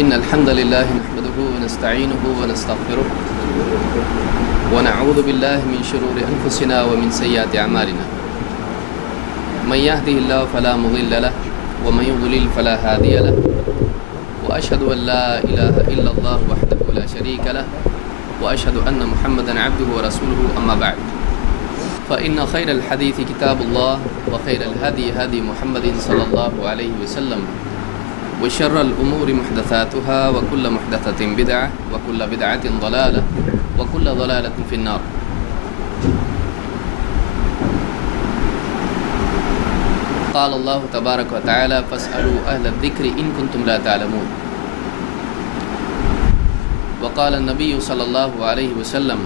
إن الحمد لله نحمده ونستعينه ونستغفره ونعوذ بالله من شرور أنفسنا ومن سيئات أعمالنا. من يهده الله فلا مضل له ومن يضلل فلا هادي له، وأشهد أن لا إله إلا الله وحده لا شريك له، وأشهد أن محمدا عبده ورسوله. أما بعد، فإن خير الحديث كتاب الله، وخير الهدي هدي محمد صلى الله عليه وسلم، وشر الأمور محدثاتها، وكل محدثة بدعة، وكل بدعة ضلالة، وكل ضلالة في النار. قال الله تبارك وتعالى: فاسألوا أهل الذكر إن كنتم لا تعلمون. وقال النبي صلى الله عليه وسلم: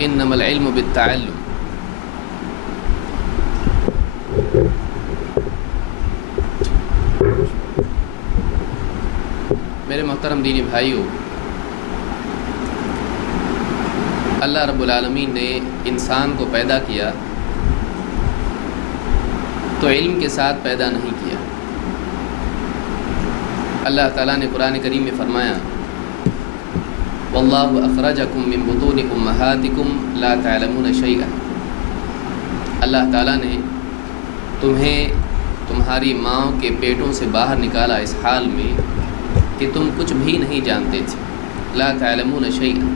إنما العلم بالتعلم. میرے محترم دینی بھائیوں، اللہ رب العالمین نے انسان کو پیدا کیا تو علم کے ساتھ پیدا نہیں کیا۔ اللہ تعالیٰ نے قرآن کریم میں فرمایا: واللہ اخرجکم من بطون امہاتکم لا تعلمون شیئا۔ اللہ تعالیٰ نے تمہیں تمہاری ماؤں کے پیٹوں سے باہر نکالا اس حال میں کہ تم کچھ بھی نہیں جانتے تھے۔ لا تعلمون شیئا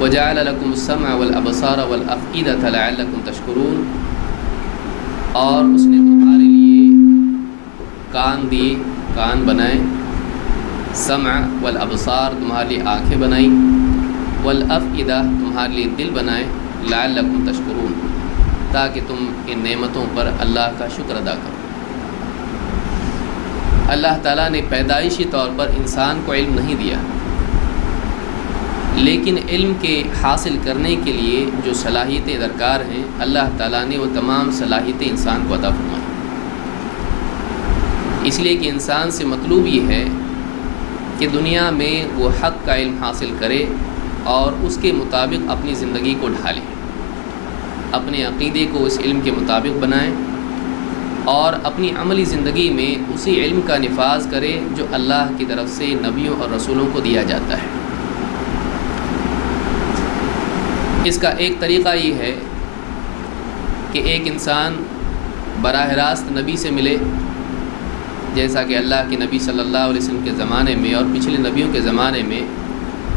وجعل لکم السمع والابصار والافئدۃ لعلکم تشکرون۔ اور اس نے تمہارے لیے کان دیے، کان بنائے، سمع والابصار تمہارے لیے آنکھیں بنائی، والافئدہ تمہارے لیے دل بنائے، لعلکم تشکرون تاکہ تم ان نعمتوں پر اللہ کا شکر ادا کرو۔ اللہ تعالیٰ نے پیدائشی طور پر انسان کو علم نہیں دیا، لیکن علم کے حاصل کرنے کے لیے جو صلاحیتیں درکار ہیں، اللہ تعالیٰ نے وہ تمام صلاحیتیں انسان کو عطا فرمائیں۔ اس لیے کہ انسان سے مطلوب یہ ہے کہ دنیا میں وہ حق کا علم حاصل کرے اور اس کے مطابق اپنی زندگی کو ڈھالے، اپنے عقیدے کو اس علم کے مطابق بنائے اور اپنی عملی زندگی میں اسی علم کا نفاذ کرے جو اللہ کی طرف سے نبیوں اور رسولوں کو دیا جاتا ہے۔ اس کا ایک طریقہ یہ ہے کہ ایک انسان براہ راست نبی سے ملے، جیسا کہ اللہ کے نبی صلی اللہ علیہ وسلم کے زمانے میں اور پچھلے نبیوں کے زمانے میں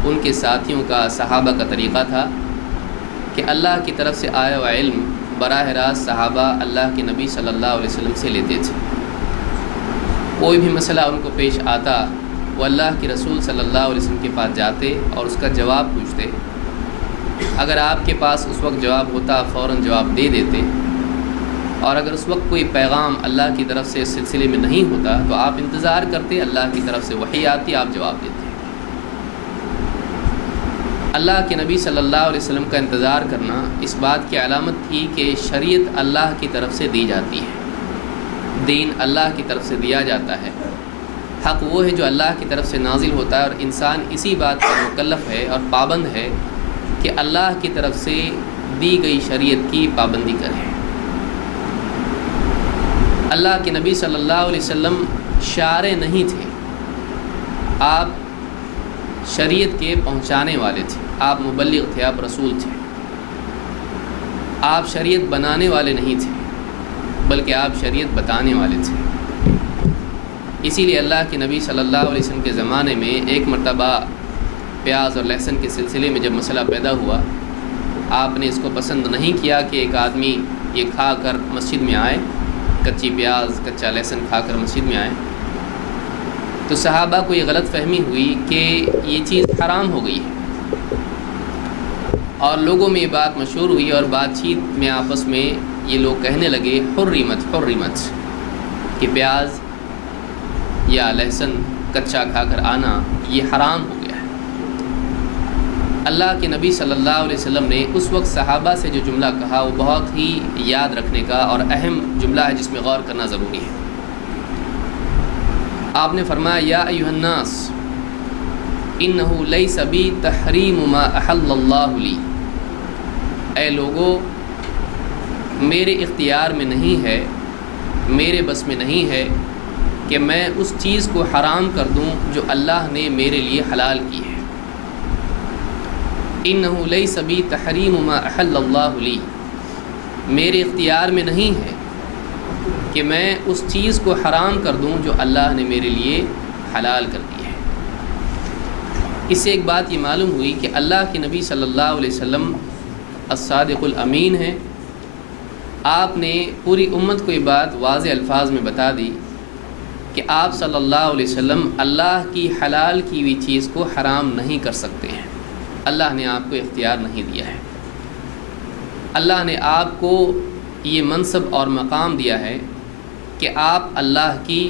ان کے ساتھیوں کا، صحابہ کا طریقہ تھا کہ اللہ کی طرف سے آیا ہوا علم براہ راست صحابہ اللہ کے نبی صلی اللہ علیہ وسلم سے لیتے تھے۔ کوئی بھی مسئلہ ان کو پیش آتا، وہ اللہ کے رسول صلی اللہ علیہ وسلم کے پاس جاتے اور اس کا جواب پوچھتے۔ اگر آپ کے پاس اس وقت جواب ہوتا، فوراً جواب دے دیتے، اور اگر اس وقت کوئی پیغام اللہ کی طرف سے اس سلسلے میں نہیں ہوتا تو آپ انتظار کرتے، اللہ کی طرف سے وحی آتی، آپ جواب دیتے۔ اللہ کے نبی صلی اللہ علیہ وسلم کا انتظار کرنا اس بات کی علامت تھی کہ شریعت اللہ کی طرف سے دی جاتی ہے، دین اللہ کی طرف سے دیا جاتا ہے، حق وہ ہے جو اللہ کی طرف سے نازل ہوتا ہے، اور انسان اسی بات کا مکلف ہے اور پابند ہے کہ اللہ کی طرف سے دی گئی شریعت کی پابندی کرے۔ اللہ کے نبی صلی اللہ علیہ وسلم شارع نہیں تھے، آپ شریعت کے پہنچانے والے تھے، آپ مبلغ تھے، آپ رسول تھے۔ آپ شریعت بنانے والے نہیں تھے، بلکہ آپ شریعت بتانے والے تھے۔ اسی لیے اللہ کے نبی صلی اللہ علیہ وسلم کے زمانے میں ایک مرتبہ پیاز اور لہسن کے سلسلے میں جب مسئلہ پیدا ہوا، آپ نے اس کو پسند نہیں کیا کہ ایک آدمی یہ کھا کر مسجد میں آئے، کچی پیاز، کچا لہسن کھا کر مسجد میں آئے۔ تو صحابہ کو یہ غلط فہمی ہوئی کہ یہ چیز حرام ہو گئی ہے، اور لوگوں میں یہ بات مشہور ہوئی اور بات چیت میں آپس میں یہ لوگ کہنے لگے حرمت حرمت، کہ پیاز یا لہسن کچا کھا کر آنا یہ حرام ہو گیا ہے۔ اللہ کے نبی صلی اللہ علیہ وسلم نے اس وقت صحابہ سے جو جملہ کہا وہ بہت ہی یاد رکھنے کا اور اہم جملہ ہے، جس میں غور کرنا ضروری ہے۔ آپ نے فرمایا: یا ایھا الناس انہ لیس بی تحریم ما احل اللہ لی۔ اے لوگو، میرے اختیار میں نہیں ہے، میرے بس میں نہیں ہے کہ میں اس چیز کو حرام کر دوں جو اللہ نے میرے لیے حلال کی ہے۔ انہ لیس بی تحریم ما احل اللہ لی، میرے اختیار میں نہیں ہے کہ میں اس چیز کو حرام کر دوں جو اللہ نے میرے لیے حلال کر دی ہے۔ اس سے ایک بات یہ معلوم ہوئی کہ اللہ کے نبی صلی اللہ علیہ وسلم الصادق الامین ہیں۔ آپ نے پوری امت کو یہ بات واضح الفاظ میں بتا دی کہ آپ صلی اللہ علیہ وسلم اللہ کی حلال کی ہوئی چیز کو حرام نہیں کر سکتے ہیں۔ اللہ نے آپ کو اختیار نہیں دیا ہے۔ اللہ نے آپ کو یہ منصب اور مقام دیا ہے کہ آپ اللہ کی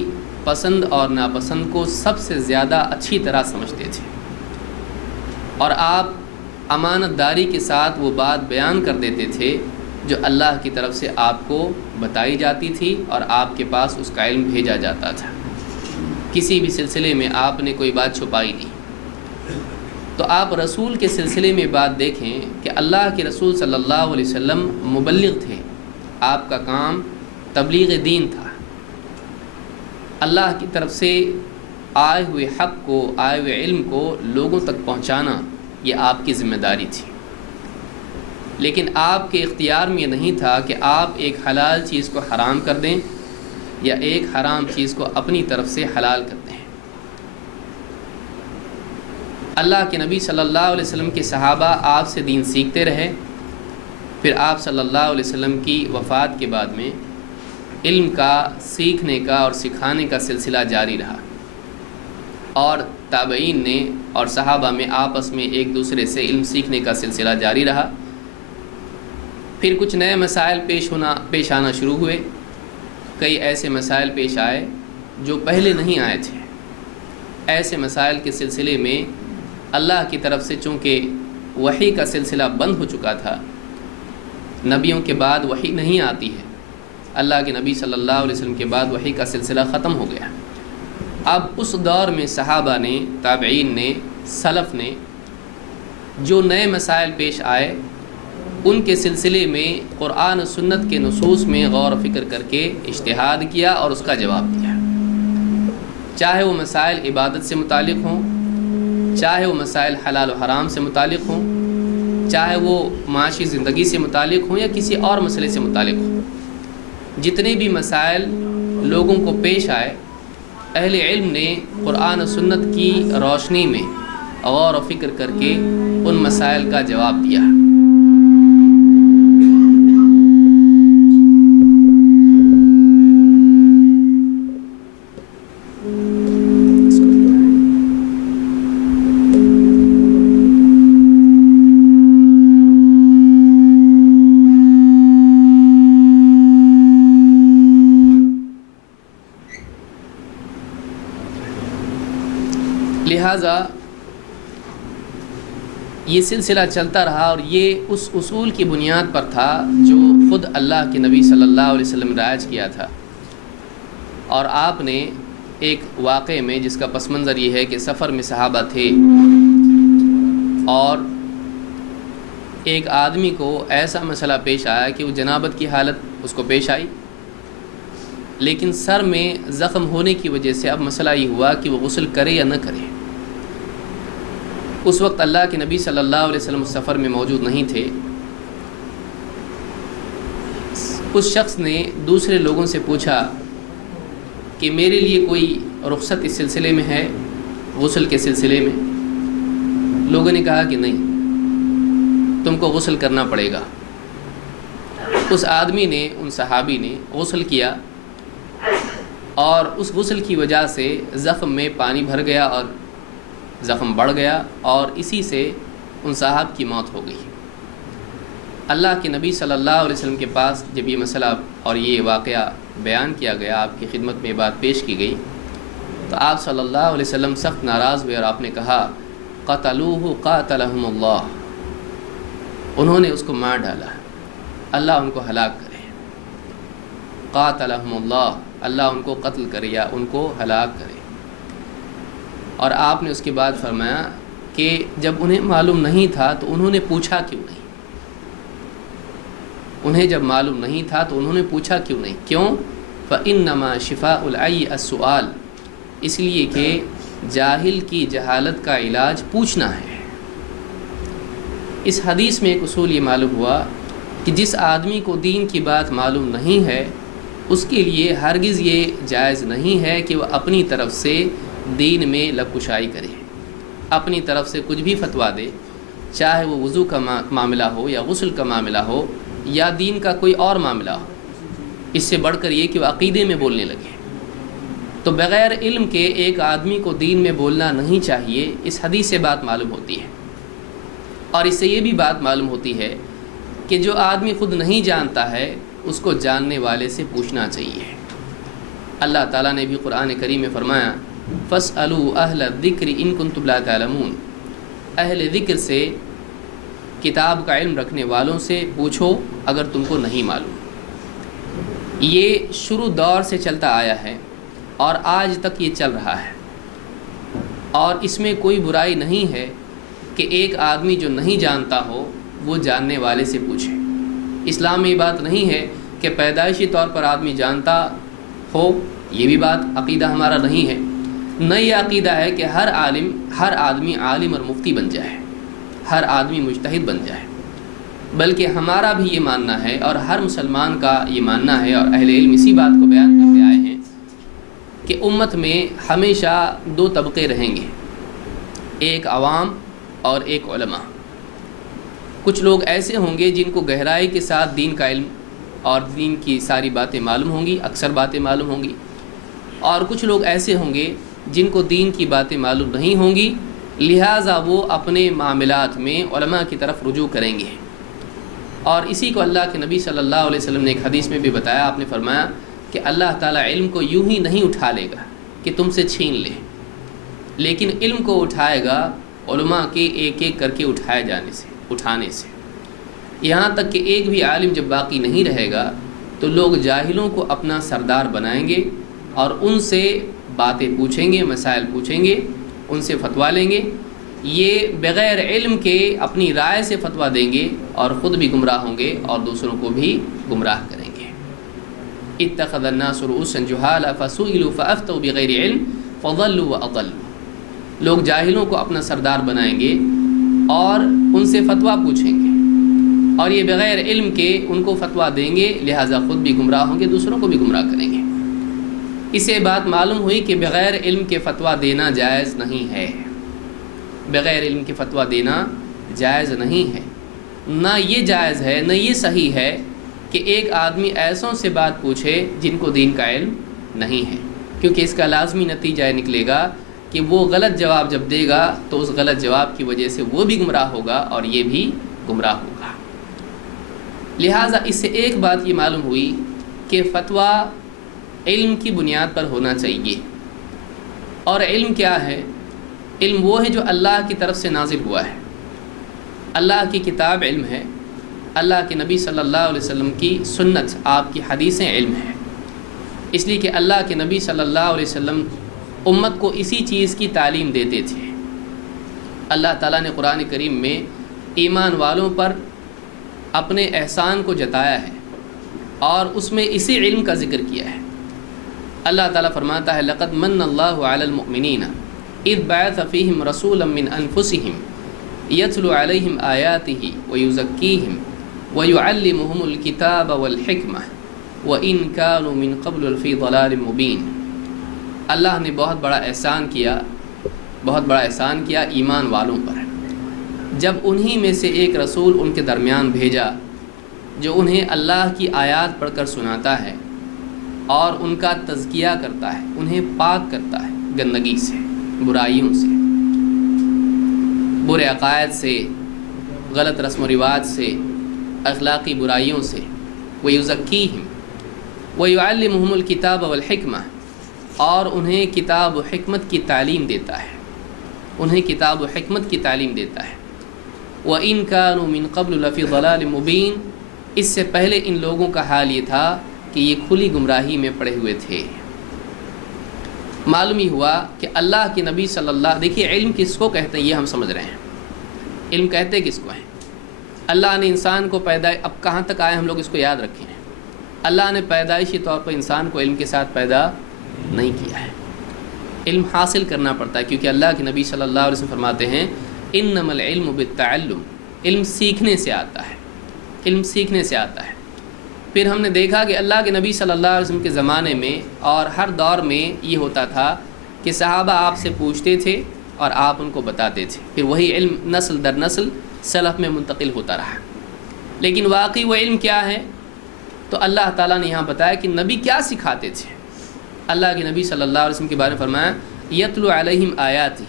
پسند اور ناپسند کو سب سے زیادہ اچھی طرح سمجھتے تھے، اور آپ امانت داری کے ساتھ وہ بات بیان کر دیتے تھے جو اللہ کی طرف سے آپ کو بتائی جاتی تھی اور آپ کے پاس اس کا علم بھیجا جاتا تھا۔ کسی بھی سلسلے میں آپ نے کوئی بات چھپائی نہیں۔ تو آپ رسول کے سلسلے میں بات دیکھیں کہ اللہ کے رسول صلی اللہ علیہ وسلم مبلغ تھے، آپ کا کام تبلیغ دین تھا، اللہ کی طرف سے آئے ہوئے حق کو، آئے ہوئے علم کو لوگوں تک پہنچانا یہ آپ کی ذمہ داری تھی۔ لیکن آپ کے اختیار میں یہ نہیں تھا کہ آپ ایک حلال چیز کو حرام کر دیں یا ایک حرام چیز کو اپنی طرف سے حلال کر دیں۔ اللہ کے نبی صلی اللہ علیہ وسلم کے صحابہ آپ سے دین سیکھتے رہے، پھر آپ صلی اللہ علیہ وسلم کی وفات کے بعد میں علم کا سیکھنے کا اور سکھانے کا سلسلہ جاری رہا، اور تابعین نے اور صحابہ میں آپس میں ایک دوسرے سے علم سیکھنے کا سلسلہ جاری رہا۔ پھر کچھ نئے مسائل پیش آنا شروع ہوئے، کئی ایسے مسائل پیش آئے جو پہلے نہیں آئے تھے۔ ایسے مسائل کے سلسلے میں اللہ کی طرف سے چونکہ وحی کا سلسلہ بند ہو چکا تھا، نبیوں کے بعد وحی نہیں آتی ہے، اللہ کے نبی صلی اللہ علیہ وسلم کے بعد وحی کا سلسلہ ختم ہو گیا۔ اب اس دور میں صحابہ نے، تابعین نے، سلف نے جو نئے مسائل پیش آئے ان کے سلسلے میں قرآن و سنت کے نصوص میں غور و فکر کر کے اجتہاد کیا اور اس کا جواب دیا، چاہے وہ مسائل عبادت سے متعلق ہوں، چاہے وہ مسائل حلال و حرام سے متعلق ہوں، چاہے وہ معاشی زندگی سے متعلق ہوں یا کسی اور مسئلے سے متعلق ہوں۔ جتنے بھی مسائل لوگوں کو پیش آئے، اہل علم نے قرآن و سنت کی روشنی میں غور و فکر کر کے ان مسائل کا جواب دیا۔ لہٰذا یہ سلسلہ چلتا رہا، اور یہ اس اصول کی بنیاد پر تھا جو خود اللہ کے نبی صلی اللہ علیہ وسلم نے رائج کیا تھا۔ اور آپ نے ایک واقعے میں، جس کا پس منظر یہ ہے کہ سفر میں صحابہ تھے اور ایک آدمی کو ایسا مسئلہ پیش آیا کہ وہ جنابت کی حالت اس کو پیش آئی، لیکن سر میں زخم ہونے کی وجہ سے اب مسئلہ یہ ہوا کہ وہ غسل کرے یا نہ کرے۔ اس وقت اللہ کے نبی صلی اللہ علیہ وسلم اس سفر میں موجود نہیں تھے۔ اس شخص نے دوسرے لوگوں سے پوچھا کہ میرے لیے کوئی رخصت اس سلسلے میں ہے، غسل کے سلسلے میں؟ لوگوں نے کہا کہ نہیں، تم کو غسل کرنا پڑے گا۔ اس آدمی نے، ان صحابی نے غسل کیا، اور اس غسل کی وجہ سے زخم میں پانی بھر گیا اور زخم بڑھ گیا، اور اسی سے ان صاحب کی موت ہو گئی۔ اللہ کے نبی صلی اللہ علیہ وسلم کے پاس جب یہ مسئلہ اور یہ واقعہ بیان کیا گیا، آپ کی خدمت میں بات پیش کی گئی، تو آپ صلی اللہ علیہ وسلم سخت ناراض ہوئے اور آپ نے کہا قتلوہ قاتلہم اللہ، انہوں نے اس کو مار ڈالا، اللہ ان کو ہلاک کرے۔ قاتلہم اللہ، اللہ ان کو قتل کرے یا ان کو ہلاک کرے۔ اور آپ نے اس کے بعد فرمایا کہ جب انہیں معلوم نہیں تھا تو انہوں نے پوچھا کیوں نہیں؟ انہیں جب معلوم نہیں تھا تو انہوں نے پوچھا کیوں نہیں؟ کیوں فإنما شفاء العی السؤال، اس لیے کہ جاہل کی جہالت کا علاج پوچھنا ہے۔ اس حدیث میں ایک اصول یہ معلوم ہوا کہ جس آدمی کو دین کی بات معلوم نہیں ہے اس کے لیے ہرگز یہ جائز نہیں ہے کہ وہ اپنی طرف سے دین میں لب کشائی کرے، اپنی طرف سے کچھ بھی فتویٰ دے، چاہے وہ وضو کا معاملہ ہو یا غسل کا معاملہ ہو یا دین کا کوئی اور معاملہ ہو، اس سے بڑھ کر یہ کہ وہ عقیدے میں بولنے لگے۔ تو بغیر علم کے ایک آدمی کو دین میں بولنا نہیں چاہیے، اس حدیث سے بات معلوم ہوتی ہے۔ اور اس سے یہ بھی بات معلوم ہوتی ہے کہ جو آدمی خود نہیں جانتا ہے اس کو جاننے والے سے پوچھنا چاہیے۔ اللہ تعالیٰ نے بھی قرآن کریم میں فرمایا فَاسْأَلُوا أَهْلَ الذِّكْرِ إِن كُنتُمْ لَا تَعْلَمُونَ، اہل ذکر سے، کتاب کا علم رکھنے والوں سے پوچھو اگر تم کو نہیں معلوم۔ یہ شروع دور سے چلتا آیا ہے اور آج تک یہ چل رہا ہے، اور اس میں کوئی برائی نہیں ہے کہ ایک آدمی جو نہیں جانتا ہو وہ جاننے والے سے پوچھے۔ اسلام میں یہ بات نہیں ہے کہ پیدائشی طور پر آدمی جانتا ہو، یہ بھی بات عقیدہ ہمارا نہیں ہے۔ نہ یہ عقیدہ ہے کہ ہر آدمی عالم اور مفتی بن جائے، ہر آدمی مجتہد بن جائے، بلکہ ہمارا بھی یہ ماننا ہے اور ہر مسلمان کا یہ ماننا ہے، اور اہل علم اسی بات کو بیان کرتے آئے ہیں کہ امت میں ہمیشہ دو طبقے رہیں گے، ایک عوام اور ایک علماء۔ کچھ لوگ ایسے ہوں گے جن کو گہرائی کے ساتھ دین کا علم اور دین کی ساری باتیں معلوم ہوں گی، اکثر باتیں معلوم ہوں گی، اور کچھ لوگ ایسے ہوں گے جن کو دین کی باتیں معلوم نہیں ہوں گی، لہٰذا وہ اپنے معاملات میں علماء کی طرف رجوع کریں گے۔ اور اسی کو اللہ کے نبی صلی اللہ علیہ وسلم نے ایک حدیث میں بھی بتایا، آپ نے فرمایا کہ اللہ تعالیٰ علم کو یوں ہی نہیں اٹھا لے گا کہ تم سے چھین لے، لیکن علم کو اٹھائے گا علماء کے ایک ایک کر کے اٹھانے سے، یہاں تک کہ ایک بھی عالم جب باقی نہیں رہے گا تو لوگ جاہلوں کو اپنا سردار بنائیں گے اور ان سے باتیں پوچھیں گے، مسائل پوچھیں گے، ان سے فتویٰ لیں گے۔ یہ بغیر علم کے اپنی رائے سے فتویٰ دیں گے اور خود بھی گمراہ ہوں گے اور دوسروں کو بھی گمراہ کریں گے۔ اتخذ الناس رؤوسا جہالا فسئلوا فافتوا بغیر علم فضلوا واضلوا، لوگ جاہلوں کو اپنا سردار بنائیں گے اور ان سے فتویٰ پوچھیں گے، اور یہ بغیر علم کے ان کو فتویٰ دیں گے، لہٰذا خود بھی گمراہ ہوں گے، دوسروں کو بھی گمراہ کریں گے۔ اسے بات معلوم ہوئی کہ بغیر علم کے فتویٰ دینا جائز نہیں ہے، بغیر علم کے فتویٰ دینا جائز نہیں ہے۔ نہ یہ جائز ہے، نہ یہ صحیح ہے کہ ایک آدمی ایسوں سے بات پوچھے جن کو دین کا علم نہیں ہے، کیونکہ اس کا لازمی نتیجہ نکلے گا کہ وہ غلط جواب جب دے گا تو اس غلط جواب کی وجہ سے وہ بھی گمراہ ہوگا اور یہ بھی گمراہ ہوگا۔ لہٰذا اس سے ایک بات یہ معلوم ہوئی کہ فتویٰ علم کی بنیاد پر ہونا چاہیے۔ اور علم کیا ہے؟ علم وہ ہے جو اللہ کی طرف سے نازل ہوا ہے، اللہ کی کتاب علم ہے، اللہ کے نبی صلی اللہ علیہ وسلم کی سنت، آپ کی حدیثیں علم ہیں۔ اس لیے کہ اللہ کے نبی صلی اللہ علیہ وسلم امت کو اسی چیز کی تعلیم دیتے تھے۔ اللہ تعالیٰ نے قرآن کریم میں ایمان والوں پر اپنے احسان کو جتایا ہے اور اس میں اسی علم کا ذکر کیا ہے۔ اللہ تعالیٰ فرماتا ہے لقد من اللہ علی المؤمنین اذ بعث فیہم رسولا من انفسہم یتلو علیہم آیاتہ ویزکیہم ویعلمہم الکتاب والحکمہ وإن كانوا من قبل فی ضلال مبین۔ اللہ نے بہت بڑا احسان کیا ایمان والوں پر جب انہی میں سے ایک رسول ان کے درمیان بھیجا جو انہیں اللہ کی آیات پڑھ کر سناتا ہے اور ان کا تزکیہ کرتا ہے، انہیں پاک کرتا ہے گندگی سے، برائیوں سے، برے عقائد سے، غلط رسم و رواج سے، اخلاقی برائیوں سے، وَيُزَكِّيهِمْ وَيُعَلِّمُهُمُ الْكِتَابَ وَالْحِكْمَةَ، اور انہیں کتاب و حکمت کی تعلیم دیتا ہے، انہیں کتاب و حکمت کی تعلیم دیتا ہے۔ وَإِن كَانُوا مِن قَبْلُ لَفِي ضَلَالٍ مُبِينٍ، اس سے پہلے ان لوگوں کا حال یہ تھا کہ یہ کھلی گمراہی میں پڑے ہوئے تھے۔ معلوم ہی ہوا کہ اللہ کے نبی صلی اللہ، دیکھیے علم کس کو کہتے ہیں یہ ہم سمجھ رہے ہیں، علم کہتے کس کو ہیں؟ اللہ نے انسان کو پیدا، اب کہاں تک آئے ہم لوگ اس کو یاد رکھیں، اللہ نے پیدائشی طور پر انسان کو علم کے ساتھ پیدا نہیں کیا ہے، علم حاصل کرنا پڑتا ہے، کیونکہ اللہ کے نبی صلی اللہ علیہ وسلم فرماتے ہیں انما العلم بالتعلم، علم سیکھنے سے آتا ہے، علم سیکھنے سے آتا ہے۔ پھر ہم نے دیکھا کہ اللہ کے نبی صلی اللہ علیہ وسلم کے زمانے میں اور ہر دور میں یہ ہوتا تھا کہ صحابہ آپ سے پوچھتے تھے اور آپ ان کو بتاتے تھے، پھر وہی علم نسل در نسل سلف میں منتقل ہوتا رہا۔ لیکن واقعی وہ علم کیا ہے؟ تو اللہ تعالیٰ نے یہاں بتایا کہ نبی کیا سکھاتے تھے۔ اللہ کے نبی صلی اللہ علیہ وسلم کے بارے میں فرمایا یتلو علیہم آیاتہ،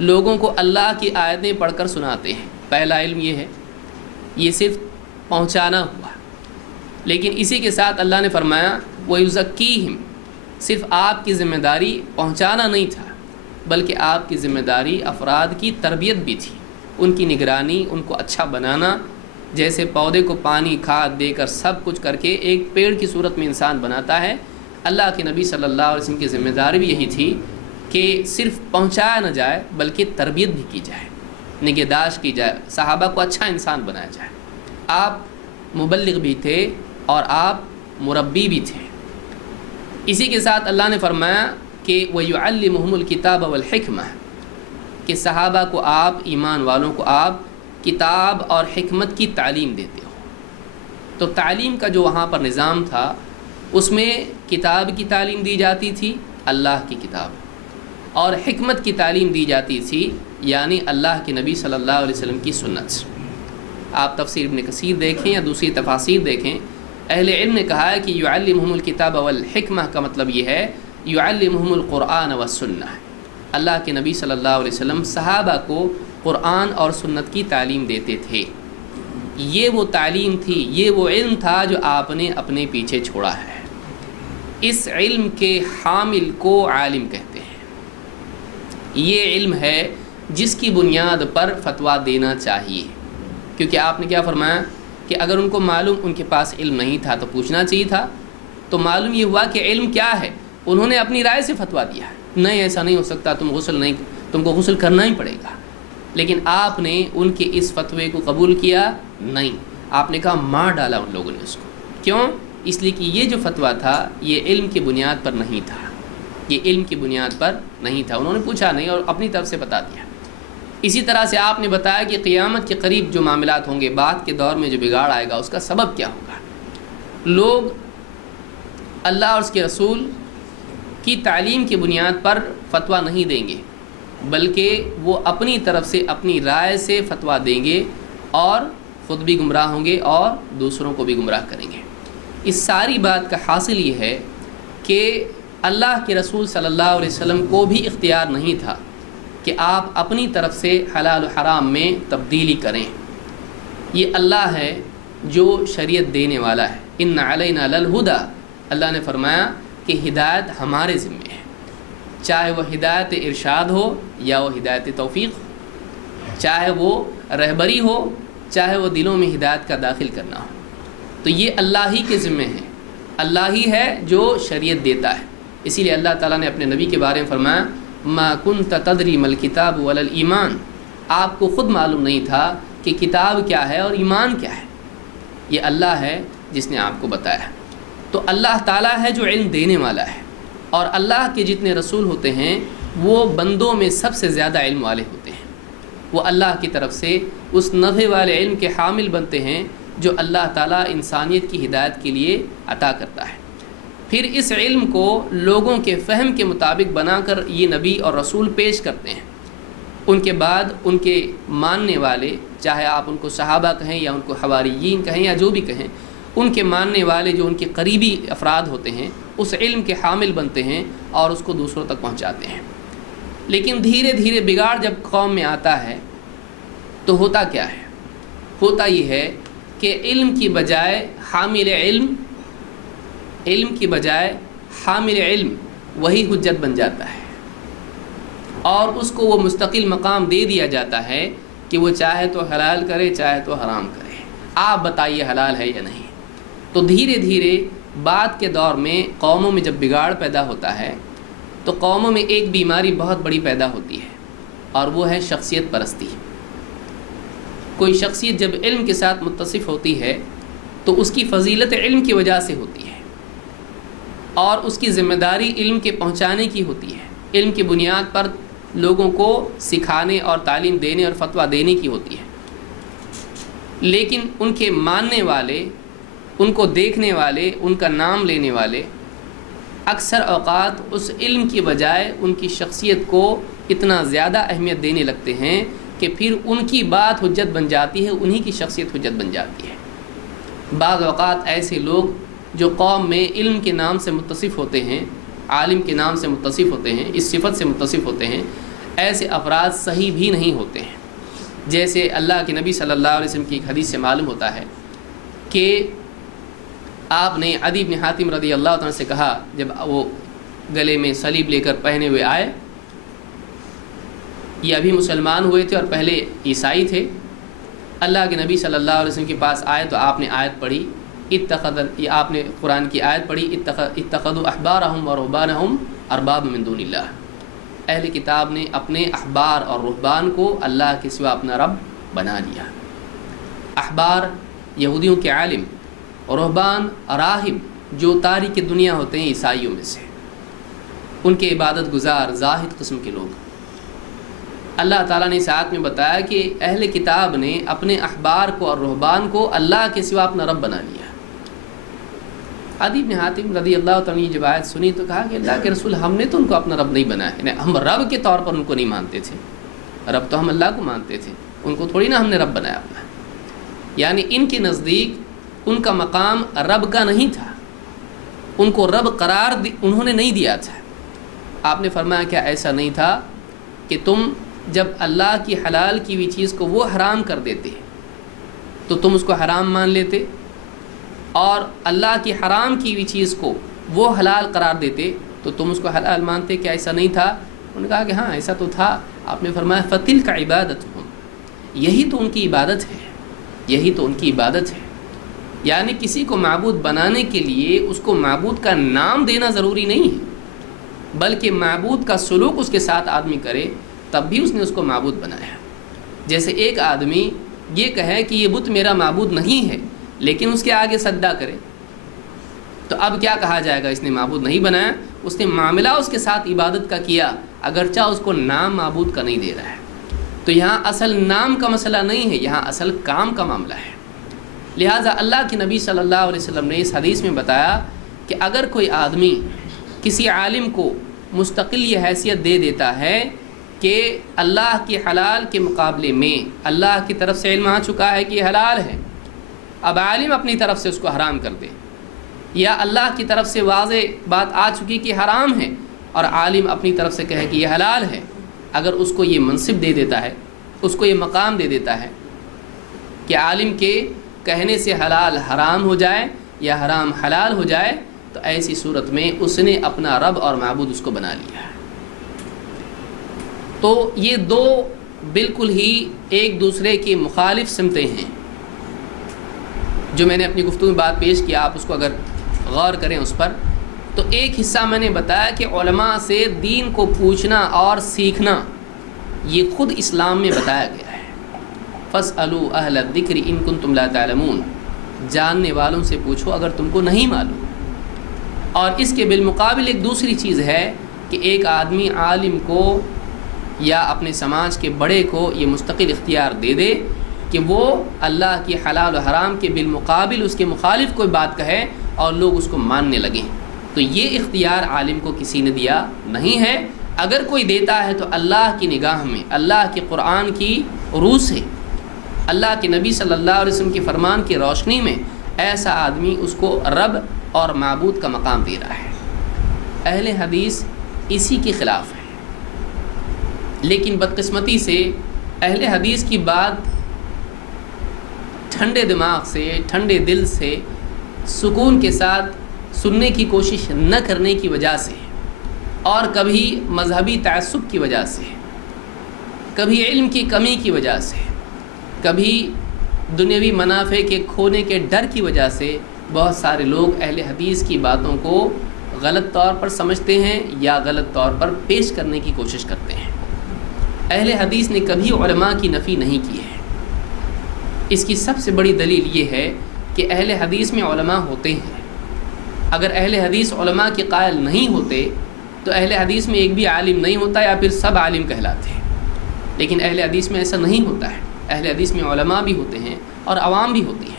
لوگوں کو اللہ کی آیتیں پڑھ کر سناتے ہیں۔ پہلا علم یہ ہے، یہ صرف پہنچانا ہوا، لیکن اسی کے ساتھ اللہ نے فرمایا وَيُزَكِّيهِمْ، صرف آپ کی ذمہ داری پہنچانا نہیں تھا، بلکہ آپ کی ذمہ داری افراد کی تربیت بھی تھی، ان کی نگرانی، ان کو اچھا بنانا، جیسے پودے کو پانی کھاد دے کر سب کچھ کر کے ایک پیڑ کی صورت میں انسان بناتا ہے۔ اللہ کے نبی صلی اللہ علیہ وسلم کی ذمہ داری بھی یہی تھی کہ صرف پہنچایا نہ جائے بلکہ تربیت بھی کی جائے، نگہداشت کی جائے، صحابہ کو اچھا انسان بنایا جائے۔ آپ مبلغ بھی تھے اور آپ مربی بھی تھے۔ اسی کے ساتھ اللہ نے فرمایا کہ وَيُعَلِّمُهُمُ الْكِتَابَ وَالْحِكْمَةَ، کہ صحابہ کو آپ، ایمان والوں کو آپ کتاب اور حکمت کی تعلیم دیتے ہو۔ تو تعلیم کا جو وہاں پر نظام تھا، اس میں کتاب کی تعلیم دی جاتی تھی، اللہ کی کتاب، اور حکمت کی تعلیم دی جاتی تھی، یعنی اللہ کے نبی صلی اللہ علیہ وسلم کی سنت۔ آپ تفسیر ابن کثیر دیکھیں یا دوسری تفاسیر دیکھیں، اہل علم نے کہا ہے کہ یعلمہم الکتاب والحکمہ کا مطلب یہ ہے یعلمہم القرآن والسنہ۔ اللہ کے نبی صلی اللہ علیہ وسلم صحابہ کو قرآن اور سنت کی تعلیم دیتے تھے۔ یہ وہ تعلیم تھی، یہ وہ علم تھا جو آپ نے اپنے پیچھے چھوڑا ہے۔ اس علم کے حامل کو عالم کہتے ہیں۔ یہ علم ہے جس کی بنیاد پر فتویٰ دینا چاہیے، کیونکہ آپ نے کیا فرمایا کہ اگر ان کو معلوم، ان کے پاس علم نہیں تھا تو پوچھنا چاہیے تھا، تو معلوم یہ ہوا کہ علم کیا ہے، انہوں نے اپنی رائے سے فتویٰ دیا ہے، نہیں ایسا نہیں ہو سکتا، تم کو غسل کرنا ہی پڑے گا۔ لیکن آپ نے ان کے اس فتوے کو قبول کیا نہیں، آپ نے کہا مار ڈالا ان لوگوں نے اس کو۔ کیوں؟ اس لیے کہ یہ جو فتویٰ تھا یہ علم کی بنیاد پر نہیں تھا، یہ علم کی بنیاد پر نہیں تھا، انہوں نے پوچھا نہیں اور اپنی طرف سے بتا دیا۔ اسی طرح سے آپ نے بتایا کہ قیامت کے قریب جو معاملات ہوں گے، بعد کے دور میں جو بگاڑ آئے گا، اس کا سبب کیا ہوگا۔ لوگ اللہ اور اس کے رسول کی تعلیم کی بنیاد پر فتویٰ نہیں دیں گے، بلکہ وہ اپنی طرف سے اپنی رائے سے فتویٰ دیں گے اور خود بھی گمراہ ہوں گے اور دوسروں کو بھی گمراہ کریں گے۔ اس ساری بات کا حاصل یہ ہے کہ اللہ کے رسول صلی اللہ علیہ وسلم کو بھی اختیار نہیں تھا کہ آپ اپنی طرف سے حلال و حرام میں تبدیلی کریں۔ یہ اللہ ہے جو شریعت دینے والا ہے۔ ان علینا للہدی، اللہ نے فرمایا کہ ہدایت ہمارے ذمے ہے، چاہے وہ ہدایت ارشاد ہو یا وہ ہدایت توفیق ہو، چاہے وہ رہبری ہو، چاہے وہ دلوں میں ہدایت کا داخل کرنا ہو، تو یہ اللہ ہی کے ذمے ہے، اللہ ہی ہے جو شریعت دیتا ہے۔ اسی لیے اللہ تعالیٰ نے اپنے نبی کے بارے میں فرمایا ما کنت تدری ما الکتاب ولا الایمان، آپ کو خود معلوم نہیں تھا کہ کتاب کیا ہے اور ایمان کیا ہے، یہ اللہ ہے جس نے آپ کو بتایا۔ تو اللہ تعالیٰ ہے جو علم دینے والا ہے، اور اللہ کے جتنے رسول ہوتے ہیں وہ بندوں میں سب سے زیادہ علم والے ہوتے ہیں، وہ اللہ کی طرف سے اس نفع والے علم کے حامل بنتے ہیں جو اللہ تعالیٰ انسانیت کی ہدایت کے لیے عطا کرتا ہے۔ پھر اس علم کو لوگوں کے فہم کے مطابق بنا کر یہ نبی اور رسول پیش کرتے ہیں، ان کے بعد ان کے ماننے والے، چاہے آپ ان کو صحابہ کہیں یا ان کو حواریین کہیں یا جو بھی کہیں، ان کے ماننے والے جو ان کے قریبی افراد ہوتے ہیں اس علم کے حامل بنتے ہیں اور اس کو دوسروں تک پہنچاتے ہیں۔ لیکن دھیرے دھیرے بگاڑ جب قوم میں آتا ہے تو ہوتا کیا ہے؟ ہوتا یہ ہے کہ علم کی بجائے حامل علم، علم کی بجائے حامل علم وہی حجت بن جاتا ہے، اور اس کو وہ مستقل مقام دے دیا جاتا ہے کہ وہ چاہے تو حلال کرے چاہے تو حرام کرے، آپ بتائیے حلال ہے یا نہیں۔ تو دھیرے دھیرے بعد کے دور میں قوموں میں جب بگاڑ پیدا ہوتا ہے تو قوموں میں ایک بیماری بہت بڑی پیدا ہوتی ہے، اور وہ ہے شخصیت پرستی۔ کوئی شخصیت جب علم کے ساتھ متصف ہوتی ہے تو اس کی فضیلت علم کی وجہ سے ہوتی ہے، اور اس کی ذمہ داری علم کے پہنچانے کی ہوتی ہے، علم کی بنیاد پر لوگوں کو سکھانے اور تعلیم دینے اور فتویٰ دینے کی ہوتی ہے۔ لیکن ان کے ماننے والے، ان کو دیکھنے والے، ان کا نام لینے والے اکثر اوقات اس علم کی بجائے ان کی شخصیت کو اتنا زیادہ اہمیت دینے لگتے ہیں کہ پھر ان کی بات حجت بن جاتی ہے، انہی کی شخصیت حجت بن جاتی ہے۔ بعض اوقات ایسے لوگ جو قوم میں علم کے نام سے متصف ہوتے ہیں، عالم کے نام سے متصف ہوتے ہیں، اس صفت سے متصف ہوتے ہیں، ایسے افراد صحیح بھی نہیں ہوتے ہیں۔ جیسے اللہ کے نبی صلی اللہ علیہ وسلم کی ایک حدیث سے معلوم ہوتا ہے کہ آپ نے عدی بن حاتم رضی اللہ عنہ سے کہا، جب وہ گلے میں صلیب لے کر پہنے ہوئے آئے، یہ ابھی مسلمان ہوئے تھے اور پہلے عیسائی تھے، اللہ کے نبی صلی اللہ علیہ وسلم کے پاس آئے تو آپ نے آیت پڑھی، یہ آپ نے قرآن کی آیت پڑھی، اتخذوا احبارهم ورهبانهم اربابا من دون اللہ۔ اہل کتاب نے اپنے احبار اور رہبان کو اللہ کے سوا اپنا رب بنا لیا۔ احبار یہودیوں کے عالم، اور رہبان راہب جو تاریک دنیا ہوتے ہیں عیسائیوں میں سے، ان کے عبادت گزار زاہد قسم کے لوگ۔ اللہ تعالیٰ نے اس آیت میں بتایا کہ اہل کتاب نے اپنے احبار کو اور رہبان کو اللہ کے سوا اپنا رب بنا لیا۔ عدی بن حاتم رضی اللہ تعالیٰ نے جب آیت سنی تو کہا کہ اللہ کے رسول، ہم نے تو ان کو اپنا رب نہیں بنایا، یعنی ہم رب کے طور پر ان کو نہیں مانتے تھے، رب تو ہم اللہ کو مانتے تھے، ان کو تھوڑی نا ہم نے رب بنایا اپنا۔ یعنی ان کے نزدیک ان کا مقام رب کا نہیں تھا، ان کو رب قرار انہوں نے نہیں دیا تھا۔ آپ نے فرمایا کیا ایسا نہیں تھا کہ تم جب اللہ کی حلال کی ہوئی چیز کو وہ حرام کر دیتے تو تم اس کو حرام مان لیتے، اور اللہ کی حرام کی ہوئی چیز کو وہ حلال قرار دیتے تو تم اس کو حلال مانتے؟ کیا ایسا نہیں تھا؟ انہوں نے کہا کہ ہاں ایسا تو تھا۔ آپ نے فرمایا فَتِلْكَ عِبَادَتُهُمْ، یہی تو ان کی عبادت ہے، یہی تو ان کی عبادت ہے۔ یعنی کسی کو معبود بنانے کے لیے اس کو معبود کا نام دینا ضروری نہیں ہے، بلکہ معبود کا سلوک اس کے ساتھ آدمی کرے تب بھی اس نے اس کو معبود بنایا۔ جیسے ایک آدمی یہ کہے کہ یہ بت میرا معبود نہیں ہے لیکن اس کے آگے سجدہ کرے، تو اب کیا کہا جائے گا؟ اس نے معبود نہیں بنایا، اس نے معاملہ اس کے ساتھ عبادت کا کیا، اگرچہ اس کو نام معبود کا نہیں دے رہا ہے۔ تو یہاں اصل نام کا مسئلہ نہیں ہے، یہاں اصل کام کا معاملہ ہے۔ لہٰذا اللہ کے نبی صلی اللہ علیہ وسلم نے اس حدیث میں بتایا کہ اگر کوئی آدمی کسی عالم کو مستقل یہ حیثیت دے دیتا ہے کہ اللہ کے حلال کے مقابلے میں اللہ کی طرف سے علم آ چکا ہے کہ یہ حلال ہے، اب عالم اپنی طرف سے اس کو حرام کر دے، یا اللہ کی طرف سے واضح بات آ چکی کہ حرام ہے اور عالم اپنی طرف سے کہے کہ یہ حلال ہے، اگر اس کو یہ منصب دے دیتا ہے، اس کو یہ مقام دے دیتا ہے کہ عالم کے کہنے سے حلال حرام ہو جائے یا حرام حلال ہو جائے، تو ایسی صورت میں اس نے اپنا رب اور معبود اس کو بنا لیا ہے۔ تو یہ دو بالکل ہی ایک دوسرے کی مخالف سمتیں ہیں۔ جو میں نے اپنی گفتگو میں بات پیش کیا، آپ اس کو اگر غور کریں اس پر، تو ایک حصہ میں نے بتایا کہ علماء سے دین کو پوچھنا اور سیکھنا یہ خود اسلام میں بتایا گیا ہے۔ فَاسْأَلُوا أَهْلَ الذِّكْرِ إِن كُنتُمْ لَا تَعْلَمُونَ، جاننے والوں سے پوچھو اگر تم کو نہیں معلوم۔ اور اس کے بالمقابل ایک دوسری چیز ہے کہ ایک آدمی عالم کو یا اپنے سماج کے بڑے کو یہ مستقل اختیار دے دے کہ وہ اللہ کی حلال و حرام کے بالمقابل اس کے مخالف کوئی بات کہے اور لوگ اس کو ماننے لگیں، تو یہ اختیار عالم کو کسی نے دیا نہیں ہے۔ اگر کوئی دیتا ہے تو اللہ کی نگاہ میں، اللہ کے قرآن کی روح سے، اللہ کے نبی صلی اللہ علیہ وسلم کے فرمان کی روشنی میں ایسا آدمی اس کو رب اور معبود کا مقام دے رہا ہے۔ اہل حدیث اسی کے خلاف ہے، لیکن بدقسمتی سے اہل حدیث کی بات ٹھنڈے دماغ سے، ٹھنڈے دل سے، سکون کے ساتھ سننے کی کوشش نہ کرنے کی وجہ سے، اور کبھی مذہبی تعصب کی وجہ سے، کبھی علم کی کمی کی وجہ سے، کبھی دنیاوی منافع کے کھونے کے ڈر کی وجہ سے بہت سارے لوگ اہل حدیث کی باتوں کو غلط طور پر سمجھتے ہیں یا غلط طور پر پیش کرنے کی کوشش کرتے ہیں۔ اہل حدیث نے کبھی علماء کی نفی نہیں کی ہے۔ اس کی سب سے بڑی دلیل یہ ہے کہ اہل حدیث میں علماء ہوتے ہیں. اگر اہل حدیث علماء کے قائل نہیں ہوتے تو اہل حدیث میں ایک بھی عالم نہیں ہوتا یا پھر سب عالم کہلاتے ہیں. لیکن اہل حدیث میں ایسا نہیں ہوتا ہے. اہل حدیث میں علماء بھی ہوتے ہیں اور عوام بھی ہوتی ہے.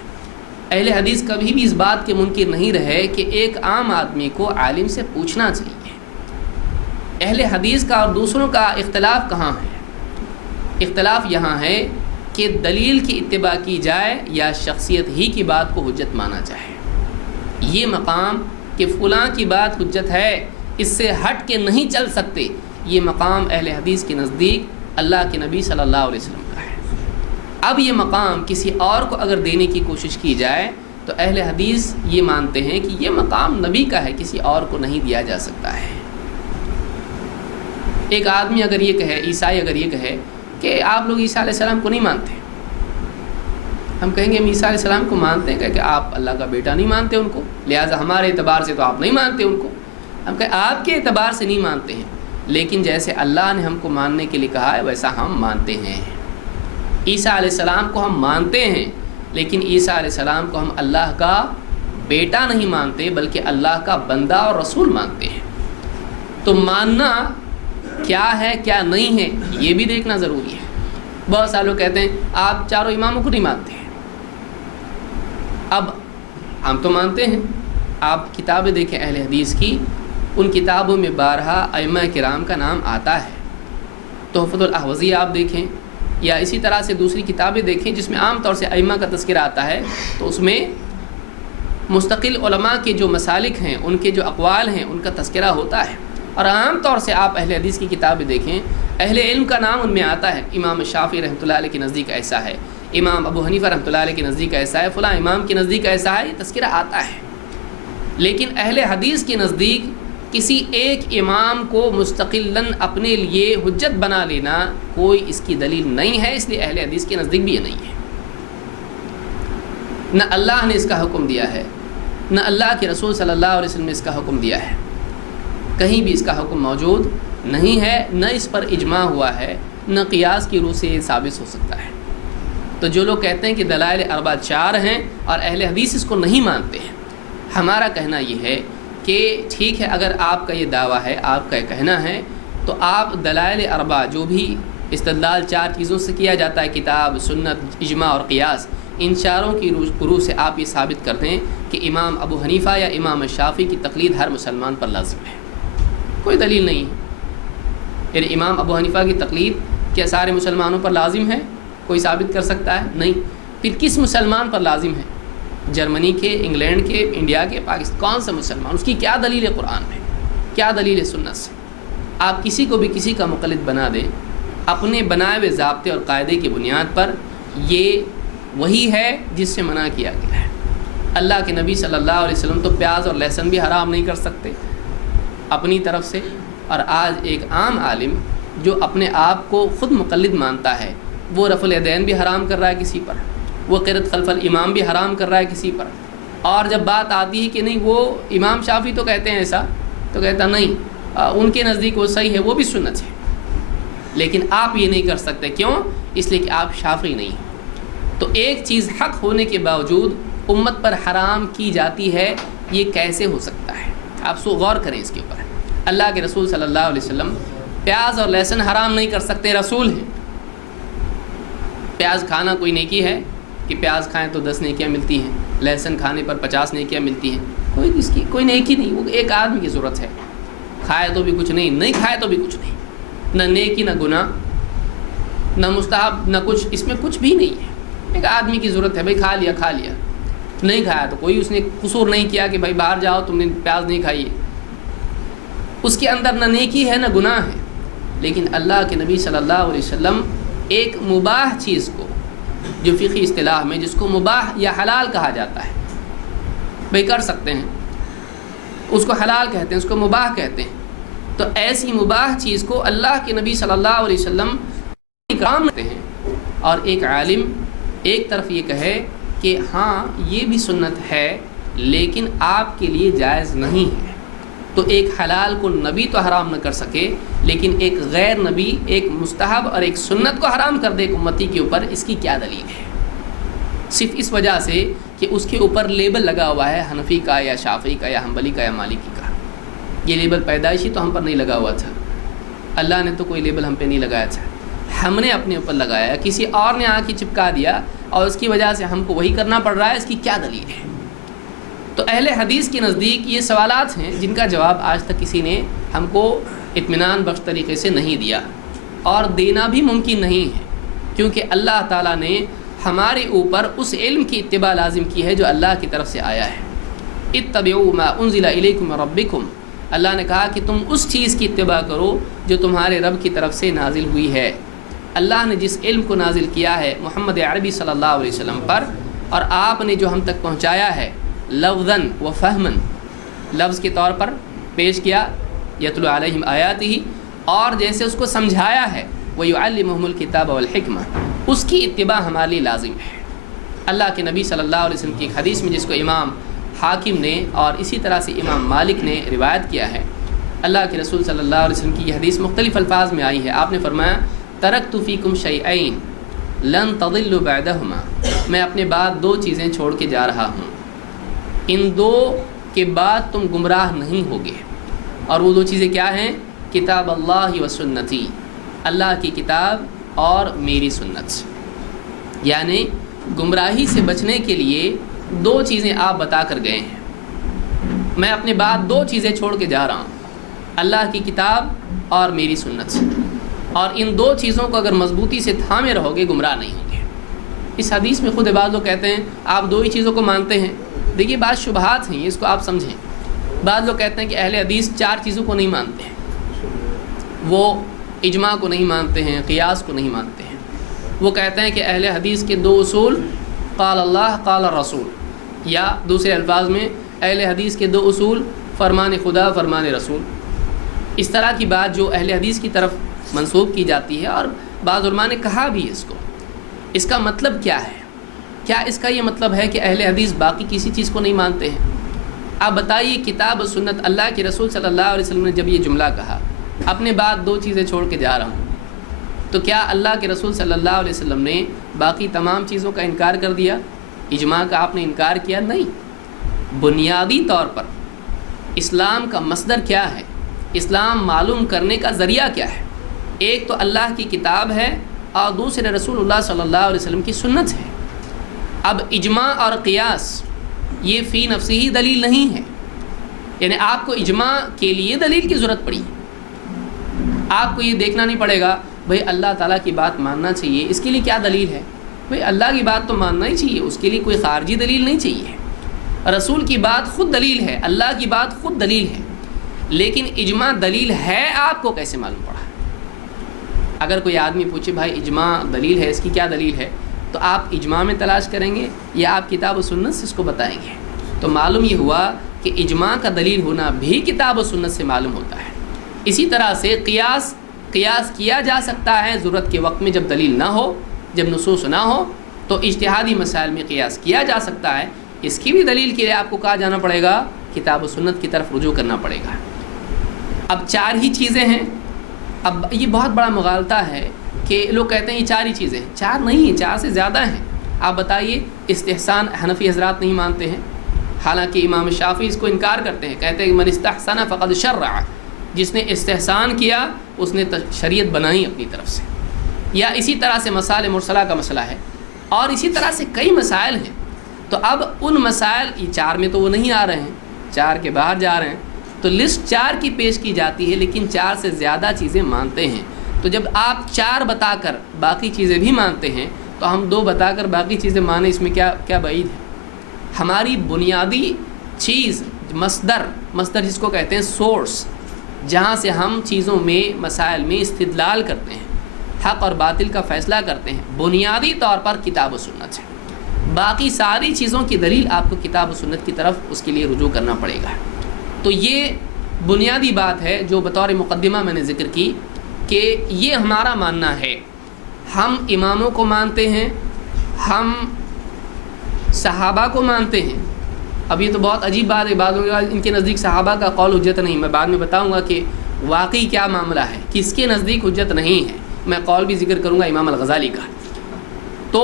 اہل حدیث کبھی بھی اس بات کے منکر نہیں رہے کہ ایک عام آدمی کو عالم سے پوچھنا چاہیے. اہل حدیث کا اور دوسروں کا اختلاف کہاں ہے؟ اختلاف یہاں ہے کہ دلیل کی اتباع کی جائے یا شخصیت ہی کی بات کو حجت مانا جائے. یہ مقام کہ فلاں کی بات حجت ہے، اس سے ہٹ کے نہیں چل سکتے، یہ مقام اہل حدیث کے نزدیک اللہ کے نبی صلی اللہ علیہ وسلم کا ہے. اب یہ مقام کسی اور کو اگر دینے کی کوشش کی جائے تو اہل حدیث یہ مانتے ہیں کہ یہ مقام نبی کا ہے، کسی اور کو نہیں دیا جا سکتا ہے. ایک آدمی اگر یہ کہے، عیسائی اگر یہ کہے کہ آپ لوگ عیسیٰ علیہ السلام کو نہیں مانتے، ہم کہیں گے ہم عیسیٰ علیہ السلام کو مانتے ہیں کہ آپ اللہ کا بیٹا نہیں مانتے ان کو، لہٰذا ہمارے اعتبار سے تو آپ نہیں مانتے ان کو. ہم کہیں آپ کے اعتبار سے نہیں مانتے ہیں، لیکن جیسے اللہ نے ہم کو ماننے کے لیے کہا ہے ویسا ہم مانتے ہیں. عیسیٰ علیہ السلام کو ہم مانتے ہیں، لیکن عیسیٰ علیہ السلام کو ہم اللہ کا بیٹا نہیں مانتے بلکہ اللہ کا بندہ اور رسول مانتے ہیں. تو ماننا کیا ہے کیا نہیں ہے یہ بھی دیکھنا ضروری ہے. بہت سارے لوگ کہتے ہیں آپ چاروں اماموں کو نہیں مانتے ہیں. اب ہم تو مانتے ہیں. آپ کتابیں دیکھیں اہل حدیث کی، ان کتابوں میں بارہا ائمہ کرام کا نام آتا ہے. تحفۃ الاحوذی آپ دیکھیں یا اسی طرح سے دوسری کتابیں دیکھیں جس میں عام طور سے ائمہ کا تذکرہ آتا ہے، تو اس میں مستقل علماء کے جو مسالک ہیں، ان کے جو اقوال ہیں، ان کا تذکرہ ہوتا ہے. اور عام طور سے آپ اہل حدیث کی کتابیں دیکھیں، اہل علم کا نام ان میں آتا ہے. امام شافعی رحمۃ اللہ علیہ کے نزدیک ایسا ہے، امام ابو حنیفہ رحمۃ اللہ علیہ کے نزدیک ایسا ہے، فلاں امام کے نزدیک ایسا ہے، یہ تذکرہ آتا ہے. لیکن اہل حدیث کے نزدیک کسی ایک امام کو مستقلاً اپنے لیے حجت بنا لینا کوئی اس کی دلیل نہیں ہے. اس لیے اہل حدیث کے نزدیک بھی یہ نہیں ہے. نہ اللہ نے اس کا حکم دیا ہے، نہ اللہ کے رسول صلی اللہ علیہ وسلم نے اس کا حکم دیا ہے. کہیں بھی اس کا حکم موجود نہیں ہے، نہ اس پر اجماع ہوا ہے، نہ قیاس کی روح سے یہ ثابت ہو سکتا ہے. تو جو لوگ کہتے ہیں کہ دلائل اربع 4 ہیں اور اہل حدیث اس کو نہیں مانتے ہیں، ہمارا کہنا یہ ہے کہ ٹھیک ہے، اگر آپ کا یہ دعویٰ ہے، آپ کا یہ کہنا ہے، تو آپ دلائل اربع جو بھی استدلال 4 چیزوں سے کیا جاتا ہے، کتاب، سنت، اجماع اور قیاس، ان چاروں کی روح سے آپ یہ ثابت کر دیں کہ امام ابو حنیفہ یا امام شافعی کی تقلید ہر مسلمان پر لازم ہے. کوئی دلیل نہیں ہے. یعنی امام ابو حنیفہ کی تقلید کیا سارے مسلمانوں پر لازم ہے؟ کوئی ثابت کر سکتا ہے؟ نہیں. پھر کس مسلمان پر لازم ہے؟ جرمنی کے، انگلینڈ کے، انڈیا کے، پاکستان، کون سا مسلمان؟ اس کی کیا دلیل ہے قرآن میں؟ کیا دلیل ہے سنت سے؟ آپ کسی کو بھی کسی کا مقلد بنا دیں اپنے بنائے ہوئے ضابطے اور قاعدے کی بنیاد پر، یہ وہی ہے جس سے منع کیا گیا ہے. اللہ کے نبی صلی اللہ علیہ وسلم تو پیاز اور لہسن بھی حرام نہیں کر سکتے اپنی طرف سے، اور آج ایک عام عالم جو اپنے آپ کو خود مقلد مانتا ہے وہ رفع الیدین بھی حرام کر رہا ہے کسی پر، وہ قرأت خلف الامام بھی حرام کر رہا ہے کسی پر. اور جب بات آتی ہے کہ نہیں وہ امام شافعی تو کہتے ہیں ایسا، تو کہتا نہیں ان کے نزدیک وہ صحیح ہے، وہ بھی سنت ہے. لیکن آپ یہ نہیں کر سکتے. کیوں؟ اس لیے کہ آپ شافعی نہیں. تو ایک چیز حق ہونے کے باوجود امت پر حرام کی جاتی ہے، یہ کیسے ہو سکتا ہے؟ آپ غور کریں اس کے اوپر. اللہ کے رسول صلی اللہ علیہ وسلم پیاز اور لہسن حرام نہیں کر سکتے، رسول ہیں. پیاز کھانا کوئی نیکی ہے کہ پیاز کھائیں تو 10 نیکیاں ملتی ہیں، لہسن کھانے پر 50 نیکیاں ملتی ہیں؟ کوئی اس کی کوئی نیکی نہیں. وہ ایک آدمی کی ضرورت ہے، کھائے تو بھی کچھ نہیں، نہیں کھائے تو بھی کچھ نہیں. نہ نیکی، نہ گناہ، نہ مستحب، نہ کچھ، اس میں کچھ بھی نہیں ہے. ایک آدمی کی ضرورت ہے، بھائی کھا لیا، نہیں کھایا تو کوئی اس نے قصور نہیں کیا کہ بھائی باہر جاؤ تم نے پیاز نہیں کھائی ہے. اس کے اندر نہ نیکی ہے نہ گناہ ہے. لیکن اللہ کے نبی صلی اللہ علیہ وسلم ایک مباح چیز کو، جو فقہی اصطلاح میں جس کو مباح یا حلال کہا جاتا ہے، بھائی کر سکتے ہیں، اس کو حلال کہتے ہیں، اس کو مباح کہتے ہیں. تو ایسی مباح چیز کو اللہ کے نبی صلی اللہ علیہ وسلم اکرام کرتے ہیں، اور ایک عالم ایک طرف یہ کہے کہ ہاں یہ بھی سنت ہے لیکن آپ کے لیے جائز نہیں ہے. تو ایک حلال کو نبی تو حرام نہ کر سکے، لیکن ایک غیر نبی ایک مستحب اور ایک سنت کو حرام کر دے ایک امتی کے اوپر، اس کی کیا دلیل ہے؟ صرف اس وجہ سے کہ اس کے اوپر لیبل لگا ہوا ہے حنفی کا یا شافعی کا یا حنبلی کا یا مالکی کا. یہ لیبل پیدائشی تو ہم پر نہیں لگا ہوا تھا، اللہ نے تو کوئی لیبل ہم پہ نہیں لگایا تھا، ہم نے اپنے اوپر لگایا، کسی اور نے آ کے چپکا دیا اور اس کی وجہ سے ہم کو وہی کرنا پڑ رہا ہے. اس کی کیا دلیل ہے؟ تو اہل حدیث کے نزدیک یہ سوالات ہیں جن کا جواب آج تک کسی نے ہم کو اطمینان بخش طریقے سے نہیں دیا، اور دینا بھی ممکن نہیں ہے، کیونکہ اللہ تعالیٰ نے ہمارے اوپر اس علم کی اتباع لازم کی ہے جو اللہ کی طرف سے آیا ہے. اتبعوا ما انزل الیکم من ربکم، اللہ نے کہا کہ تم اس چیز کی اتباع کرو جو تمہارے رب کی طرف سے نازل ہوئی ہے. اللہ نے جس علم کو نازل کیا ہے محمد عربی صلی اللہ علیہ وسلم پر، اور آپ نے جو ہم تک پہنچایا ہے لفظاً و فہماً، لفظ کے طور پر پیش کیا یتلو علیہم آیاتہ، اور جیسے اس کو سمجھایا ہے وَيُعَلِّمُهُمُ الْكِتَابَ وَالْحِكْمَةَ، اس کی اتباع ہمارے لیے لازم ہے. اللہ کے نبی صلی اللہ علیہ وسلم کی ایک حدیث میں جس کو امام حاکم نے اور اسی طرح سے امام مالک نے روایت کیا ہے، اللہ کے رسول صلی اللہ علیہ وسلم کی یہ حدیث مختلف الفاظ میں آئی ہے. آپ نے فرمایا ترکت فیکم شیئین لن تضلوا بعدہما، میں اپنے بعد دو چیزیں چھوڑ کے جا رہا ہوں، ان دو کے بعد تم گمراہ نہیں ہوگے. اور وہ دو چیزیں کیا ہیں؟ کتاب اللہ و سنتی، اللہ کی کتاب اور میری سنت. یعنی گمراہی سے بچنے کے لیے دو چیزیں آپ بتا کر گئے ہیں. میں اپنے بعد دو چیزیں چھوڑ کے جا رہا ہوں، اللہ کی کتاب اور میری سنت، اور ان دو چیزوں کو اگر مضبوطی سے تھامے رہو گے گمراہ نہیں ہوں گے. اس حدیث میں خود بعض لوگ کہتے ہیں آپ دو ہی چیزوں کو مانتے ہیں. دیکھیے بعض شبہات ہیں، اس کو آپ سمجھیں. بعض لوگ کہتے ہیں کہ اہل حدیث چار چیزوں کو نہیں مانتے ہیں، وہ اجماع کو نہیں مانتے ہیں، قیاس کو نہیں مانتے ہیں. وہ کہتے ہیں کہ اہل حدیث کے دو اصول قال اللہ قال الرسول، یا دوسرے الفاظ میں اہل حدیث کے دو اصول فرمان خدا فرمان رسول. اس طرح کی بات جو اہل حدیث کی طرف منسوب کی جاتی ہے، اور بعض علماء نے کہا بھی اس کو. اس کا مطلب کیا ہے؟ کیا اس کا یہ مطلب ہے کہ اہل حدیث باقی کسی چیز کو نہیں مانتے ہیں؟ آپ بتائیے، کتاب و سنت، اللہ کے رسول صلی اللہ علیہ وسلم نے جب یہ جملہ کہا اپنے بعد دو چیزیں چھوڑ کے جا رہا ہوں، تو کیا اللہ کے رسول صلی اللہ علیہ وسلم نے باقی تمام چیزوں کا انکار کر دیا؟ اجماع کا آپ نے انکار کیا؟ نہیں. بنیادی طور پر اسلام کا مصدر کیا ہے، اسلام معلوم کرنے کا ذریعہ کیا ہے؟ ایک تو اللہ کی کتاب ہے اور دوسرے رسول اللہ صلی اللہ علیہ وسلم کی سنت ہے. اب اجماع اور قیاس یہ فی نفسی ہی دلیل نہیں ہے، یعنی آپ کو اجماع کے لیے دلیل کی ضرورت پڑی. آپ کو یہ دیکھنا نہیں پڑے گا بھئی اللہ تعالیٰ کی بات ماننا چاہیے، اس کے لیے کیا دلیل ہے؟ بھئی اللہ کی بات تو ماننا ہی چاہیے، اس کے لیے کوئی خارجی دلیل نہیں چاہیے. رسول کی بات خود دلیل ہے، اللہ کی بات خود دلیل ہے، لیکن اجماع دلیل ہے آپ کو کیسے معلوم پڑا؟ اگر کوئی آدمی پوچھے بھائی اجماع دلیل ہے، اس کی کیا دلیل ہے، تو آپ اجماع میں تلاش کریں گے یا آپ کتاب و سنت سے اس کو بتائیں گے؟ تو معلوم یہ ہوا کہ اجماع کا دلیل ہونا بھی کتاب و سنت سے معلوم ہوتا ہے. اسی طرح سے قیاس کیا جا سکتا ہے ضرورت کے وقت میں، جب دلیل نہ ہو، جب نصوص نہ ہو تو اجتہادی مسائل میں قیاس کیا جا سکتا ہے. اس کی بھی دلیل کے لیے آپ کو کہا جانا پڑے گا، کتاب و سنت کی طرف رجوع کرنا پڑے گا. اب چار ہی چیزیں ہیں. اب یہ بہت بڑا مغالطہ ہے کہ لوگ کہتے ہیں یہ چار ہی چیزیں ہیں. چار نہیں ہیں، چار سے زیادہ ہیں. آپ بتائیے، استحسان حنفی حضرات نہیں مانتے ہیں، حالانکہ امام شافعی اس کو انکار کرتے ہیں، کہتے ہیں کہ من استحسن فقد شرع، جس نے استحسان کیا اس نے شریعت بنائی اپنی طرف سے. یا اسی طرح سے مسائل مرسلہ کا مسئلہ ہے، اور اسی طرح سے کئی مسائل ہیں. تو اب ان مسائل، یہ چار میں تو وہ نہیں آ رہے ہیں، چار کے باہر جا رہے ہیں، تو لسٹ چار کی پیش کی جاتی ہے، لیکن چار سے زیادہ چیزیں مانتے ہیں. تو جب آپ چار بتا کر باقی چیزیں بھی مانتے ہیں تو ہم دو بتا کر باقی چیزیں مانیں، اس میں کیا بعید ہے؟ ہماری بنیادی چیز مصدر جس کو کہتے ہیں سورس، جہاں سے ہم چیزوں میں مسائل میں استدلال کرتے ہیں، حق اور باطل کا فیصلہ کرتے ہیں، بنیادی طور پر کتاب و سنت ہے. باقی ساری چیزوں کی دلیل آپ کو کتاب و سنت کی طرف اس کے لیے رجوع کرنا پڑے گا. تو یہ بنیادی بات ہے جو بطور مقدمہ میں نے ذکر کی کہ یہ ہمارا ماننا ہے. ہم اماموں کو مانتے ہیں، ہم صحابہ کو مانتے ہیں. اب یہ تو بہت عجیب بات ہے، بعض لوگ ان کے نزدیک صحابہ کا قول حجت نہیں. میں بعد میں بتاؤں گا کہ واقعی کیا معاملہ ہے، کس کے نزدیک حجت نہیں ہے. میں قول بھی ذکر کروں گا امام الغزالی کا. تو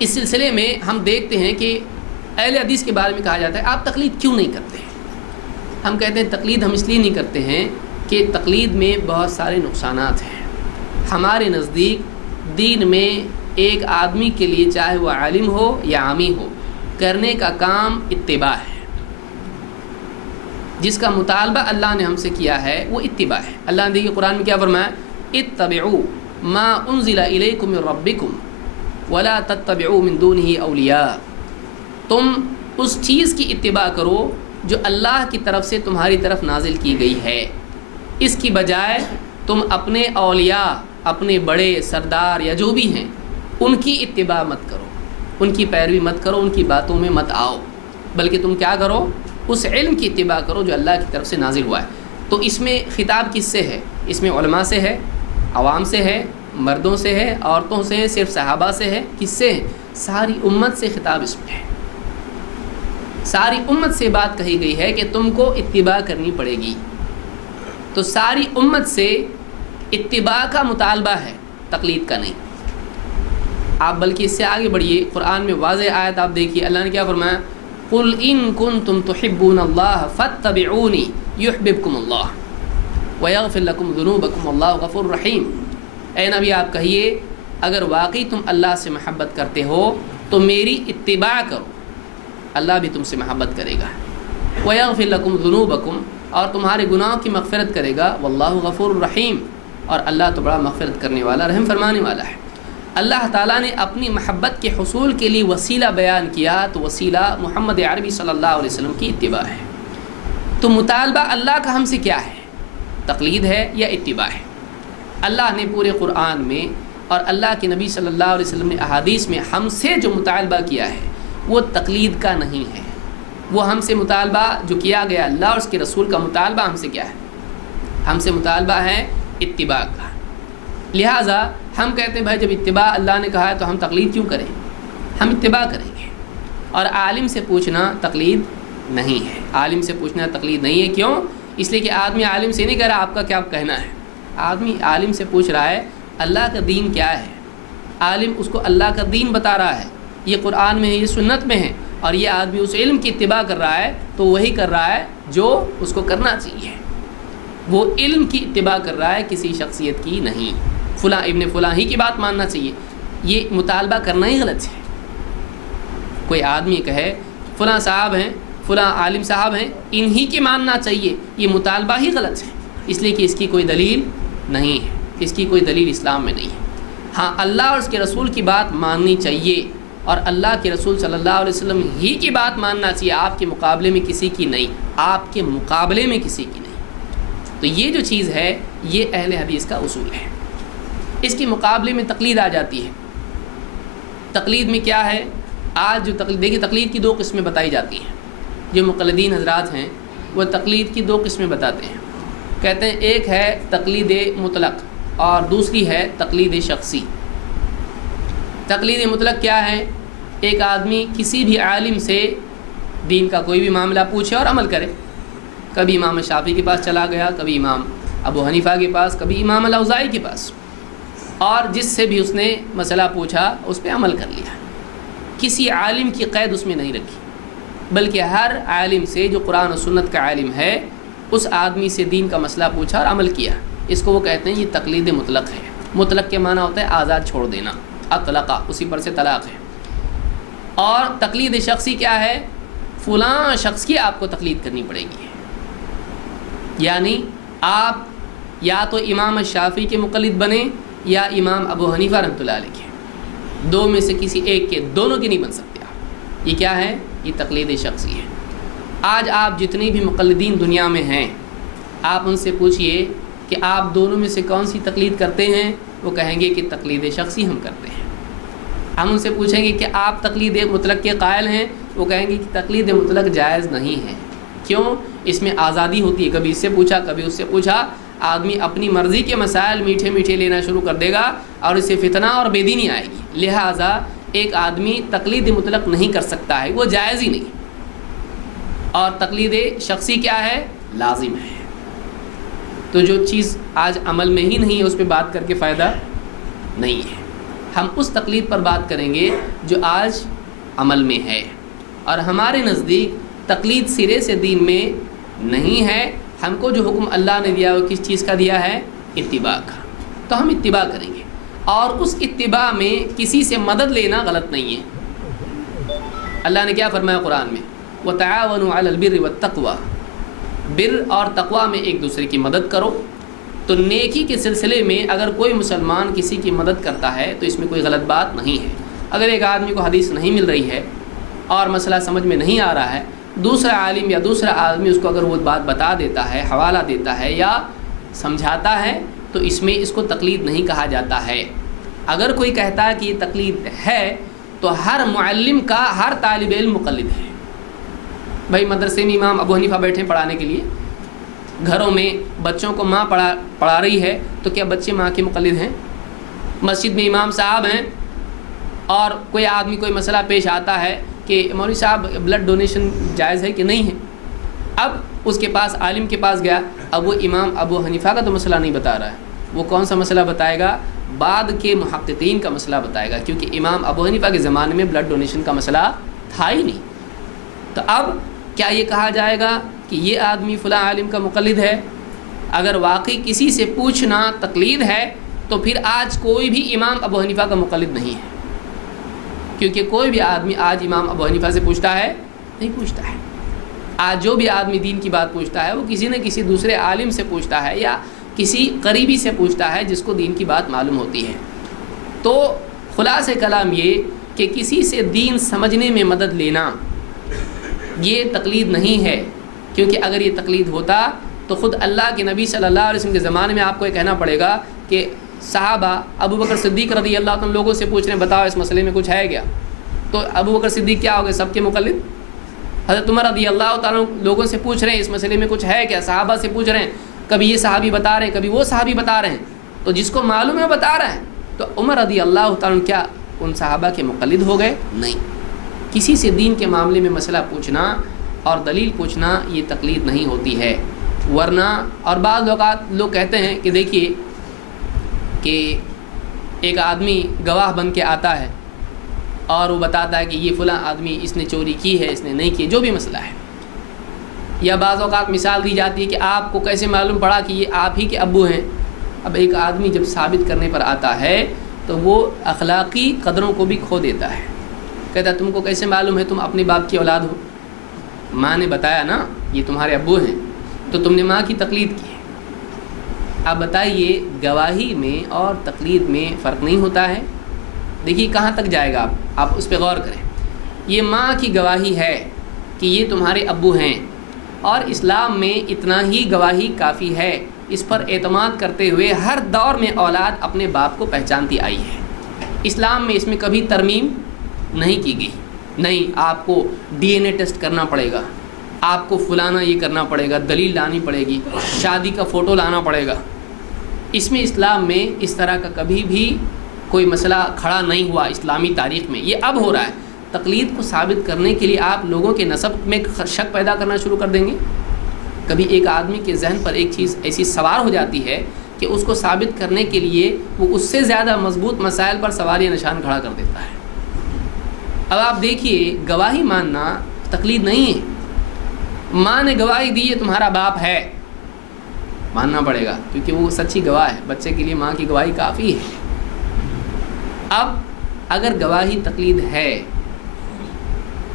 اس سلسلے میں ہم دیکھتے ہیں کہ اہل حدیث کے بارے میں کہا جاتا ہے آپ تقلید کیوں نہیں کرتے ہیں؟ ہم کہتے ہیں تقلید ہم اس لیے نہیں کرتے ہیں کہ تقلید میں بہت سارے نقصانات ہیں. ہمارے نزدیک دین میں ایک آدمی کے لیے چاہے وہ عالم ہو یا عامی ہو کرنے کا کام اتباع ہے. جس کا مطالبہ اللہ نے ہم سے کیا ہے وہ اتباع ہے. اللہ نے دیکھیے قرآن میں کیا فرمایا، اتبعوا ما انزل الیکم من ربکم ولا تتبعوا من دونہ اولیاء. تم اس چیز کی اتباع کرو جو اللہ کی طرف سے تمہاری طرف نازل کی گئی ہے، اس کی بجائے تم اپنے اولیاء، اپنے بڑے سردار یا جو بھی ہیں ان کی اتباع مت کرو، ان کی پیروی مت کرو، ان کی باتوں میں مت آؤ، بلکہ تم کیا کرو، اس علم کی اتباع کرو جو اللہ کی طرف سے نازل ہوا ہے. تو اس میں خطاب کس سے ہے؟ اس میں علماء سے ہے، عوام سے ہے، مردوں سے ہے، عورتوں سے ہے، صرف صحابہ سے ہے، کس سے ہے؟ ساری امت سے خطاب اس میں ہے. ساری امت سے بات کہی گئی ہے کہ تم کو اتباع کرنی پڑے گی. تو ساری امت سے اتباع کا مطالبہ ہے، تقلید کا نہیں. آپ بلکہ اس سے آگے بڑھیے، قرآن میں واضح آیت آپ دیکھیے، اللہ نے کیا فرمایا، قل ان کنتم تحبون اللہ فاتبعونی یحببکم اللہ ویغفر لکم ذنوبکم واللہ غفور رحیم. اے نبی آپ کہیے اگر واقعی تم اللہ سے محبت کرتے ہو تو میری اتباع کرو، اللہ بھی تم سے محبت کرے گا. ویغفر لکم ذنوبکم، اور تمہارے گناہوں کی مغفرت کرے گا. واللہ غفور رحیم، اور اللہ تو بڑا مغفرت کرنے والا، رحم فرمانے والا ہے. اللہ تعالیٰ نے اپنی محبت کے حصول کے لیے وسیلہ بیان کیا، تو وسیلہ محمد عربی صلی اللہ علیہ وسلم کی اتباع ہے. تو مطالبہ اللہ کا ہم سے کیا ہے؟ تقلید ہے یا اتباع ہے؟ اللہ نے پورے قرآن میں اور اللہ کے نبی صلی اللہ علیہ وسلم نے احادیث میں ہم سے جو مطالبہ کیا ہے وہ تقلید کا نہیں ہے. وہ ہم سے مطالبہ جو کیا گیا اللہ اور اس کے رسول کا مطالبہ ہم سے کیا ہے؟ ہم سے مطالبہ ہے اتباع کا. لہٰذا ہم کہتے ہیں بھائی جب اتباع اللہ نے کہا ہے تو ہم تقلید کیوں کریں؟ ہم اتباع کریں گے. اور عالم سے پوچھنا تقلید نہیں ہے. عالم سے پوچھنا تقلید نہیں ہے. کیوں؟ اس لیے کہ آدمی عالم سے نہیں کہہ رہا آپ کا کیا کہنا ہے. آدمی عالم سے پوچھ رہا ہے اللہ کا دین کیا ہے. عالم اس کو اللہ کا دین بتا رہا ہے، یہ قرآن میں ہے، یہ سنت میں ہے، اور یہ آدمی اس علم کی اتباع کر رہا ہے تو وہی کر رہا ہے جو اس کو کرنا چاہیے. وہ علم کی اتباع کر رہا ہے، کسی شخصیت کی نہیں. فلاں ابن فلاں ہی کی بات ماننا چاہیے، یہ مطالبہ کرنا ہی غلط ہے. کوئی آدمی کہے فلاں صاحب ہیں، فلاں عالم صاحب ہیں، انہی کی ماننا چاہیے، یہ مطالبہ ہی غلط ہے، اس لیے کہ اس کی کوئی دلیل نہیں ہے. اس کی کوئی دلیل اسلام میں نہیں ہے. ہاں اللہ اور اس کے رسول کی بات ماننی چاہیے، اور اللہ کے رسول صلی اللہ علیہ وسلم ہی کی بات ماننا چاہیے، آپ کے مقابلے میں کسی کی نہیں، آپ کے مقابلے میں کسی کی نہیں. تو یہ جو چیز ہے یہ اہل حدیث کا اصول ہے. اس کے مقابلے میں تقلید آ جاتی ہے. تقلید میں کیا ہے؟ آج جو تقلید دیکھیے، تقلید کی دو قسمیں بتائی جاتی ہیں. جو مقلدین حضرات ہیں وہ تقلید کی دو قسمیں بتاتے ہیں. کہتے ہیں ایک ہے تقلید مطلق اور دوسری ہے تقلید شخصی. تقلید مطلق کیا ہے؟ ایک آدمی کسی بھی عالم سے دین کا کوئی بھی معاملہ پوچھے اور عمل کرے. کبھی امام شافعی کے پاس چلا گیا، کبھی امام ابو حنیفہ کے پاس، کبھی امام الاوزاعی کے پاس، اور جس سے بھی اس نے مسئلہ پوچھا اس پہ عمل کر لیا. کسی عالم کی قید اس میں نہیں رکھی، بلکہ ہر عالم سے جو قرآن و سنت کا عالم ہے اس آدمی سے دین کا مسئلہ پوچھا اور عمل کیا. اس کو وہ کہتے ہیں یہ تقلید مطلق ہے. مطلق کے معنی ہوتا ہے آزاد چھوڑ دینا، اطلقہ، اسی پر سے طلاق ہے. اور تقلید شخصی کیا ہے؟ فلاں شخص کی آپ کو تقلید کرنی پڑے گی. یعنی آپ یا تو امام شافعی کے مقلد بنیں یا امام ابو حنیفہ رحمۃ اللہ علیہ کے، دو میں سے کسی ایک کے، دونوں کے نہیں بن سکتے آپ. یہ کیا ہے؟ یہ تقلید شخصی ہے. آج آپ جتنی بھی مقلدین دنیا میں ہیں آپ ان سے پوچھئے کہ آپ دونوں میں سے کون سی تقلید کرتے ہیں، وہ کہیں گے کہ تقلید شخصی ہم کرتے ہیں. ہم ان سے پوچھیں گے کہ آپ تقلید مطلق کے قائل ہیں، وہ کہیں گے کہ تقلید مطلق جائز نہیں ہے. کیوں؟ اس میں آزادی ہوتی ہے، کبھی اس سے پوچھا کبھی اس سے پوچھا. آدمی اپنی مرضی کے مسائل میٹھے میٹھے لینا شروع کر دے گا اور اسے فتنہ اور بے دینی آئے گی. لہٰذا ایک آدمی تقلید مطلق نہیں کر سکتا ہے، وہ جائز ہی نہیں. اور تقلید شخصی کیا ہے؟ لازم ہے. تو جو چیز آج عمل میں ہی نہیں ہے اس پہ بات کر کے فائدہ نہیں ہے. ہم اس تقلید پر بات کریں گے جو آج عمل میں ہے، اور ہمارے نزدیک تقلید سرے سے دین میں نہیں ہے۔ ہم کو جو حکم اللہ نے دیا وہ کس چیز کا دیا ہے؟ اتباع کا، تو ہم اتباع کریں گے، اور اس اتباع میں کسی سے مدد لینا غلط نہیں ہے۔ اللہ نے کیا فرمایا قرآن میں؟ وَتَعَاوَنُوا عَلَى الْبِرِّ وَالتَّقْوَى، بر اور تقوی میں ایک دوسرے کی مدد کرو۔ تو نیکی کے سلسلے میں اگر کوئی مسلمان کسی کی مدد کرتا ہے تو اس میں کوئی غلط بات نہیں ہے۔ اگر ایک آدمی کو حدیث نہیں مل رہی ہے اور مسئلہ سمجھ میں نہیں آ رہا ہے، دوسرا عالم یا دوسرا آدمی اس کو اگر وہ بات بتا دیتا ہے، حوالہ دیتا ہے یا سمجھاتا ہے، تو اس میں اس کو تقلید نہیں کہا جاتا ہے۔ اگر کوئی کہتا ہے کہ یہ تقلید ہے تو ہر معلم کا ہر طالب علم مقلد ہے۔ بھائی مدرسے میں امام ابو حنیفہ بیٹھے پڑھانے کے لیے، گھروں میں بچوں کو ماں پڑھا رہی ہے، تو کیا بچے ماں کے مقلد ہیں؟ مسجد میں امام صاحب ہیں اور کوئی آدمی کوئی مسئلہ پیش آتا ہے کہ مولوی صاحب بلڈ ڈونیشن جائز ہے کہ نہیں ہے، اب اس کے پاس عالم کے پاس گیا، اب وہ امام ابو حنیفہ کا تو مسئلہ نہیں بتا رہا ہے، وہ کون سا مسئلہ بتائے گا؟ بعد کے محققین کا مسئلہ بتائے گا، کیونکہ امام ابو حنیفہ کے زمانے میں بلڈ ڈونیشن کا مسئلہ تھا ہی نہیں۔ تو اب کیا یہ کہا جائے گا کہ یہ آدمی فلاں عالم کا مقلد ہے؟ اگر واقعی کسی سے پوچھنا تقلید ہے تو پھر آج کوئی بھی امام ابو حنیفہ کا مقلد نہیں ہے، کیونکہ کوئی بھی آدمی آج امام ابو حنیفہ سے پوچھتا ہے؟ نہیں پوچھتا ہے۔ آج جو بھی آدمی دین کی بات پوچھتا ہے وہ کسی نہ کسی دوسرے عالم سے پوچھتا ہے یا کسی قریبی سے پوچھتا ہے جس کو دین کی بات معلوم ہوتی ہے۔ تو خلاصہ کلام یہ کہ کسی سے دین سمجھنے میں مدد لینا یہ تقلید نہیں ہے، کیونکہ اگر یہ تقلید ہوتا تو خود اللہ کے نبی صلی اللہ علیہ وسلم کے زمانے میں آپ کو یہ کہنا پڑے گا کہ صحابہ ابو بکر صدیق رضی اللہ عنہ لوگوں سے پوچھ رہے ہیں بتاؤ اس مسئلے میں کچھ ہے کیا؟ تو ابو بکر صدیق کیا ہو گئے؟ سب کے مقلد۔ حضرت عمر رضی اللہ تعالیٰ لوگوں سے پوچھ رہے ہیں اس مسئلے میں کچھ ہے کیا؟ صحابہ سے پوچھ رہے ہیں، کبھی یہ صحابی بتا رہے ہیں کبھی وہ صحابی بتا رہے ہیں، تو جس کو معلوم ہے بتا رہا ہے۔ تو عمر رضی اللہ تعالیٰ کیا ان صحابہ کے مقلد ہو گئے؟ نہیں۔ کسی سے دین کے معاملے میں مسئلہ پوچھنا اور دلیل پوچھنا یہ تقلید نہیں ہوتی ہے، ورنہ اور بعض اوقات لوگ کہتے ہیں کہ دیکھیے کہ ایک آدمی گواہ بن کے آتا ہے اور وہ بتاتا ہے کہ یہ فلاں آدمی اس نے چوری کی ہے، اس نے نہیں کی، جو بھی مسئلہ ہے، یا بعض اوقات مثال دی جاتی ہے کہ آپ کو کیسے معلوم پڑا کہ یہ آپ ہی کے ابو ہیں۔ اب ایک آدمی جب ثابت کرنے پر آتا ہے تو وہ اخلاقی قدروں کو بھی کھو دیتا ہے، کہتا ہے تم کو کیسے معلوم ہے تم اپنے باپ کی اولاد ہو؟ ماں نے بتایا نا یہ تمہارے ابو ہیں، تو تم نے ماں کی تقلید کی ہے۔ اب بتائیے گواہی میں اور تقلید میں فرق نہیں ہوتا ہے؟ دیکھیے کہاں تک جائے گا، آپ اس پہ غور کریں۔ یہ ماں کی گواہی ہے کہ یہ تمہارے ابو ہیں، اور اسلام میں اتنا ہی گواہی کافی ہے۔ اس پر اعتماد کرتے ہوئے ہر دور میں اولاد اپنے باپ کو پہچانتی آئی ہے۔ اسلام میں اس میں کبھی ترمیم نہیں کی گئی، نہیں آپ کو ڈی این اے ٹیسٹ کرنا پڑے گا، آپ کو فلانا یہ کرنا پڑے گا، دلیل لانی پڑے گی، شادی کا فوٹو لانا پڑے گا۔ اس میں اسلام میں اس طرح کا کبھی بھی کوئی مسئلہ کھڑا نہیں ہوا اسلامی تاریخ میں، یہ اب ہو رہا ہے۔ تقلید کو ثابت کرنے کے لیے آپ لوگوں کے نسب میں شک پیدا کرنا شروع کر دیں گے۔ کبھی ایک آدمی کے ذہن پر ایک چیز ایسی سوار ہو جاتی ہے کہ اس کو ثابت کرنے کے لیے وہ اس سے زیادہ مضبوط مسائل پر سوالیہ نشان کھڑا کر دیتا ہے۔ اب آپ دیکھیے گواہی ماننا تقلید نہیں ہے۔ ماں نے گواہی دی ہے تمہارا باپ ہے، ماننا پڑے گا کیونکہ وہ سچی گواہ ہے، بچے کے لیے ماں کی گواہی کافی ہے۔ اب اگر گواہی تقلید ہے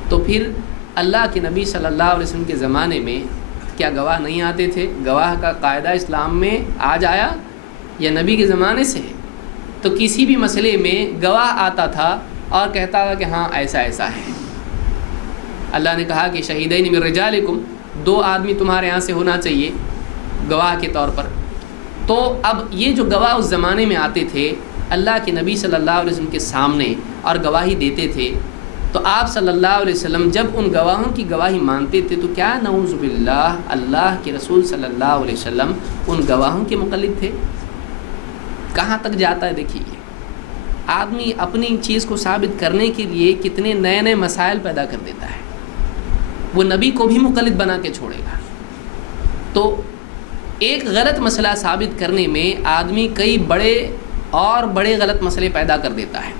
تو پھر اللہ کے نبی صلی اللہ علیہ وسلم کے زمانے میں کیا گواہ نہیں آتے تھے؟ گواہ کا قاعدہ اسلام میں آج آیا یا نبی کے زمانے سے ہے؟ تو کسی بھی مسئلے میں گواہ آتا تھا اور کہتا تھا کہ ہاں ایسا ایسا ہے۔ اللہ نے کہا کہ شہیدین من رجالکم، 2 آدمی تمہارے یہاں سے ہونا چاہیے گواہ کے طور پر۔ تو اب یہ جو گواہ اس زمانے میں آتے تھے اللہ کے نبی صلی اللہ علیہ وسلم کے سامنے اور گواہی دیتے تھے، تو آپ صلی اللہ علیہ وسلم جب ان گواہوں کی گواہی مانتے تھے تو کیا نعوذ باللہ اللہ کے رسول صلی اللہ علیہ وسلم ان گواہوں کے مقلد تھے؟ کہاں تک جاتا ہے دیکھیے، آدمی اپنی چیز کو ثابت کرنے کے لیے کتنے نئے نئے مسائل پیدا کر دیتا ہے، وہ نبی کو بھی مقلد بنا کے چھوڑے گا۔ تو ایک غلط مسئلہ ثابت کرنے میں آدمی کئی بڑے اور بڑے غلط مسئلے پیدا کر دیتا ہے۔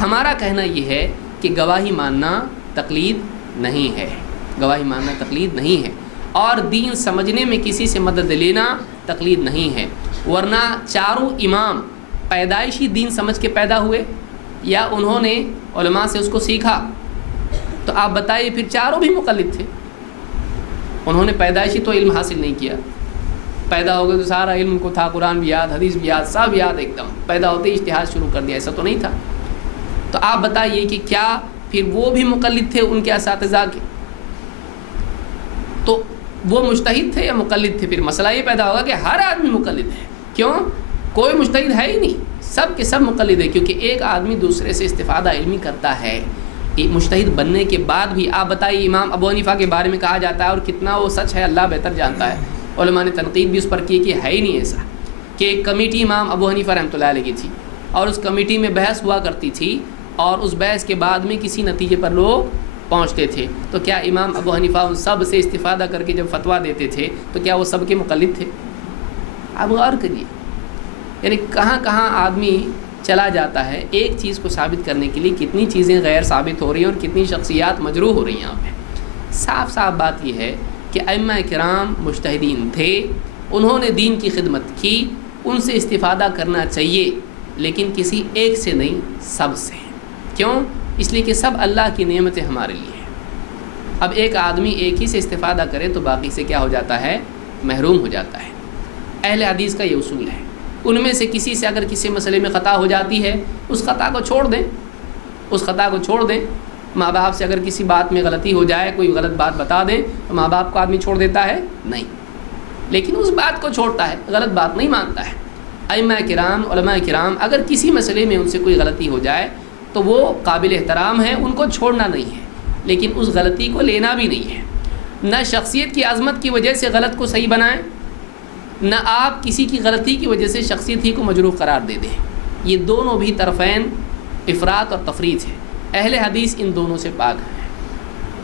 ہمارا کہنا یہ ہے کہ گواہی ماننا تقلید نہیں ہے، گواہی ماننا تقلید نہیں ہے، اور دین سمجھنے میں کسی سے مدد لینا تقلید نہیں ہے۔ ورنہ چاروں امام پیدائشی دین سمجھ کے پیدا ہوئے یا انہوں نے علماء سے اس کو سیکھا؟ تو آپ بتائیے، پھر چاروں بھی مقلد تھے۔ انہوں نے پیدائشی تو علم حاصل نہیں کیا، پیدا ہو گئے تو سارا علم ان کو تھا، قرآن بھی یاد، حدیث بھی یاد، سب یاد ایک دم، پیدا ہوتے ہی اجتہاد شروع کر دیا، ایسا تو نہیں تھا۔ تو آپ بتائیے کہ کیا پھر وہ بھی مقلد تھے ان کے اساتذہ کے؟ تو وہ مجتہد تھے یا مقلد تھے؟ پھر مسئلہ یہ پیدا ہوگا کہ ہر آدمی مقلد ہے۔ کیوں؟ کوئی مجتہد ہے ہی نہیں، سب کے سب مقلد ہے، کیونکہ ایک آدمی دوسرے سے استفادہ علمی کرتا ہے۔ مجتہد بننے کے بعد بھی آپ بتائیے، امام ابو حنیفہ کے بارے میں کہا جاتا ہے، اور کتنا وہ سچ ہے اللہ بہتر جانتا ہے، علماء نے تنقید بھی اس پر کی کہ ہے ہی نہیں ایسا، کہ ایک کمیٹی امام ابو حنیفہ رحمۃ اللہ علیہ کی تھی، اور اس کمیٹی میں بحث ہوا کرتی تھی، اور اس بحث کے بعد میں کسی نتیجے پر لوگ پہنچتے تھے، تو کیا امام ابو حنیفہ ان سب سے استفادہ کر کے جب فتویٰ دیتے تھے تو کیا وہ سب کے مقلد تھے؟ آپ غور کریے، یعنی کہاں کہاں آدمی چلا جاتا ہے ایک چیز کو ثابت کرنے کے لیے، کتنی چیزیں غیر ثابت ہو رہی ہیں اور کتنی شخصیات مجروح ہو رہی ہیں یہاں پہ۔ صاف صاف بات یہ ہے کہ ائمہ کرام مجتہدین تھے، انہوں نے دین کی خدمت کی، ان سے استفادہ کرنا چاہیے، لیکن کسی ایک سے نہیں، سب سے۔ کیوں؟ اس لیے کہ سب اللہ کی نعمتیں ہمارے لیے ہیں۔ اب ایک آدمی ایک ہی سے استفادہ کرے تو باقی سے کیا ہو جاتا ہے؟ محروم ہو جاتا ہے۔ اہل حدیث کا یہ اصول ہے، ان میں سے کسی سے اگر کسی مسئلے میں خطا ہو جاتی ہے، اس خطا کو چھوڑ دیں، اس خطا کو چھوڑ دیں۔ ماں باپ سے اگر کسی بات میں غلطی ہو جائے، کوئی غلط بات بتا دیں، تو ماں باپ کو آدمی چھوڑ دیتا ہے؟ نہیں، لیکن اس بات کو چھوڑتا ہے، غلط بات نہیں مانتا ہے۔ ائمہ کرام، علماء کرام اگر کسی مسئلے میں ان سے کوئی غلطی ہو جائے تو وہ قابل احترام ہے، ان کو چھوڑنا نہیں ہے، لیکن اس غلطی کو لینا بھی نہیں ہے۔ نہ شخصیت کی عظمت کی وجہ سے غلط کو صحیح بنائیں، نہ آپ کسی کی غلطی کی وجہ سے شخصیت ہی کو مجروح قرار دے دیں۔ یہ دونوں بھی طرفین افراط اور تفریط ہے۔ اہل حدیث ان دونوں سے پاک ہیں۔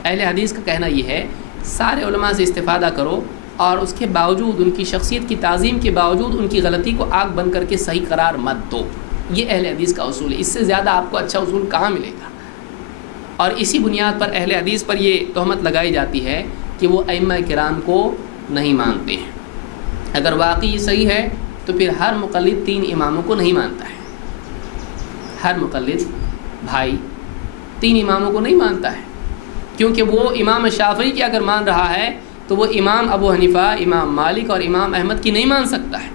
اہل حدیث کا کہنا یہ ہے، سارے علماء سے استفادہ کرو، اور اس کے باوجود ان کی شخصیت کی تعظیم کے باوجود ان کی غلطی کو آگ بند کر کے صحیح قرار مت دو۔ یہ اہل حدیث کا اصول ہے، اس سے زیادہ آپ کو اچھا اصول کہاں ملے گا؟ اور اسی بنیاد پر اہل حدیث پر یہ تہمت لگائی جاتی ہے کہ وہ ائمہ کرام کو نہیں مانتے ہیں۔ اگر واقعی یہ صحیح ہے تو پھر ہر مقلد 3 اماموں کو نہیں مانتا ہے، ہر مقلد بھائی 3 اماموں کو نہیں مانتا ہے، کیونکہ وہ امام شافعی کی اگر مان رہا ہے تو وہ امام ابو حنیفہ، امام مالک اور امام احمد کی نہیں مان سکتا ہے،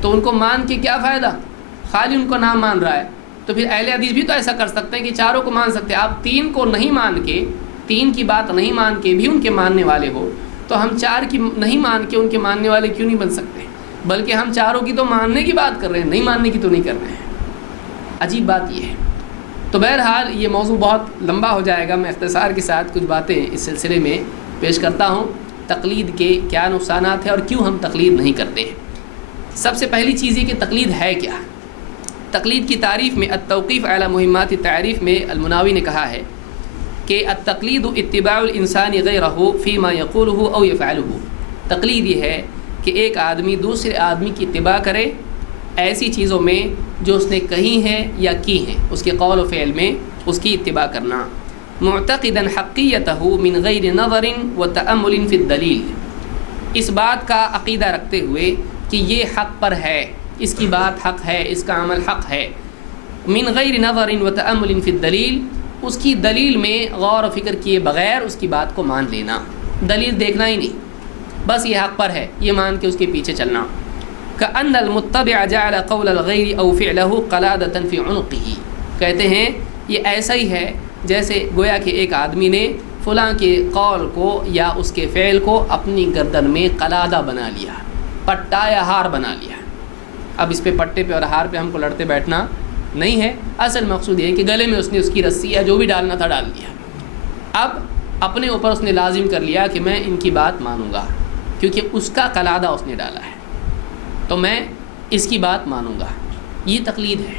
تو ان کو مان کے کیا فائدہ؟ خالی ان کو نام مان رہا ہے۔ تو پھر اہل حدیث بھی تو ایسا کر سکتے ہیں کہ چاروں کو مان سکتے ہیں۔ آپ 3 کو نہیں مان کے، 3 کی بات نہیں مان کے بھی ان کے ماننے والے ہو، تو ہم 4 کی نہیں مان کے ان کے ماننے والے کیوں نہیں بن سکتے؟ بلکہ ہم چاروں کی تو ماننے کی بات کر رہے ہیں، نہیں ماننے کی تو نہیں کر رہے ہیں۔ عجیب بات یہ ہے۔ تو بہرحال یہ موضوع بہت لمبا ہو جائے گا، میں اختصار کے ساتھ کچھ باتیں اس سلسلے میں پیش کرتا ہوں۔ تقلید کے کیا نقصانات ہیں اور کیوں ہم تقلید نہیں کرتے ہیں۔ سب سے پہلی چیز یہ کہ تقلید ہے کیا؟ تقلید کی تعریف میں التوقیف علی مہمات التعریف میں المناوی نے کہا ہے کہ التقلید اتباع الانسان غیرہ فیما یقولہ او یفعلہ۔ تقلید یہ ہے کہ ایک آدمی دوسرے آدمی کی اتباع کرے ایسی چیزوں میں جو اس نے کہی ہیں یا کی ہیں، اس کے قول و فعل میں اس کی اتباع کرنا۔ معتقدا حقیتہ من غیر نظر و تأمل فی الدلیل، اس بات کا عقیدہ رکھتے ہوئے کہ یہ حق پر ہے، اس کی بات حق ہے، اس کا عمل حق ہے۔ من غیر نظر و تأمل فی الدلیل، اس کی دلیل میں غور و فکر کیے بغیر اس کی بات کو مان لینا، دلیل دیکھنا ہی نہیں، بس یہ حق پر ہے یہ مان کے اس کے پیچھے چلنا۔ کأن المتبع جعل قول الغیر او فعلہ قلادۃ فی عنقہ، کہتے ہیں یہ ایسا ہی ہے جیسے گویا کہ ایک آدمی نے فلاں کے قول کو یا اس کے فعل کو اپنی گردن میں قلادہ بنا لیا، پٹا یا ہار بنا لیا۔ اب اس پہ پٹے پہ اور ہار پہ ہم کو لڑتے بیٹھنا نہیں ہے، اصل مقصود یہ ہے کہ گلے میں اس نے اس کی رسی یا جو بھی ڈالنا تھا ڈال دیا۔ اب اپنے اوپر اس نے لازم کر لیا کہ میں ان کی بات مانوں گا، کیونکہ اس کا قلادہ اس نے ڈالا ہے تو میں اس کی بات مانوں گا۔ یہ تقلید ہے۔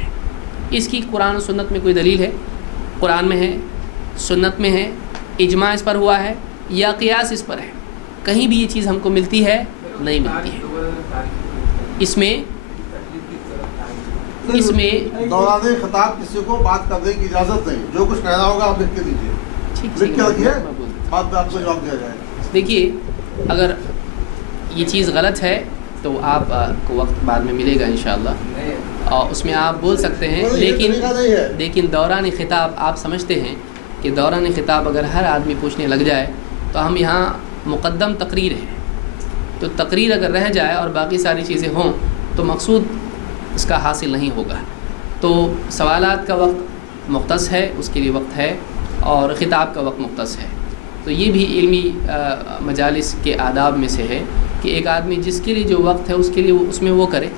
اس کی قرآن و سنت میں کوئی دلیل ہے؟ قرآن میں ہے، سنت میں ہے، اجماع اس پر ہوا ہے یا قیاس اس پر ہے؟ کہیں بھی یہ چیز ہم کو ملتی ہے؟ نہیں ملتی ہے۔ اس میں اس میں دوران خطاب کسی کو بات کرنے کی اجازت نہیں، جو کچھ کہنا ہوگا آپ لکھ کے دیجیے، لکھ کے رکھیے، بعد میں آپ کو جواب دیا جائے گا۔ دیکھیے لیکن یہ چیز غلط ہے تو آپ کو وقت بعد میں ملے گا انشاءاللہ، اور اس میں آپ بول سکتے ہیں، لیکن دوران خطاب آپ سمجھتے ہیں کہ دوران خطاب اگر ہر آدمی پوچھنے لگ جائے تو ہم یہاں مقدم تقریر ہے، تو تقریر اگر رہ جائے اور باقی ساری چیزیں ہوں تو مقصود اس کا حاصل نہیں ہوگا۔ تو سوالات کا وقت مختص ہے، اس کے لیے وقت ہے، اور خطاب کا وقت مختص ہے۔ تو یہ بھی علمی مجالس کے آداب میں سے ہے کہ ایک آدمی جس کے لیے جو وقت ہے اس کے لیے اس میں وہ کرے۔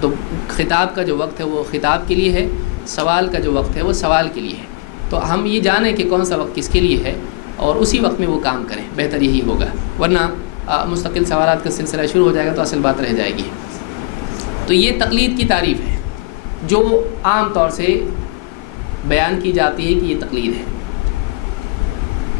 تو خطاب کا جو وقت ہے وہ خطاب کے لیے ہے، سوال کا جو وقت ہے وہ سوال کے لیے ہے۔ تو ہم یہ جانیں کہ کون سا وقت کس کے لیے ہے اور اسی وقت میں وہ کام کریں، بہتر یہی ہوگا، ورنہ مستقل سوالات کا سلسلہ شروع ہو جائے گا تو اصل بات رہ جائے گی۔ تو یہ تقلید کی تعریف ہے جو عام طور سے بیان کی جاتی ہے کہ یہ تقلید ہے۔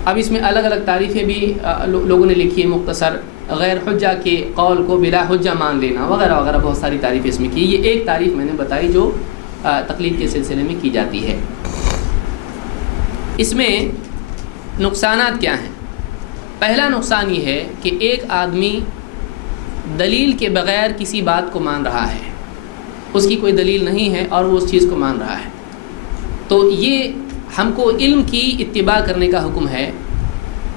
اب اس میں الگ الگ تعریفیں بھی لوگوں نے لکھی ہے، مختصر غیر حجہ کے قول کو بلا حجہ مان لینا وغیرہ وغیرہ، بہت ساری تعریفیں اس میں کی۔ یہ ایک تعریف میں نے بتائی جو تقلید کے سلسلے میں کی جاتی ہے۔ اس میں نقصانات کیا ہیں؟ پہلا نقصان یہ ہے کہ ایک آدمی دلیل کے بغیر کسی بات کو مان رہا ہے، اس کی کوئی دلیل نہیں ہے اور وہ اس چیز کو مان رہا ہے، تو یہ ہم کو علم کی اتباع کرنے کا حکم ہے۔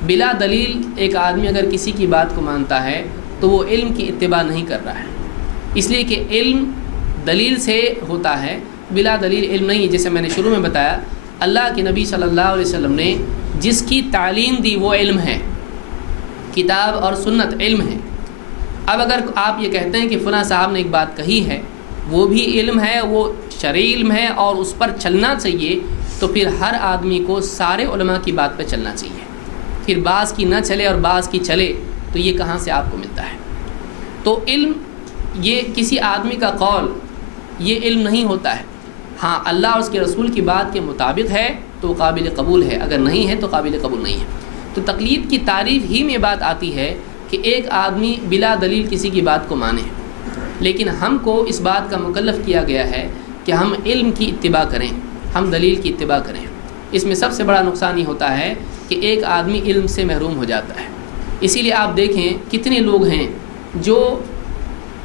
بلا دلیل ایک آدمی اگر کسی کی بات کو مانتا ہے تو وہ علم کی اتباع نہیں کر رہا ہے، اس لیے کہ علم دلیل سے ہوتا ہے، بلا دلیل علم نہیں ہے۔ جیسے میں نے شروع میں بتایا، اللہ کے نبی صلی اللہ علیہ وسلم نے جس کی تعلیم دی وہ علم ہے، کتاب اور سنت علم ہے۔ اب اگر آپ یہ کہتے ہیں کہ فلاں صاحب نے ایک بات کہی ہے، وہ بھی علم ہے، وہ شرعی علم ہے اور اس پر چلنا چاہیے، تو پھر ہر آدمی کو سارے علماء کی بات پہ چلنا چاہیے۔ پھر بعض کی نہ چلے اور بعض کی چلے تو یہ کہاں سے آپ کو ملتا ہے؟ تو علم یہ کسی آدمی کا قول یہ علم نہیں ہوتا ہے۔ ہاں اللہ اور اس کے رسول کی بات کے مطابق ہے تو قابل قبول ہے، اگر نہیں ہے تو قابل قبول نہیں ہے۔ تو تقلید کی تعریف ہی میں بات آتی ہے کہ ایک آدمی بلا دلیل کسی کی بات کو مانے، لیکن ہم کو اس بات کا مکلف کیا گیا ہے کہ ہم علم کی اتباع کریں، ہم دلیل کی اتباع کریں۔ اس میں سب سے بڑا نقصان یہ ہوتا ہے کہ ایک آدمی علم سے محروم ہو جاتا ہے۔ اسی لیے آپ دیکھیں کتنے لوگ ہیں جو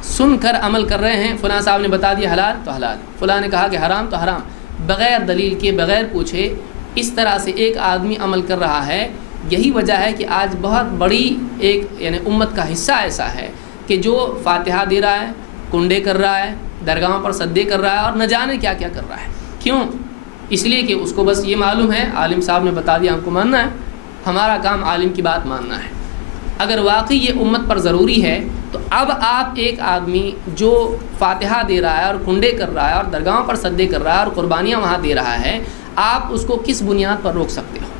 سن کر عمل کر رہے ہیں، فلاں صاحب نے بتا دیا حلال تو حلال، فلاں نے کہا کہ حرام تو حرام، بغیر دلیل کے بغیر پوچھے اس طرح سے ایک آدمی عمل کر رہا ہے۔ یہی وجہ ہے کہ آج بہت بڑی ایک یعنی امت کا حصہ ایسا ہے کہ جو فاتحہ دے رہا ہے، کنڈے کر رہا ہے، درگاہوں پر سجدے کر رہا ہے اور نہ جانے کیا کیا کر رہا ہے۔ کیوں؟ اس لیے کہ اس کو بس یہ معلوم ہے عالم صاحب نے بتا دیا ہم کو ماننا ہے، ہمارا کام عالم کی بات ماننا ہے۔ اگر واقعی یہ امت پر ضروری ہے تو اب آپ ایک آدمی جو فاتحہ دے رہا ہے اور کنڈے کر رہا ہے اور درگاہوں پر سجدے کر رہا ہے اور قربانیاں وہاں دے رہا ہے، آپ اس کو کس بنیاد پر روک سکتے ہو؟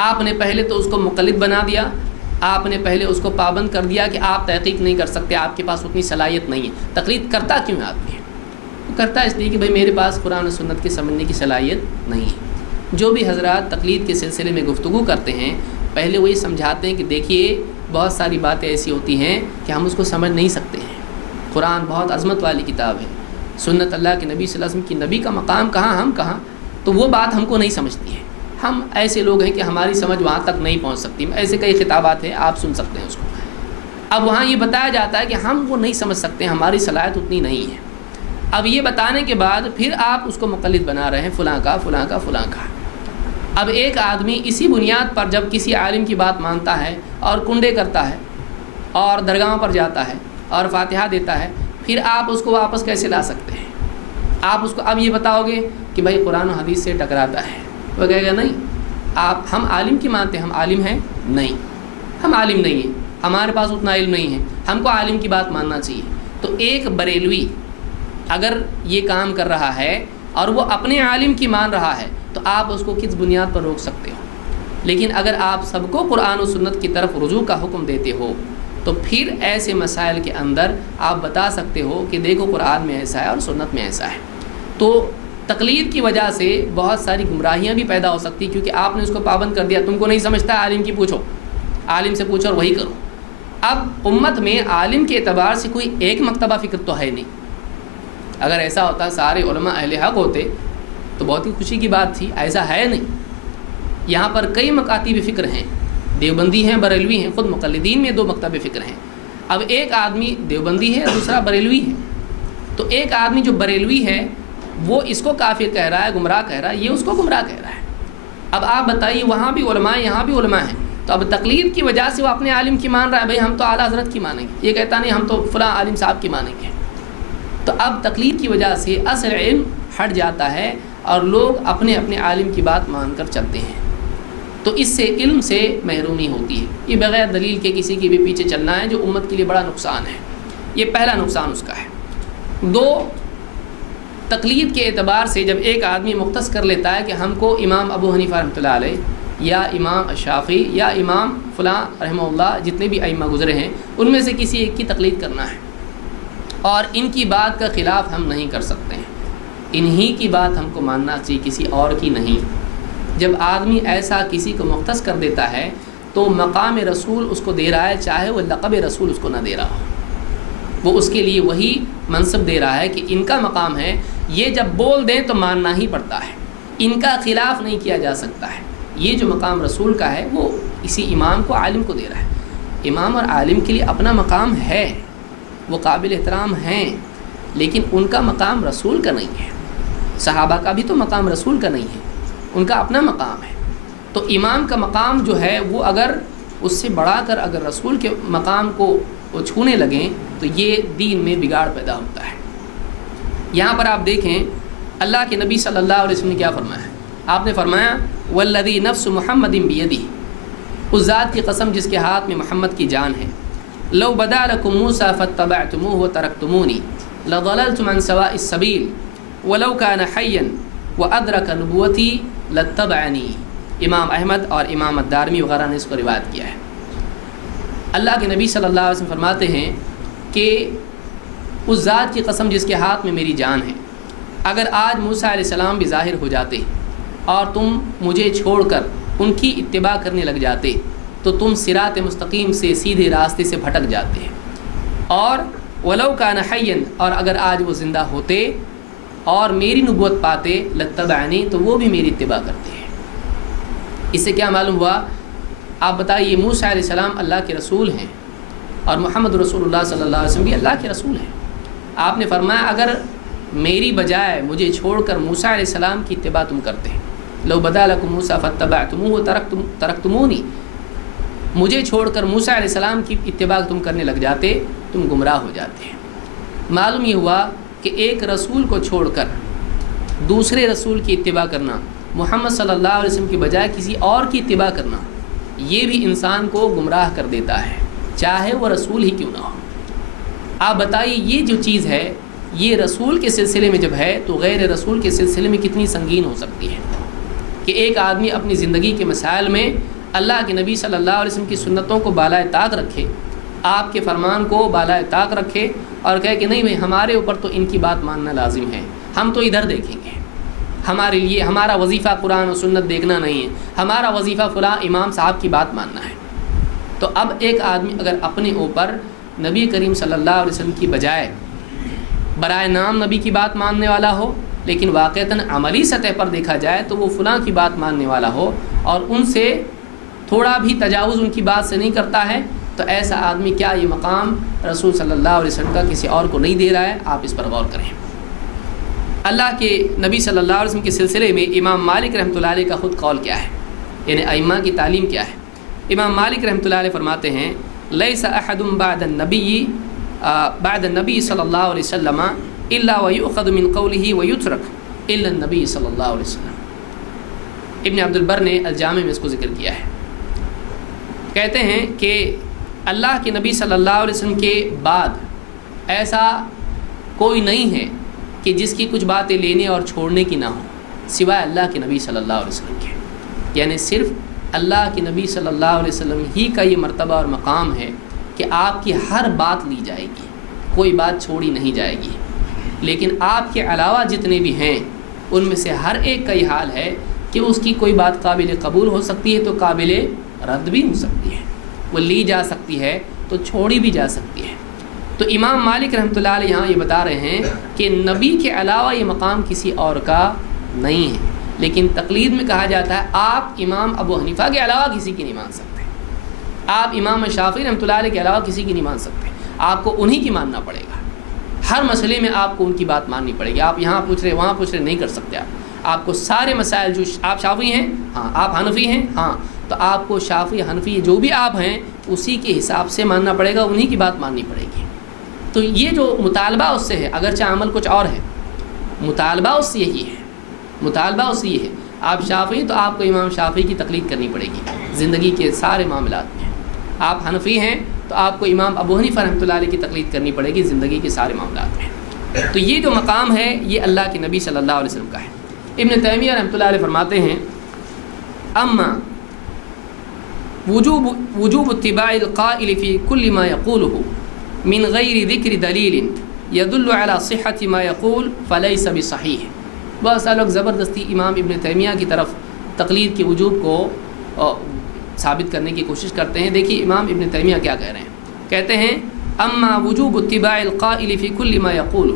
آپ نے پہلے تو اس کو مقلد بنا دیا، آپ نے پہلے اس کو پابند کر دیا کہ آپ تحقیق نہیں کر سکتے، آپ کے پاس اتنی صلاحیت نہیں ہے۔ تقلید کرتا کیوں ہے آدمی؟ وہ کرتا ہے اس لیے کہ بھائی میرے پاس قرآن و سنت کے سمجھنے کی صلاحیت نہیں ہے۔ جو بھی حضرات تقلید کے سلسلے میں گفتگو کرتے ہیں پہلے وہ یہ سمجھاتے ہیں کہ دیکھیے بہت ساری باتیں ایسی ہوتی ہیں کہ ہم اس کو سمجھ نہیں سکتے ہیں۔ قرآن بہت عظمت والی کتاب ہے، سنت اللہ کے نبی صلی اللہ علیہ وسلم کی نبی کا مقام کہاں، ہم کہاں، تو وہ بات ہم کو نہیں سمجھتی ہے۔ ہم ایسے لوگ ہیں کہ ہماری سمجھ وہاں تک نہیں پہنچ سکتی، ایسے کئی خطابات ہیں آپ سن سکتے ہیں اس کو۔ اب وہاں یہ بتایا جاتا ہے کہ ہم وہ نہیں سمجھ سکتے، ہماری صلاحیت اتنی نہیں ہے۔ اب یہ بتانے کے بعد پھر آپ اس کو مقلد بنا رہے ہیں، فلاں کا فلاں کا فلاں کا۔ اب ایک آدمی اسی بنیاد پر جب کسی عالم کی بات مانتا ہے اور کنڈے کرتا ہے اور درگاہوں پر جاتا ہے اور فاتحہ دیتا ہے، پھر آپ اس کو واپس کیسے لا سکتے ہیں؟ آپ اس کو اب یہ بتاؤ گے کہ بھائی قرآن و حدیث سے ٹکراتا ہے، وہ کہے گا نہیں، ہم عالم کی مانتے ہیں، ہم عالم ہیں نہیں، ہم عالم نہیں ہیں، ہمارے پاس اتنا علم نہیں ہے، ہم کو عالم کی بات ماننا چاہیے۔ تو ایک بریلوی اگر یہ کام کر رہا ہے اور وہ اپنے عالم کی مان رہا ہے تو آپ اس کو کس بنیاد پر روک سکتے ہو؟ لیکن اگر آپ سب کو قرآن و سنت کی طرف رجوع کا حکم دیتے ہو تو پھر ایسے مسائل کے اندر آپ بتا سکتے ہو کہ دیکھو قرآن میں ایسا ہے اور سنت میں ایسا ہے۔ تو تقلید کی وجہ سے بہت ساری گمراہیاں بھی پیدا ہو سکتی، کیونکہ آپ نے اس کو پابند کر دیا، تم کو نہیں سمجھتا عالم کی پوچھو، عالم سے پوچھو اور وہی کرو۔ اب امت میں عالم کے اعتبار سے کوئی ایک مکتبہ فکر تو ہے نہیں، اگر ایسا ہوتا سارے علماء اہل حق ہوتے تو بہت ہی خوشی کی بات تھی، ایسا ہے نہیں۔ یہاں پر کئی مکاتب فکر ہیں، دیوبندی ہیں، بریلوی ہیں، خود مقلدین میں 2 مکتب فکر ہیں۔ اب ایک آدمی دیوبندی ہے، دوسرا بریلوی ہے، تو ایک آدمی جو بریلوی ہے وہ اس کو کافر کہہ رہا ہے، گمراہ کہہ رہا ہے، یہ اس کو گمراہ کہہ رہا ہے۔ اب آپ بتائیے، وہاں بھی علماء ہیں، یہاں بھی علماء ہیں، تو اب تقلید کی وجہ سے وہ اپنے عالم کی مان رہا ہے، بھائی ہم تو اعلیٰ حضرت کی مانیں گے، یہ کہتا نہیں ہم تو فلاں عالم صاحب کی مانیں گے۔ تو اب تقلید کی وجہ سے اصل علم ہٹ جاتا ہے اور لوگ اپنے اپنے عالم کی بات مان کر چلتے ہیں، تو اس سے علم سے محرومی ہوتی ہے۔ یہ بغیر دلیل کے کسی کے بھی پیچھے چلنا ہے جو امت کے لیے بڑا نقصان ہے، یہ پہلا نقصان اس کا ہے۔ 2، تقلید کے اعتبار سے جب ایک آدمی مختص کر لیتا ہے کہ ہم کو امام ابو حنیفہ رحمۃ اللہ علیہ یا امام شافعی یا امام فلاں رحمہ اللہ، جتنے بھی ائمہ گزرے ہیں ان میں سے کسی ایک کی تقلید کرنا ہے اور ان کی بات کا خلاف ہم نہیں کر سکتے ہیں، انہی کی بات ہم کو ماننا چاہیے، کسی اور کی نہیں۔ جب آدمی ایسا کسی کو مختص کر دیتا ہے تو مقام رسول اس کو دے رہا ہے، چاہے وہ لقب رسول اس کو نہ دے رہا ہو، وہ اس کے لیے وہی منصب دے رہا ہے کہ ان کا مقام ہے، یہ جب بول دیں تو ماننا ہی پڑتا ہے، ان کا خلاف نہیں کیا جا سکتا ہے۔ یہ جو مقام رسول کا ہے وہ اسی امام کو، عالم کو دے رہا ہے۔ امام اور عالم کے لیے اپنا مقام ہے، وہ قابل احترام ہیں، لیکن ان کا مقام رسول کا نہیں ہے۔ صحابہ کا بھی تو مقام رسول کا نہیں ہے، ان کا اپنا مقام ہے۔ تو امام کا مقام جو ہے وہ اگر اس سے بڑھا کر اگر رسول کے مقام کو وہ چھونے لگیں تو یہ دین میں بگاڑ پیدا ہوتا ہے۔ یہاں پر آپ دیکھیں اللہ کے نبی صلی اللہ علیہ وسلم نے کیا فرمایا ہے؟ آپ نے فرمایا والذی نفس محمد بیدہ، اس ذات کی قسم جس کے ہاتھ میں محمد کی جان ہے، لو بدا لکم موسیٰ فاتبعتموہ وترکتمونی لضللتم عن سواء السبیل ولو کان حیا وادرک نبوتی لاتبعنی۔ امام احمد اور امام الدارمی وغیرہ نے اس کو روایت کیا ہے۔ اللہ کے نبی صلی اللہ علیہ وسلم فرماتے ہیں کہ اس ذات کی قسم جس کے ہاتھ میں میری جان ہے، اگر آج موسیٰ علیہ السلام بھی ظاہر ہو جاتے اور تم مجھے چھوڑ کر ان کی اتباع کرنے لگ جاتے تو تم صراط مستقیم سے، سیدھے راستے سے بھٹک جاتے ہیں۔ اور ولو کان حیا، اور اگر آج وہ زندہ ہوتے اور میری نبوت پاتے لاتبعنی، تو وہ بھی میری اتباع کرتے ہیں۔ اس سے کیا معلوم ہوا؟ آپ بتائیے، موسیٰ علیہ السلام اللہ کے رسول ہیں اور محمد رسول اللہ صلی اللہ علیہ وسلم بھی اللہ کے رسول ہیں۔ آپ نے فرمایا اگر میری بجائے مجھے چھوڑ کر موسیٰ علیہ السلام کی اتباع تم کرتے ہیں، لو بدا لکم موسیٰ فاتبعتموہ ترکتمونی، مجھے چھوڑ کر موسیٰ علیہ السلام کی اتباع تم کرنے لگ جاتے، تم گمراہ ہو جاتے ہیں۔ معلوم یہ ہوا کہ ایک رسول کو چھوڑ کر دوسرے رسول کی اتباع کرنا، محمد صلی اللہ علیہ وسلم کی بجائے کسی اور کی اتباع کرنا، یہ بھی انسان کو گمراہ کر دیتا ہے، چاہے وہ رسول ہی کیوں نہ ہو۔ آپ بتائیے یہ جو چیز ہے یہ رسول کے سلسلے میں جب ہے تو غیر رسول کے سلسلے میں کتنی سنگین ہو سکتی ہے کہ ایک آدمی اپنی زندگی کے مسائل میں اللہ کے نبی صلی اللہ علیہ وسلم کی سنتوں کو بالائے طاق رکھے، آپ کے فرمان کو بالائے طاق رکھے اور کہے کہ نہیں بھائی ہمارے اوپر تو ان کی بات ماننا لازم ہے، ہم تو ادھر دیکھیں گے، ہمارے لیے ہمارا وظیفہ قرآن و سنت دیکھنا نہیں ہے، ہمارا وظیفہ فلاں امام صاحب کی بات ماننا ہے۔ تو اب ایک آدمی اگر اپنے اوپر نبی کریم صلی اللہ علیہ وسلم کی بجائے برائے نام نبی کی بات ماننے والا ہو، لیکن واقعتاً عملی سطح پر دیکھا جائے تو وہ فلاں کی بات ماننے والا ہو اور ان سے تھوڑا بھی تجاوز ان کی بات سے نہیں کرتا ہے، تو ایسا آدمی کیا یہ مقام رسول صلی اللہ علیہ وسلم کا کسی اور کو نہیں دے رہا ہے؟ آپ اس پر غور کریں۔ اللہ کے نبی صلی اللہ علیہ وسلم کے سلسلے میں امام مالک رحمۃ اللہ علیہ کا خود قول کیا ہے، یعنی ائمہ کی تعلیم کیا ہے؟ امام مالک رحمۃ اللہ علیہ فرماتے ہیں لیس احد بعد النبی صلی اللہ علیہ وسلم الا ویؤخذ من قوله ویترک الا النبی صلی اللہ علیہ وسلم۔ ابن عبد البر نے الجامع میں اس کو ذکر کیا ہے، کہتے ہیں کہ اللہ کے نبی صلی اللہ علیہ وسلم کے بعد ایسا کوئی نہیں ہے کہ جس کی کچھ باتیں لینے اور چھوڑنے کی نہ ہو سوائے اللہ کے نبی صلی اللہ علیہ وسلم کے، یعنی صرف اللہ کے نبی صلی اللہ علیہ وسلم ہی کا یہ مرتبہ اور مقام ہے کہ آپ کی ہر بات لی جائے گی، کوئی بات چھوڑی نہیں جائے گی، لیکن آپ کے علاوہ جتنے بھی ہیں ان میں سے ہر ایک کا یہ حال ہے کہ اس کی کوئی بات قابل قبول ہو سکتی ہے تو قابل رد بھی ہو سکتی ہے، وہ لی جا سکتی ہے تو چھوڑی بھی جا سکتی ہے۔ تو امام مالک رحمۃ اللہ علیہ یہاں یہ بتا رہے ہیں کہ نبی کے علاوہ یہ مقام کسی اور کا نہیں ہے، لیکن تقلید میں کہا جاتا ہے آپ امام ابو حنیفہ کے علاوہ کسی کی نہیں مان سکتے، آپ امام شافعی رحمۃ اللہ علیہ کے علاوہ کسی کی نہیں مان سکتے، آپ کو انہی کی ماننا پڑے گا، ہر مسئلے میں آپ کو ان کی بات ماننی پڑے گی، آپ یہاں پوچھ رہے وہاں پوچھ رہے نہیں کر سکتے، آپ کو سارے مسائل جو آپ شافعی ہیں ہاں، آپ حنفی ہیں ہاں، تو آپ کو شافعی حنفی جو بھی آپ ہیں اسی کے حساب سے ماننا پڑے گا، انہی کی بات ماننی پڑے گی۔ تو یہ جو مطالبہ اس سے ہے، اگرچہ عمل کچھ اور ہے، مطالبہ اس سے یہی ہے، مطالبہ اس سے یہ ہے، آپ شافعی تو آپ کو امام شافعی کی تقلید کرنی پڑے گی زندگی کے سارے معاملات میں، آپ حنفی ہیں تو آپ کو امام ابو حنیفہ رحمۃ اللہ علیہ کی تقلید کرنی پڑے گی زندگی کے سارے معاملات میں۔ تو یہ جو مقام ہے یہ اللہ کے نبی صلی اللہ علیہ وسلم کا ہے۔ ابن تیمیہ رحمۃ اللہ علیہ فرماتے ہیں اما وجوب اتباع القائل فی کل ما یقولہ من غیر ذکر دلیل یدل علی صحت ما یقول فلیس بصحیح۔ بہت سارے لوگ زبردستی امام ابن تیمیہ کی طرف تقلید کے وجوب کو ثابت کرنے کی کوشش کرتے ہیں۔ دیکھیے امام ابن تیمیہ کیا کہہ رہے ہیں، کہتے ہیں اما وجوب اتباع القائل فی کل ما یقول،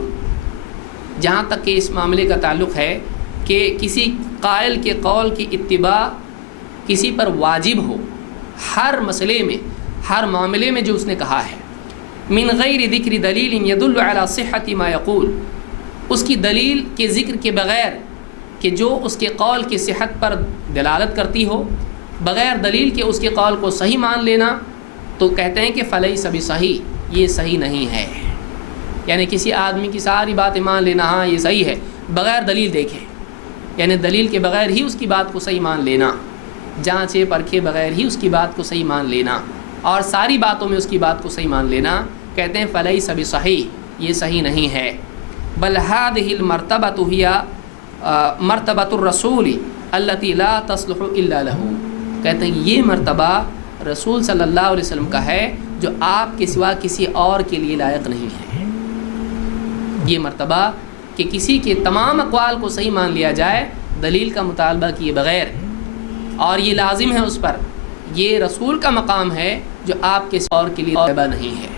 جہاں تک کہ اس معاملے کا تعلق ہے کہ کسی قائل کے قول کی اتباع کسی پر واجب ہو، ہر مسئلے میں ہر معاملے میں جو اس نے کہا ہے، من غیر ذکر دلیل یدل علی صحت ما یقول، اس کی دلیل کے ذکر کے بغیر کہ جو اس کے قول کی صحت پر دلالت کرتی ہو، بغیر دلیل کے اس کے قول کو صحیح مان لینا، تو کہتے ہیں کہ فلیس بصحیح، یہ صحیح نہیں ہے۔ یعنی کسی آدمی کی ساری باتیں مان لینا ہاں یہ صحیح ہے بغیر دلیل دیکھے، یعنی دلیل کے بغیر ہی اس کی بات کو صحیح مان لینا، جانچے پرکھے بغیر ہی اس کی بات کو صحیح مان لینا اور ساری باتوں میں اس کی بات کو صحیح مان لینا، کہتے ہیں فلیس بصحیح، یہ صحیح نہیں ہے۔ بل هذه المرتبة هي مرتبۃ الرسول التي لا تصلح الا له، کہتے ہیں یہ مرتبہ رسول صلی اللہ علیہ وسلم کا ہے جو آپ کے سوا کسی اور کے لیے لائق نہیں ہے۔ یہ مرتبہ کہ کسی کے تمام اقوال کو صحیح مان لیا جائے دلیل کا مطالبہ کیے بغیر، اور یہ لازم ہے اس پر، یہ رسول کا مقام ہے جو آپ کے اور کے لیے لائق نہیں ہے۔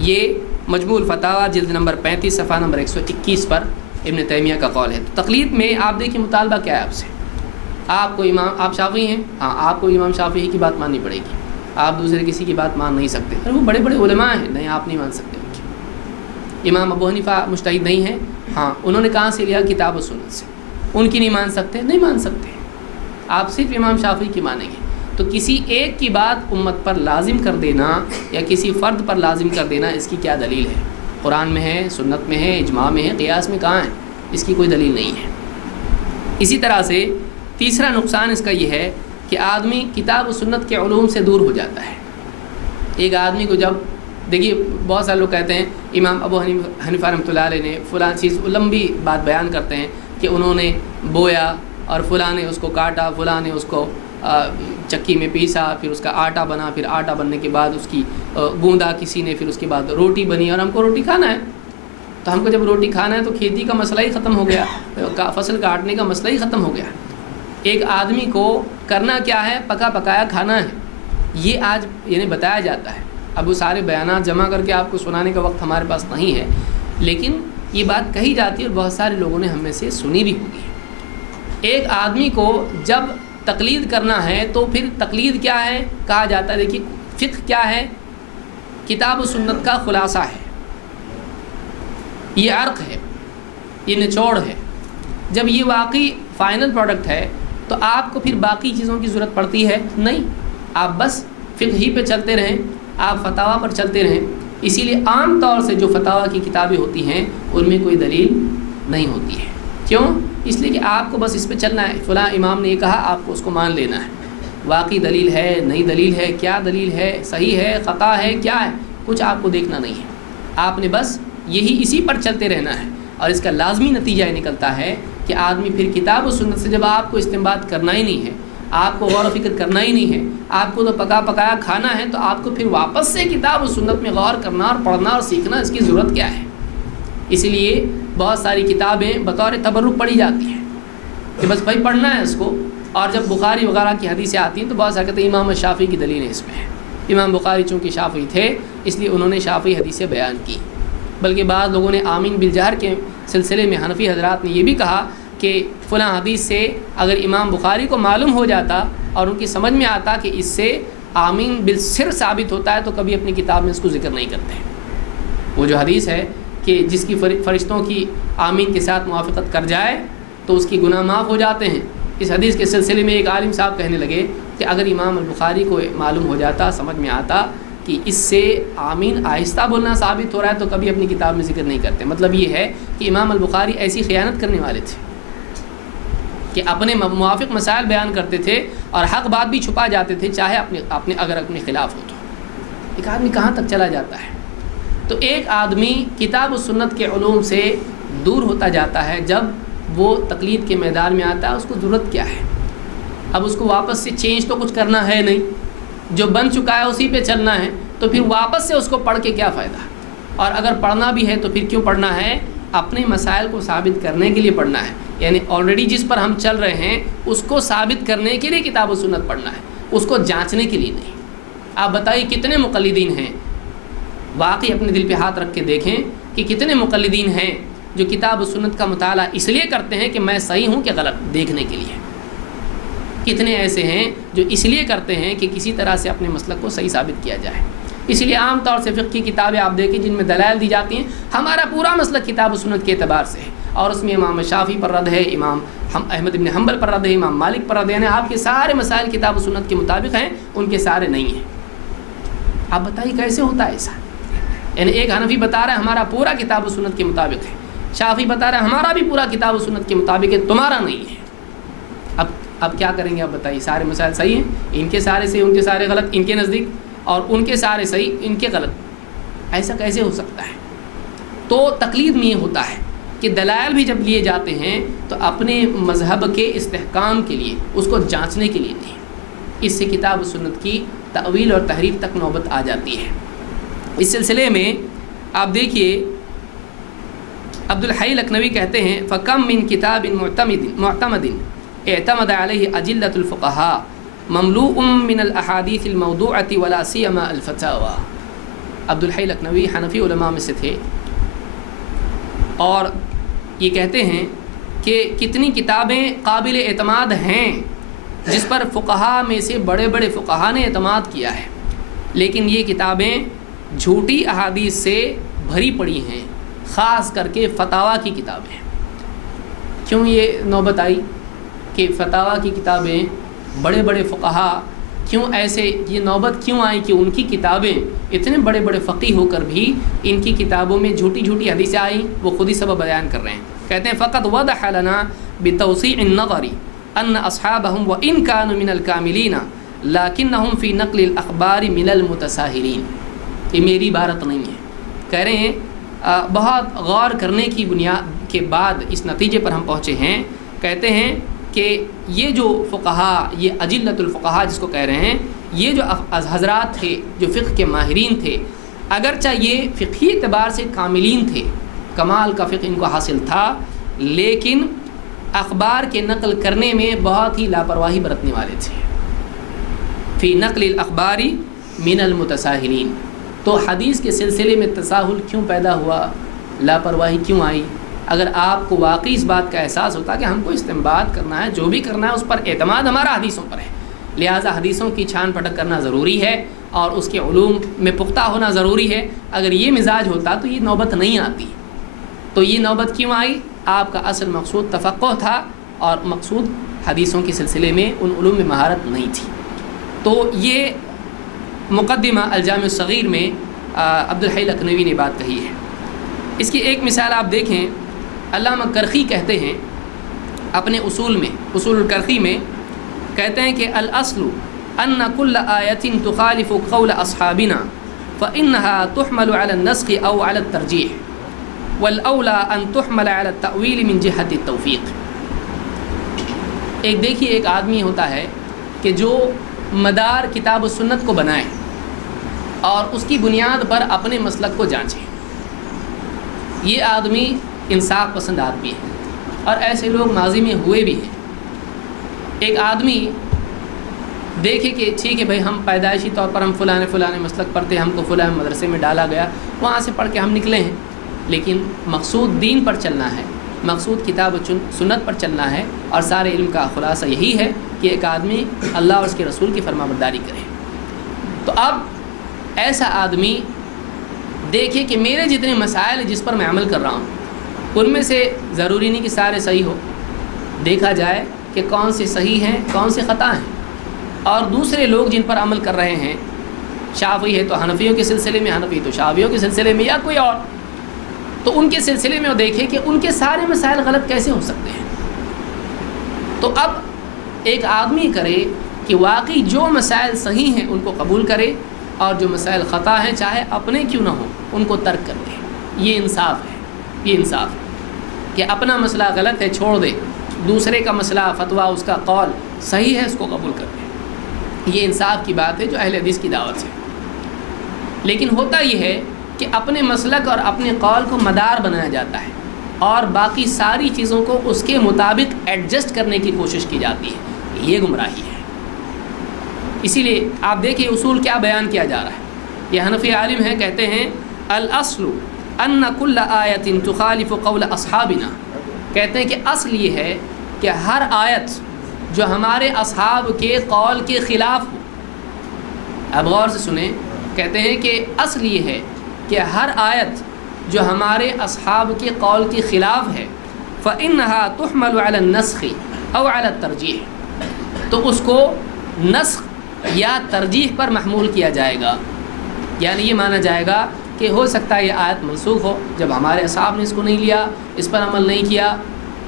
یہ مجموع الفتاوی جلد نمبر 35 صفحہ نمبر 121 پر ابن تیمیہ کا قول ہے۔ تو تقلید میں آپ دیکھیں مطالبہ کیا ہے آپ سے، آپ کو آپ شافعی ہیں ہاں، آپ کو امام شافعی کی بات ماننی پڑے گی، آپ دوسرے کسی کی بات مان نہیں سکتے، اور وہ بڑے بڑے علماء ہیں، نہیں آپ نہیں مان سکتے ان کی۔ امام ابو حنیفہ مجتہد نہیں ہیں ہاں، انہوں نے کہاں سے لیا؟ کتاب و سنت سے، ان کی نہیں مان سکتے، نہیں مان سکتے، آپ صرف امام شافعی کی مانیں گے۔ تو کسی ایک کی بات امت پر لازم کر دینا یا کسی فرد پر لازم کر دینا، اس کی کیا دلیل ہے؟ قرآن میں ہے، سنت میں ہے، اجماع میں ہے، قیاس میں کہاں ہے؟ اس کی کوئی دلیل نہیں ہے۔ اسی طرح سے تیسرا نقصان اس کا یہ ہے کہ آدمی کتاب و سنت کے علوم سے دور ہو جاتا ہے۔ ایک آدمی کو جب دیکھیے بہت سارے لوگ کہتے ہیں امام ابو حنیفہ رحمۃ اللہ علیہ نے فلاں چیز، لمبی بات بیان کرتے ہیں کہ انہوں نے بویا اور فلاں نے اس کو کاٹا، فلاں نے اس کو چکی میں پیسا، پھر اس کا آٹا بنا، پھر آٹا بننے کے بعد اس کی گوندا کسی نے، پھر اس کے بعد روٹی بنی، اور ہم کو روٹی کھانا ہے۔ تو ہم کو جب روٹی کھانا ہے تو کھیتی کا مسئلہ ہی ختم ہو گیا، فصل کاٹنے کا مسئلہ ہی ختم ہو گیا۔ ایک آدمی کو کرنا کیا ہے؟ پکا پکایا کھانا ہے، یہ آج یعنی بتایا جاتا ہے۔ اب وہ سارے بیانات جمع کر کے آپ کو سنانے کا وقت ہمارے پاس نہیں ہے، لیکن یہ بات کہی جاتی ہے اور بہت سارے لوگوں نے ہم میں سے سنی بھی ہوگی۔ ایک آدمی کو جب تقلید کرنا ہے تو پھر تقلید کیا ہے کہا جاتا ہے؟ دیکھیے فقہ کیا ہے؟ کتاب و سنت کا خلاصہ ہے، یہ عرق ہے، یہ نچوڑ ہے۔ جب یہ واقعی فائنل پروڈکٹ ہے تو آپ کو پھر باقی چیزوں کی ضرورت پڑتی ہے نہیں، آپ بس فقہ ہی پہ چلتے رہیں، آپ فتاویٰ پر چلتے رہیں۔ اسی لیے عام طور سے جو فتاویٰ کی کتابیں ہوتی ہیں ان میں کوئی دلیل نہیں ہوتی ہے۔ کیوں؟ اس لیے کہ آپ کو بس اس پہ چلنا ہے، فلاں امام نے یہ کہا، آپ کو اس کو مان لینا ہے۔ واقعی دلیل ہے، نئی دلیل ہے، کیا دلیل ہے، صحیح ہے، خطا ہے، کیا ہے، کچھ آپ کو دیکھنا نہیں ہے، آپ نے بس یہی اسی پر چلتے رہنا ہے۔ اور اس کا لازمی نتیجہ یہ نکلتا ہے کہ آدمی پھر کتاب و سنت سے جب آپ کو استنباط کرنا ہی نہیں ہے، آپ کو غور و فکر کرنا ہی نہیں ہے، آپ کو تو پکا پکایا کھانا ہے، تو آپ کو پھر واپس سے کتاب و سنت میں غور کرنا اور پڑھنا اور سیکھنا، اس کی ضرورت کیا ہے؟ اس لیے بہت ساری کتابیں بطور تبرک پڑھی جاتی ہیں کہ بس بھائی پڑھنا ہے اس کو، اور جب بخاری وغیرہ کی حدیثیں آتی ہیں تو بہت سارے کہتے ہیں امام شافعی کی دلیل ہے اس میں، امام بخاری چونکہ شافعی تھے اس لیے انہوں نے شافعی حدیثیں بیان کی، بلکہ بعض لوگوں نے آمین بالجہر کے سلسلے میں حنفی حضرات نے یہ بھی کہا کہ فلاں حدیث سے اگر امام بخاری کو معلوم ہو جاتا اور ان کی سمجھ میں آتا کہ اس سے آمین بالسر ثابت ہوتا ہے تو کبھی اپنی کتاب میں اس کو ذکر نہیں کرتے۔ وہ جو حدیث ہے کہ جس کی فرشتوں کی آمین کے ساتھ موافقت کر جائے تو اس کی گناہ معاف ہو جاتے ہیں، اس حدیث کے سلسلے میں ایک عالم صاحب کہنے لگے کہ اگر امام البخاری کو معلوم ہو جاتا، سمجھ میں آتا کہ اس سے آمین آہستہ بولنا ثابت ہو رہا ہے تو کبھی اپنی کتاب میں ذکر نہیں کرتے۔ مطلب یہ ہے کہ امام البخاری ایسی خیانت کرنے والے تھے کہ اپنے موافق مسائل بیان کرتے تھے اور حق بات بھی چھپا جاتے تھے، چاہے اگر اپنے خلاف ہو تو۔ ایک آدمی کہاں تک چلا جاتا ہے؟ تو ایک آدمی کتاب و سنت کے علوم سے دور ہوتا جاتا ہے جب وہ تقلید کے میدان میں آتا ہے۔ اس کو ضرورت کیا ہے؟ اب اس کو واپس سے چینج تو کچھ کرنا ہے نہیں، جو بن چکا ہے اسی پہ چلنا ہے، تو پھر واپس سے اس کو پڑھ کے کیا فائدہ؟ اور اگر پڑھنا بھی ہے تو پھر کیوں پڑھنا ہے؟ اپنے مسائل کو ثابت کرنے کے لیے پڑھنا ہے، یعنی آلریڈی جس پر ہم چل رہے ہیں اس کو ثابت کرنے کے لیے کتاب و سنت پڑھنا ہے، اس کو جانچنے کے لیے نہیں۔ آپ بتائیے کتنے مقلدین ہیں، واقعی اپنے دل پہ ہاتھ رکھ کے دیکھیں کہ کتنے مقلدین ہیں جو کتاب و سنت کا مطالعہ اس لیے کرتے ہیں کہ میں صحیح ہوں کہ غلط دیکھنے کے لیے، کتنے ایسے ہیں جو اس لیے کرتے ہیں کہ کسی طرح سے اپنے مسلک کو صحیح ثابت کیا جائے۔ اسی لیے عام طور سے فقہ کی کتابیں آپ دیکھیں جن میں دلائل دی جاتی ہیں، ہمارا پورا مسلک کتاب و سنت کے اعتبار سے ہے، اور اس میں امام شافعی پر رد ہے، امام احمد بن حنبل پر رد ہے، امام مالک پر رد ہے، یعنی آپ کے سارے مسائل کتاب و سنت کے مطابق ہیں، ان کے سارے نہیں ہیں۔ آپ بتائیے کیسے ہوتا ہے ایسا؟ یعنی ایک حنفی بتا رہا ہے ہمارا پورا کتاب و سنت کے مطابق ہے، شافعی بتا رہا ہے ہمارا بھی پورا کتاب و سنت کے مطابق ہے، تمہارا نہیں ہے۔ اب کیا کریں گے؟ آپ بتائیے، سارے مسائل صحیح ہیں، ان کے سارے صحیح، ان کے سارے غلط ان کے نزدیک، اور ان کے سارے صحیح ان کے غلط، ایسا کیسے ہو سکتا ہے؟ تو تقلید میں یہ ہوتا ہے کہ دلائل بھی جب لیے جاتے ہیں تو اپنے مذہب کے استحکام کے لیے، اس کو جانچنے کے لیے نہیں، اس سے کتاب و سنت کی تأویل اور تحریف تک نوبت آ جاتی ہے۔ اس سلسلے میں آپ دیکھیے عبدالحی لکھنوی کہتے ہیں فَكَمْ مِنْ كِتَابٍ مُعْتَمَدٍ اعتمد علیہ اجلۃ الفقہاء مملوء من الاحادیث الموضوعۃ ولا سیما الفتاوی۔ عبدالحی لکھنوی حنفی علماء میں سے تھے، اور یہ کہتے ہیں کہ کتنی کتابیں قابل اعتماد ہیں جس پر فقہاء میں سے بڑے بڑے فقہاء نے اعتماد کیا ہے، لیکن یہ کتابیں جھوٹی احادیث سے بھری پڑی ہیں، خاص کر کے فتاویٰ کی کتابیں۔ کیوں یہ نوبت آئی کہ فتاویٰ کی کتابیں، بڑے بڑے فقہاء کیوں ایسے، یہ نوبت کیوں آئی کہ ان کی کتابیں اتنے بڑے بڑے فقیہ ہو کر بھی ان کی کتابوں میں جھوٹی جھوٹی حدیثیں آئیں؟ وہ خود ہی سبب بیان کر رہے ہیں، کہتے ہیں فقط وضح لنا بتوسیع النظر ان اصحابهم وان كانوا من الكاملین لکنہم فی نقل الاخبار من المتساہلین۔ یہ میری عبارت نہیں ہے، کہہ رہے ہیں بہت غور کرنے کی بنیاد کے بعد اس نتیجے پر ہم پہنچے ہیں، کہتے ہیں کہ یہ جو فقہاء، یہ اجلۃ الفقہاء جس کو کہہ رہے ہیں، یہ جو حضرات تھے جو فقہ کے ماہرین تھے، اگرچہ یہ فقہی اعتبار سے کاملین تھے، کمال کا فقہ ان کو حاصل تھا، لیکن اخبار کے نقل کرنے میں بہت ہی لاپرواہی برتنے والے تھے۔ فی نقل الاخبار من المتساہلین۔ تو حدیث کے سلسلے میں تساہل کیوں پیدا ہوا، لاپرواہی کیوں آئی؟ اگر آپ کو واقعی اس بات کا احساس ہوتا کہ ہم کو استنباط کرنا ہے، جو بھی کرنا ہے اس پر اعتماد ہمارا حدیثوں پر ہے، لہٰذا حدیثوں کی چھان پھٹک کرنا ضروری ہے اور اس کے علوم میں پختہ ہونا ضروری ہے، اگر یہ مزاج ہوتا تو یہ نوبت نہیں آتی۔ تو یہ نوبت کیوں آئی؟ آپ کا اصل مقصود تفقہ تھا، اور مقصود حدیثوں کے سلسلے میں ان علوم میں مہارت نہیں تھی۔ تو یہ مقدمہ الجامع الصغیر میں عبدالحی لکھنوی نے بات کہی ہے۔ اس کی ایک مثال آپ دیکھیں، علامہ کرخی کہتے ہیں اپنے اصول میں، اصول الکرخی میں کہتے ہیں کہ الاصل ان كل آیت تخالف قول اصحابنا فانها تحمل على النسخ او على الترجیح والاولى ان تحمل على التأویل من جهة التوفیق۔ ایک دیکھیے، ایک آدمی ہوتا ہے کہ جو مدار کتاب و سنت کو بنائے اور اس کی بنیاد پر اپنے مسلک کو جانچے، یہ آدمی انصاف پسند آدمی ہے، اور ایسے لوگ ماضی میں ہوئے بھی ہیں۔ ایک آدمی دیکھے کہ ٹھیک ہے بھائی ہم پیدائشی طور پر ہم فلاں مسلک پڑھتے ہیں، ہم کو فلاں مدرسے میں ڈالا گیا، وہاں سے پڑھ کے ہم نکلے ہیں، لیکن مقصود دین پر چلنا ہے، مقصود کتاب و سنت پر چلنا ہے، اور سارے علم کا خلاصہ یہی ہے کہ ایک آدمی اللہ اور اس کے رسول کی فرمانبرداری کرے۔ تو اب ایسا آدمی دیکھے کہ میرے جتنے مسائل جس پر میں عمل کر رہا ہوں ان میں سے ضروری نہیں کہ سارے صحیح ہو، دیکھا جائے کہ کون سے صحیح ہیں کون سے خطا ہیں، اور دوسرے لوگ جن پر عمل کر رہے ہیں، شافعی ہے تو حنفیوں کے سلسلے میں، حنفی تو شافعیوں کے سلسلے میں، یا کوئی اور، تو ان کے سلسلے میں وہ دیکھے کہ ان کے سارے مسائل غلط کیسے ہو سکتے ہیں۔ تو اب ایک آدمی کرے کہ واقعی جو مسائل صحیح ہیں ان کو قبول کرے، اور جو مسائل خطا ہیں چاہے اپنے کیوں نہ ہوں ان کو ترک کر دے۔ یہ انصاف ہے، یہ انصاف ہے کہ اپنا مسئلہ غلط ہے چھوڑ دے، دوسرے کا مسئلہ فتویٰ اس کا قول صحیح ہے اس کو قبول کر دے۔ یہ انصاف کی بات ہے جو اہل حدیث کی دعوت ہے۔ لیکن ہوتا یہ ہے کہ اپنے مسلک اور اپنے قول کو مدار بنایا جاتا ہے، اور باقی ساری چیزوں کو اس کے مطابق ایڈجسٹ کرنے کی کوشش کی جاتی ہے، یہ گمراہی ہے۔ اسی لیے آپ دیکھیں اصول کیا بیان کیا جا رہا ہے۔ یہ حنفی عالم ہیں، کہتے ہیں الاصل ان کل آیت تخالف قول اصحابنا، کہتے ہیں کہ اصل یہ ہے کہ ہر آیت جو ہمارے اصحاب کے قول کے خلاف ہو، اب غور سے سنیں، کہتے ہیں کہ اصل یہ ہے کہ ہر آیت جو ہمارے اصحاب کے قول کے خلاف ہے فإنها تحمل على النسخ او على الترجیح، تو اس کو نسخ یا ترجیح پر محمول کیا جائے گا، یعنی یہ مانا جائے گا کہ ہو سکتا ہے یہ آیت منسوخ ہو جب ہمارے اصحاب نے اس کو نہیں لیا، اس پر عمل نہیں کیا،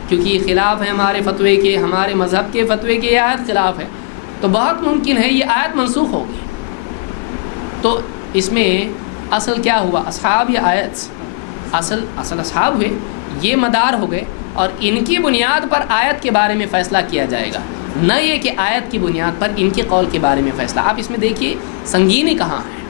کیونکہ یہ خلاف ہے ہمارے فتوے کے، ہمارے مذہب کے فتوے کے، یہ آیت خلاف ہے، تو بہت ممکن ہے یہ آیت منسوخ ہوگی۔ تو اس میں اصل کیا ہوا، اصحاب یا آیت؟ اصل اصحاب ہوئے، یہ مدار ہو گئے، اور ان کی بنیاد پر آیت کے بارے میں فیصلہ کیا جائے گا، نہ یہ کہ آیت کی بنیاد پر ان کے قول کے بارے میں فیصلہ۔ آپ اس میں دیکھیے سنگینی کہاں ہے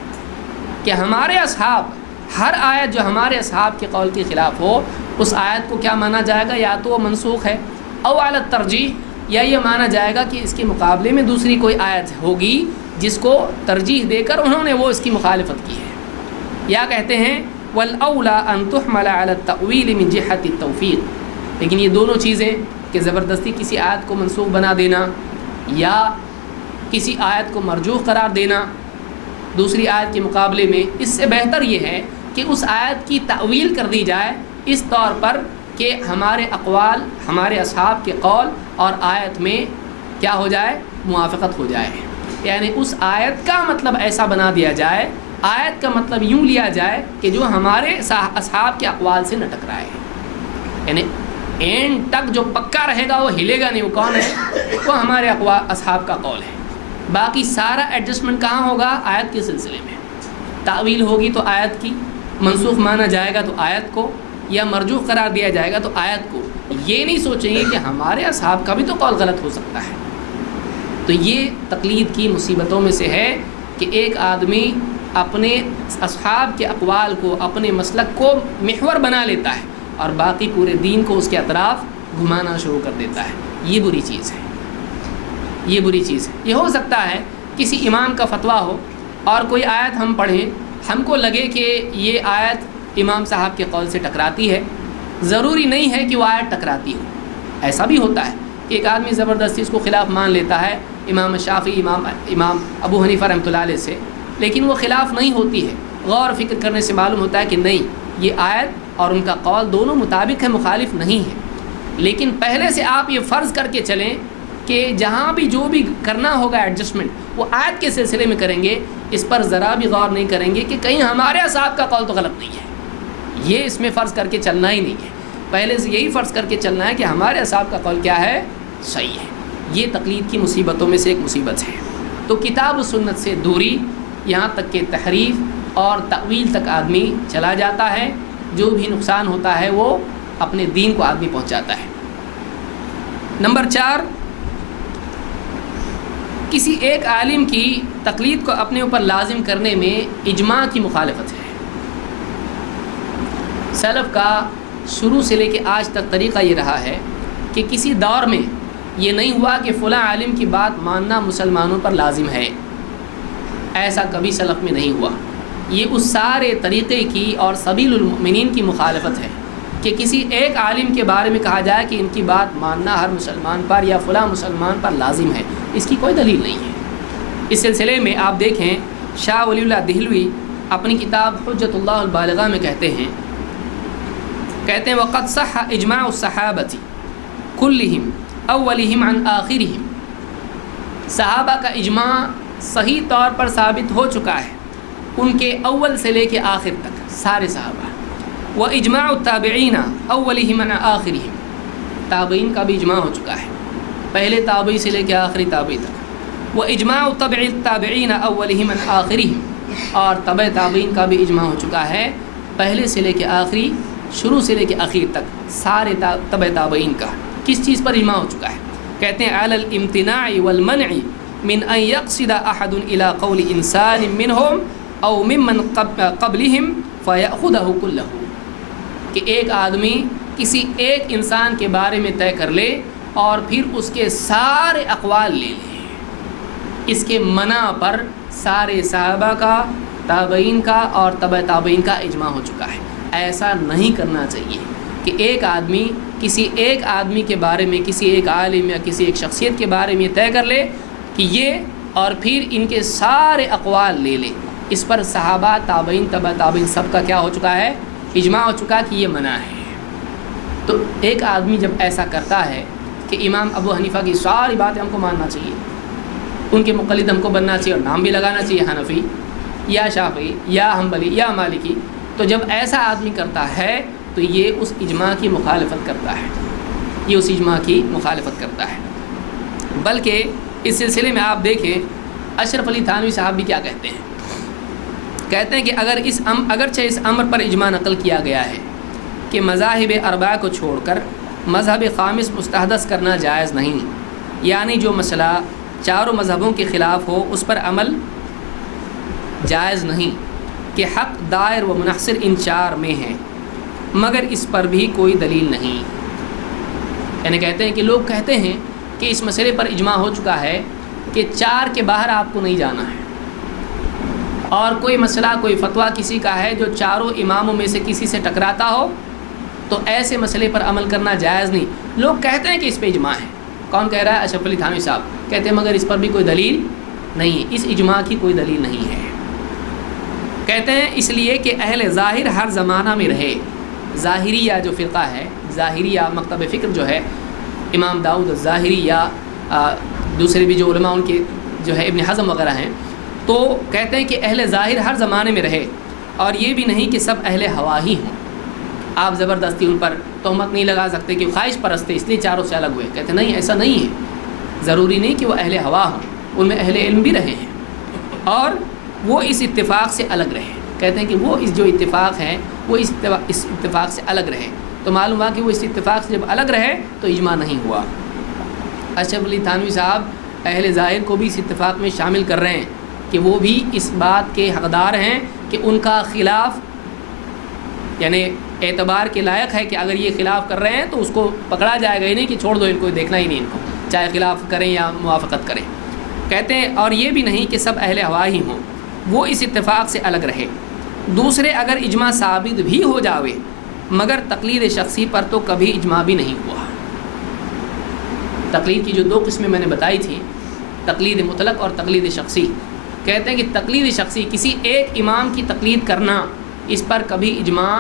کہ ہمارے اصحاب، ہر آیت جو ہمارے اصحاب کے قول کے خلاف ہو اس آیت کو کیا مانا جائے گا، یا تو وہ منسوخ ہے، او علی الترجیح، یا یہ مانا جائے گا کہ اس کے مقابلے میں دوسری کوئی آیت ہوگی جس کو ترجیح دے کر انہوں نے وہ اس کی مخالفت کی ہے، یا کہتے ہیں والاولی ان تحمل علی التأویل من جہت التوفیق۔ لیکن یہ دونوں چیزیں کہ زبردستی کسی آیت کو منسوخ بنا دینا یا کسی آیت کو مرجوح قرار دینا دوسری آیت کے مقابلے میں، اس سے بہتر یہ ہے کہ اس آیت کی تأویل کر دی جائے اس طور پر کہ ہمارے اقوال، ہمارے اصحاب کے قول اور آیت میں کیا ہو جائے، موافقت ہو جائے، یعنی اس آیت کا مطلب ایسا بنا دیا جائے، آیت کا مطلب یوں لیا جائے کہ جو ہمارے اصحاب کے اقوال سے نہ ٹکرائے، یعنی اینڈ تک جو پکا رہے گا وہ ہلے گا نہیں، وہ کون ہے، وہ ہمارے اصحاب کا قول ہے۔ باقی سارا ایڈجسٹمنٹ کہاں ہوگا، آیت کے سلسلے میں، تعویل ہوگی تو آیت کی، منسوخ مانا جائے گا تو آیت کو، یا مرجوح قرار دیا جائے گا تو آیت کو۔ یہ نہیں سوچیں گے کہ ہمارے اصحاب کا بھی تو قول غلط ہو سکتا ہے۔ تو یہ تقلید کی مصیبتوں میں سے ہے کہ ایک آدمی اپنے اصحاب کے اقوال کو، اپنے مسلک کو محور بنا لیتا ہے اور باقی پورے دین کو اس کے اطراف گھمانا شروع کر دیتا ہے۔ یہ بری چیز ہے، یہ بری چیز ہے۔ یہ ہو سکتا ہے کسی امام کا فتویٰ ہو اور کوئی آیت ہم پڑھیں، ہم کو لگے کہ یہ آیت امام صاحب کے قول سے ٹکراتی ہے، ضروری نہیں ہے کہ وہ آیت ٹکراتی ہو۔ ایسا بھی ہوتا ہے کہ ایک آدمی زبردستی اس کو خلاف مان لیتا ہے امام شافعی، امام ابو حنیفہ رحمۃ اللہ علیہ سے، لیکن وہ خلاف نہیں ہوتی ہے۔ غور فکر کرنے سے معلوم ہوتا ہے کہ نہیں، یہ آیت اور ان کا قول دونوں مطابق ہے، مخالف نہیں ہے۔ لیکن پہلے سے آپ یہ فرض کر کے چلیں کہ جہاں بھی جو بھی کرنا ہوگا ایڈجسٹمنٹ وہ آیت کے سلسلے میں کریں گے، اس پر ذرا بھی غور نہیں کریں گے کہ کہیں ہمارے اصحاب کا قول تو غلط نہیں ہے۔ یہ اس میں فرض کر کے چلنا ہی نہیں ہے، پہلے سے یہی فرض کر کے چلنا ہے کہ ہمارے اصحاب کا قول کیا ہے، صحیح ہے۔ یہ تقلید کی مصیبتوں میں سے ایک مصیبت ہے۔ تو کتاب و سنت سے دوری، یہاں تک کہ تحریف اور تأویل تک آدمی چلا جاتا ہے، جو بھی نقصان ہوتا ہے وہ اپنے دین کو آدمی پہنچاتا ہے۔ نمبر 4، کسی ایک عالم کی تقلید کو اپنے اوپر لازم کرنے میں اجماع کی مخالفت ہے۔ سلف کا شروع سے لے کے آج تک طریقہ یہ رہا ہے کہ کسی دور میں یہ نہیں ہوا کہ فلاں عالم کی بات ماننا مسلمانوں پر لازم ہے، ایسا کبھی سلف میں نہیں ہوا۔ یہ اس سارے طریقے کی اور سبیل المؤمنین کی مخالفت ہے کہ کسی ایک عالم کے بارے میں کہا جائے کہ ان کی بات ماننا ہر مسلمان پر یا فلاں مسلمان پر لازم ہے، اس کی کوئی دلیل نہیں ہے۔ اس سلسلے میں آپ دیکھیں شاہ ولی اللہ دہلوی اپنی کتاب حجت اللہ البالغہ میں کہتے ہیں وَقَدْ صَحَّ إِجْمَاعُ الصَّحَابَةِ كُلِّهِمْ أَوَّلِهِمْ عَنْ آخِرِهِمْ، صحابہ کا اجماع صحیح طور پر ثابت ہو چکا ہے، ان کے اول سے لے کے آخر تک سارے صحابہ۔ وَإِجْمَاعُ التَّابِعِينَ أَوَّلِهِمْ عَنْ آخِرِهِمْ، تابعین کا بھی اجماع ہو چکا ہے، پہلے تابعی سے لے کے آخری تابعی تک۔ وَإِجْمَاعُ تَبْعِ التَّابِعِينَ أَوَّلِهِمْ عَنْ آخِرِهِمْ، اور تبع تابعین کا بھی اجماع ہو چکا ہے، پہلے سے لے کے آخری، شروع سے لے کے اخیر تک سارے تبع تابعین کا کس چیز پر اجماع ہو چکا ہے؟ کہتے ہیں علی الامتناع والمنع من ان يقصد احد الى قول انسان منهم او ممن قبلهم فيأخذه كله، کہ ایک آدمی کسی ایک انسان کے بارے میں طے کر لے اور پھر اس کے سارے اقوال لے لے، اس کے منع پر سارے صحابہ کا، تابعین کا اور تبع تابعین کا اجماع ہو چکا ہے۔ ایسا نہیں کرنا چاہیے کہ ایک آدمی کسی ایک آدمی کے بارے میں، کسی ایک عالم یا کسی ایک شخصیت کے بارے میں طے کر لے کہ یہ، اور پھر ان کے سارے اقوال لے لے۔ اس پر صحابہ، تابعین، تبع تابعین سب کا کیا ہو چکا ہے؟ اجماع ہو چکا کہ یہ منع ہے۔ تو ایک آدمی جب ایسا کرتا ہے کہ امام ابو حنیفہ کی ساری باتیں ہم کو ماننا چاہیے، ان کے مقلد ہم کو بننا چاہیے اور نام بھی لگانا چاہیے حنفی یا شافعی یا حنبلی یا مالکی، تو جب ایسا آدمی کرتا ہے تو یہ اس اجماع کی مخالفت کرتا ہے، یہ اس اجماع کی مخالفت کرتا ہے۔ بلکہ اس سلسلے میں آپ دیکھیں اشرف علی تھانوی صاحب بھی کیا کہتے ہیں، کہتے ہیں کہ اگرچہ اس امر پر اجماع نقل کیا گیا ہے کہ مذاہب اربعہ کو چھوڑ کر مذہب خامس مستحدث کرنا جائز نہیں، یعنی جو مسئلہ چاروں مذہبوں کے خلاف ہو اس پر عمل جائز نہیں، کہ حق دائر و منحصر ان چار میں ہے، مگر اس پر بھی کوئی دلیل نہیں۔ یعنی کہتے ہیں کہ لوگ کہتے ہیں کہ اس مسئلے پر اجماع ہو چکا ہے کہ چار کے باہر آپ کو نہیں جانا ہے، اور کوئی مسئلہ، کوئی فتویٰ کسی کا ہے جو چاروں اماموں میں سے کسی سے ٹکراتا ہو تو ایسے مسئلے پر عمل کرنا جائز نہیں۔ لوگ کہتے ہیں کہ اس پہ اجماع ہے۔ کون کہہ رہا ہے؟ اشرف علی تھانوی صاحب کہتے ہیں مگر اس پر بھی کوئی دلیل نہیں ہے، اس اجماع کی کوئی دلیل نہیں ہے۔ کہتے ہیں اس لیے کہ اہل ظاہر ہر زمانہ میں رہے، ظاہریہ جو فرقہ ہے، ظاہریہ مکتب فکر جو ہے، امام داؤد الظاہری یا دوسرے بھی جو علماء ان کے جو ہے ابن حزم وغیرہ ہیں، تو کہتے ہیں کہ اہل ظاہر ہر زمانے میں رہے، اور یہ بھی نہیں کہ سب اہل ہوا ہی ہوں، آپ زبردستی ان پر تہمت نہیں لگا سکتے کہ خواہش پرست اس لیے چاروں سے الگ ہوئے۔ کہتے ہیں نہیں، ایسا نہیں ہے، ضروری نہیں کہ وہ اہل ہوا ہوں، ان میں اہل علم بھی رہے ہیں اور وہ اس اتفاق سے الگ رہے۔ کہتے ہیں کہ وہ اس جو اتفاق ہے وہ اس اتفاق سے الگ رہے، تو معلوم ہوا کہ وہ اس اتفاق سے جب الگ رہے تو اجماع نہیں ہوا۔ اشرف علی تھانوی صاحب اہل ظاہر کو بھی اس اتفاق میں شامل کر رہے ہیں کہ وہ بھی اس بات کے حقدار ہیں کہ ان کا خلاف یعنی اعتبار کے لائق ہے کہ اگر یہ خلاف کر رہے ہیں تو اس کو پکڑا جائے گا ہی نہیں کہ چھوڑ دو ان کو، دیکھنا ہی نہیں ان کو، چاہے خلاف کریں یا موافقت کریں۔ کہتے ہیں اور یہ بھی نہیں کہ سب اہل ہوا ہی ہوں، وہ اس اتفاق سے الگ رہے۔ دوسرے اگر اجماع ثابت بھی ہو جاوے مگر تقلید شخصی پر تو کبھی اجماع بھی نہیں ہوا۔ تقلید کی جو دو قسمیں میں نے بتائی تھی، تقلید مطلق اور تقلید شخصی، کہتے ہیں کہ تقلید شخصی کسی ایک امام کی تقلید کرنا، اس پر کبھی اجماع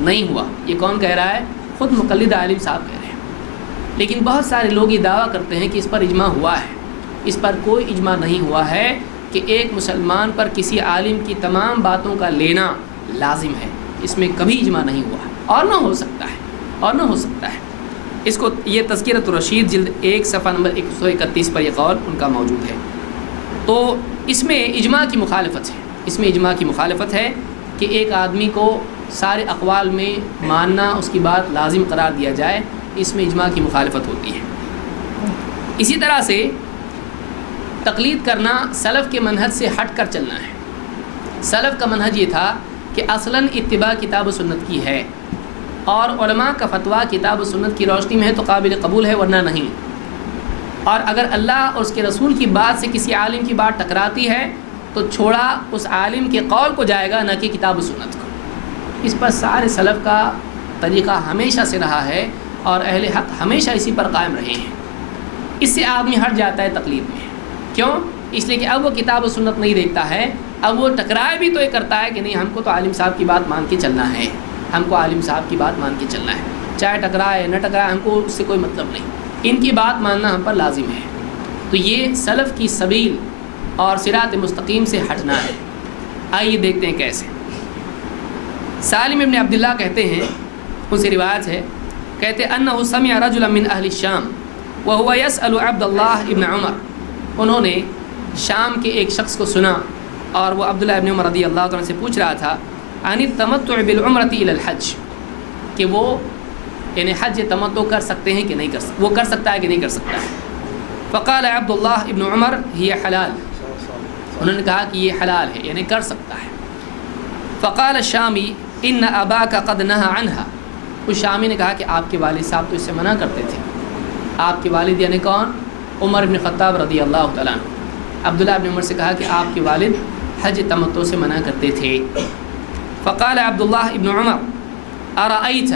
نہیں ہوا۔ یہ کون کہہ رہا ہے؟ خود مقلد عالم صاحب کہہ رہے ہیں۔ لیکن بہت سارے لوگ یہ دعویٰ کرتے ہیں کہ اس پر اجماع ہوا ہے۔ اس پر کوئی اجماع نہیں ہوا ہے کہ ایک مسلمان پر کسی عالم کی تمام باتوں کا لینا لازم ہے، اس میں کبھی اجماع نہیں ہوا اور نہ ہو سکتا ہے، اور نہ ہو سکتا ہے۔ اس کو یہ تذکرۃ الرشید جلد 1 صفحہ نمبر 131 پر یہ قول ان کا موجود ہے۔ تو اس میں اجماع کی مخالفت ہے، اس میں اجماع کی مخالفت ہے کہ ایک آدمی کو سارے اقوال میں ماننا، اس کی بات لازم قرار دیا جائے، اس میں اجماع کی مخالفت ہوتی ہے۔ اسی طرح سے تقلید کرنا سلف کے منہج سے ہٹ کر چلنا ہے۔ سلف کا منہج یہ تھا کہ اصلاً اتباع کتاب و سنت کی ہے، اور علماء کا فتویٰ کتاب و سنت کی روشنی میں ہے تو قابل قبول ہے، ورنہ نہیں۔ اور اگر اللہ اور اس کے رسول کی بات سے کسی عالم کی بات ٹکراتی ہے تو چھوڑا اس عالم کے قول کو جائے گا، نہ کہ کتاب و سنت کو۔ اس پر سارے سلف کا طریقہ ہمیشہ سے رہا ہے اور اہل حق ہمیشہ اسی پر قائم رہے ہیں۔ اس سے آدمی ہٹ جاتا ہے تقلید میں، کیوں؟ اس لیے کہ اب وہ کتاب و سنت نہیں دیکھتا ہے، اب وہ ٹکرائے بھی تو یہ کرتا ہے کہ نہیں، ہم کو تو عالم صاحب کی بات مان کے چلنا ہے، ہم کو عالم صاحب کی بات مان کے چلنا ہے، چاہے ٹکرائے نہ ٹکرائے، ہم کو اس سے کوئی مطلب نہیں، ان کی بات ماننا ہم پر لازم ہے۔ تو یہ سلف کی سبیل اور صراط مستقیم سے ہٹنا ہے۔ آئیے دیکھتے ہیں کیسے۔ سالم ابن عبداللہ کہتے ہیں، ان سے روایت ہے، کہتے انہ سمع رجلا من اہل الشام وهو يسأل عبد اللہ ابن عمر، انہوں نے شام کے ایک شخص کو سنا اور وہ عبداللہ ابن عمر رضی اللہ عنہ سے پوچھ رہا تھا عن التمتع بالعمرۃ الى الحج، کہ وہ یعنی حج تمتع کر سکتے ہیں کہ نہیں کر سکتے، وہ کر سکتا ہے کہ نہیں کر سکتا ہے۔ فقال عبداللہ ابن عمر ہی حلال، انہوں نے کہا کہ یہ حلال ہے، یعنی کر سکتا ہے۔ فقال الشامی ان اباک قد نہى عنها، اس شامی نے کہا کہ آپ کے والد صاحب تو اس سے منع کرتے تھے۔ آپ کے والد یعنی کون؟ عمر بن خطاب رضی اللہ تعالیٰ عنہ۔ عبداللہ ابن عمر سے کہا کہ آپ کے والد حج تمتع سے منع کرتے تھے۔ فقال عبداللہ ابن عمر ارأیت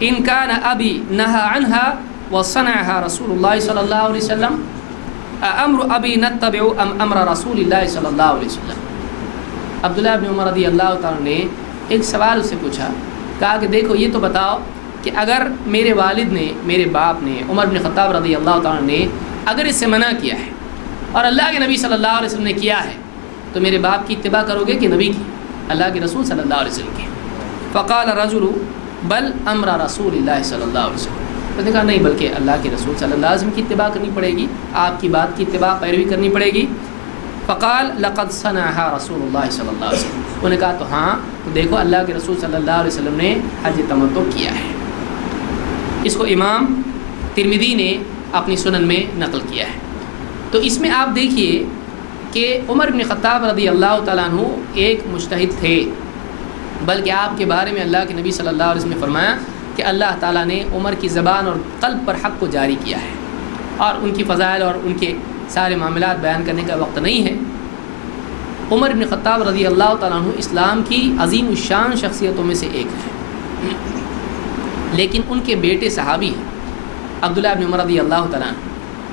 ان کان ابی نہى عنها وصنعها رسول اللہ صلی اللہ علیہ وسلم امر ابی نتبع ام امر رسول اللہ صلی اللہ علیہ وسلم۔ عبداللہ ابن عمر رضی اللہ تعالیٰ نے ایک سوال اس سے پوچھا، کہا کہ دیکھو یہ تو بتاؤ کہ اگر میرے والد نے، میرے باپ نے، عمر بن خطاب رضی اللہ تعالیٰ نے اگر اس سے منع کیا ہے اور اللہ کے نبی صلی اللہ علیہ وسلم نے کیا ہے تو میرے باپ کی اتباع کرو گے کہ نبی کی، اللہ کے رسول صلی اللہ علیہ وسلم کی؟ فقال رجل بل امر رسول اللہ صلی اللہ علیہ وسلم، اس نے کہا نہیں، بلکہ اللہ کے رسول صلی اللہ علیہ وسلم کی اتباع کرنی پڑے گی، آپ کی بات کی اتباع پیروی کرنی پڑے گی۔ فقال لقد صنعها رسول اللہ صلی اللہ علیہ وسلم، انہوں نے کہا تو ہاں، تو دیکھو اللہ کے رسول صلی اللہ علیہ وسلم نے حج تمتع کیا ہے۔ اس کو امام ترمذی نے اپنی سنن میں نقل کیا ہے۔ تو اس میں آپ دیکھیے کہ عمر بن خطاب رضی اللہ تعالیٰ عنہ ایک مجتہد تھے، بلکہ آپ کے بارے میں اللہ کے نبی صلی اللہ علیہ وسلم نے فرمایا کہ اللہ تعالیٰ نے عمر کی زبان اور قلب پر حق کو جاری کیا ہے، اور ان کی فضائل اور ان کے سارے معاملات بیان کرنے کا وقت نہیں ہے۔ عمر بن خطاب رضی اللہ تعالیٰ عنہ اسلام کی عظیم الشان شخصیتوں میں سے ایک ہے، لیکن ان کے بیٹے صحابی ہیں عبداللہ ابن عمر رضی اللہ تعالیٰ عنہ،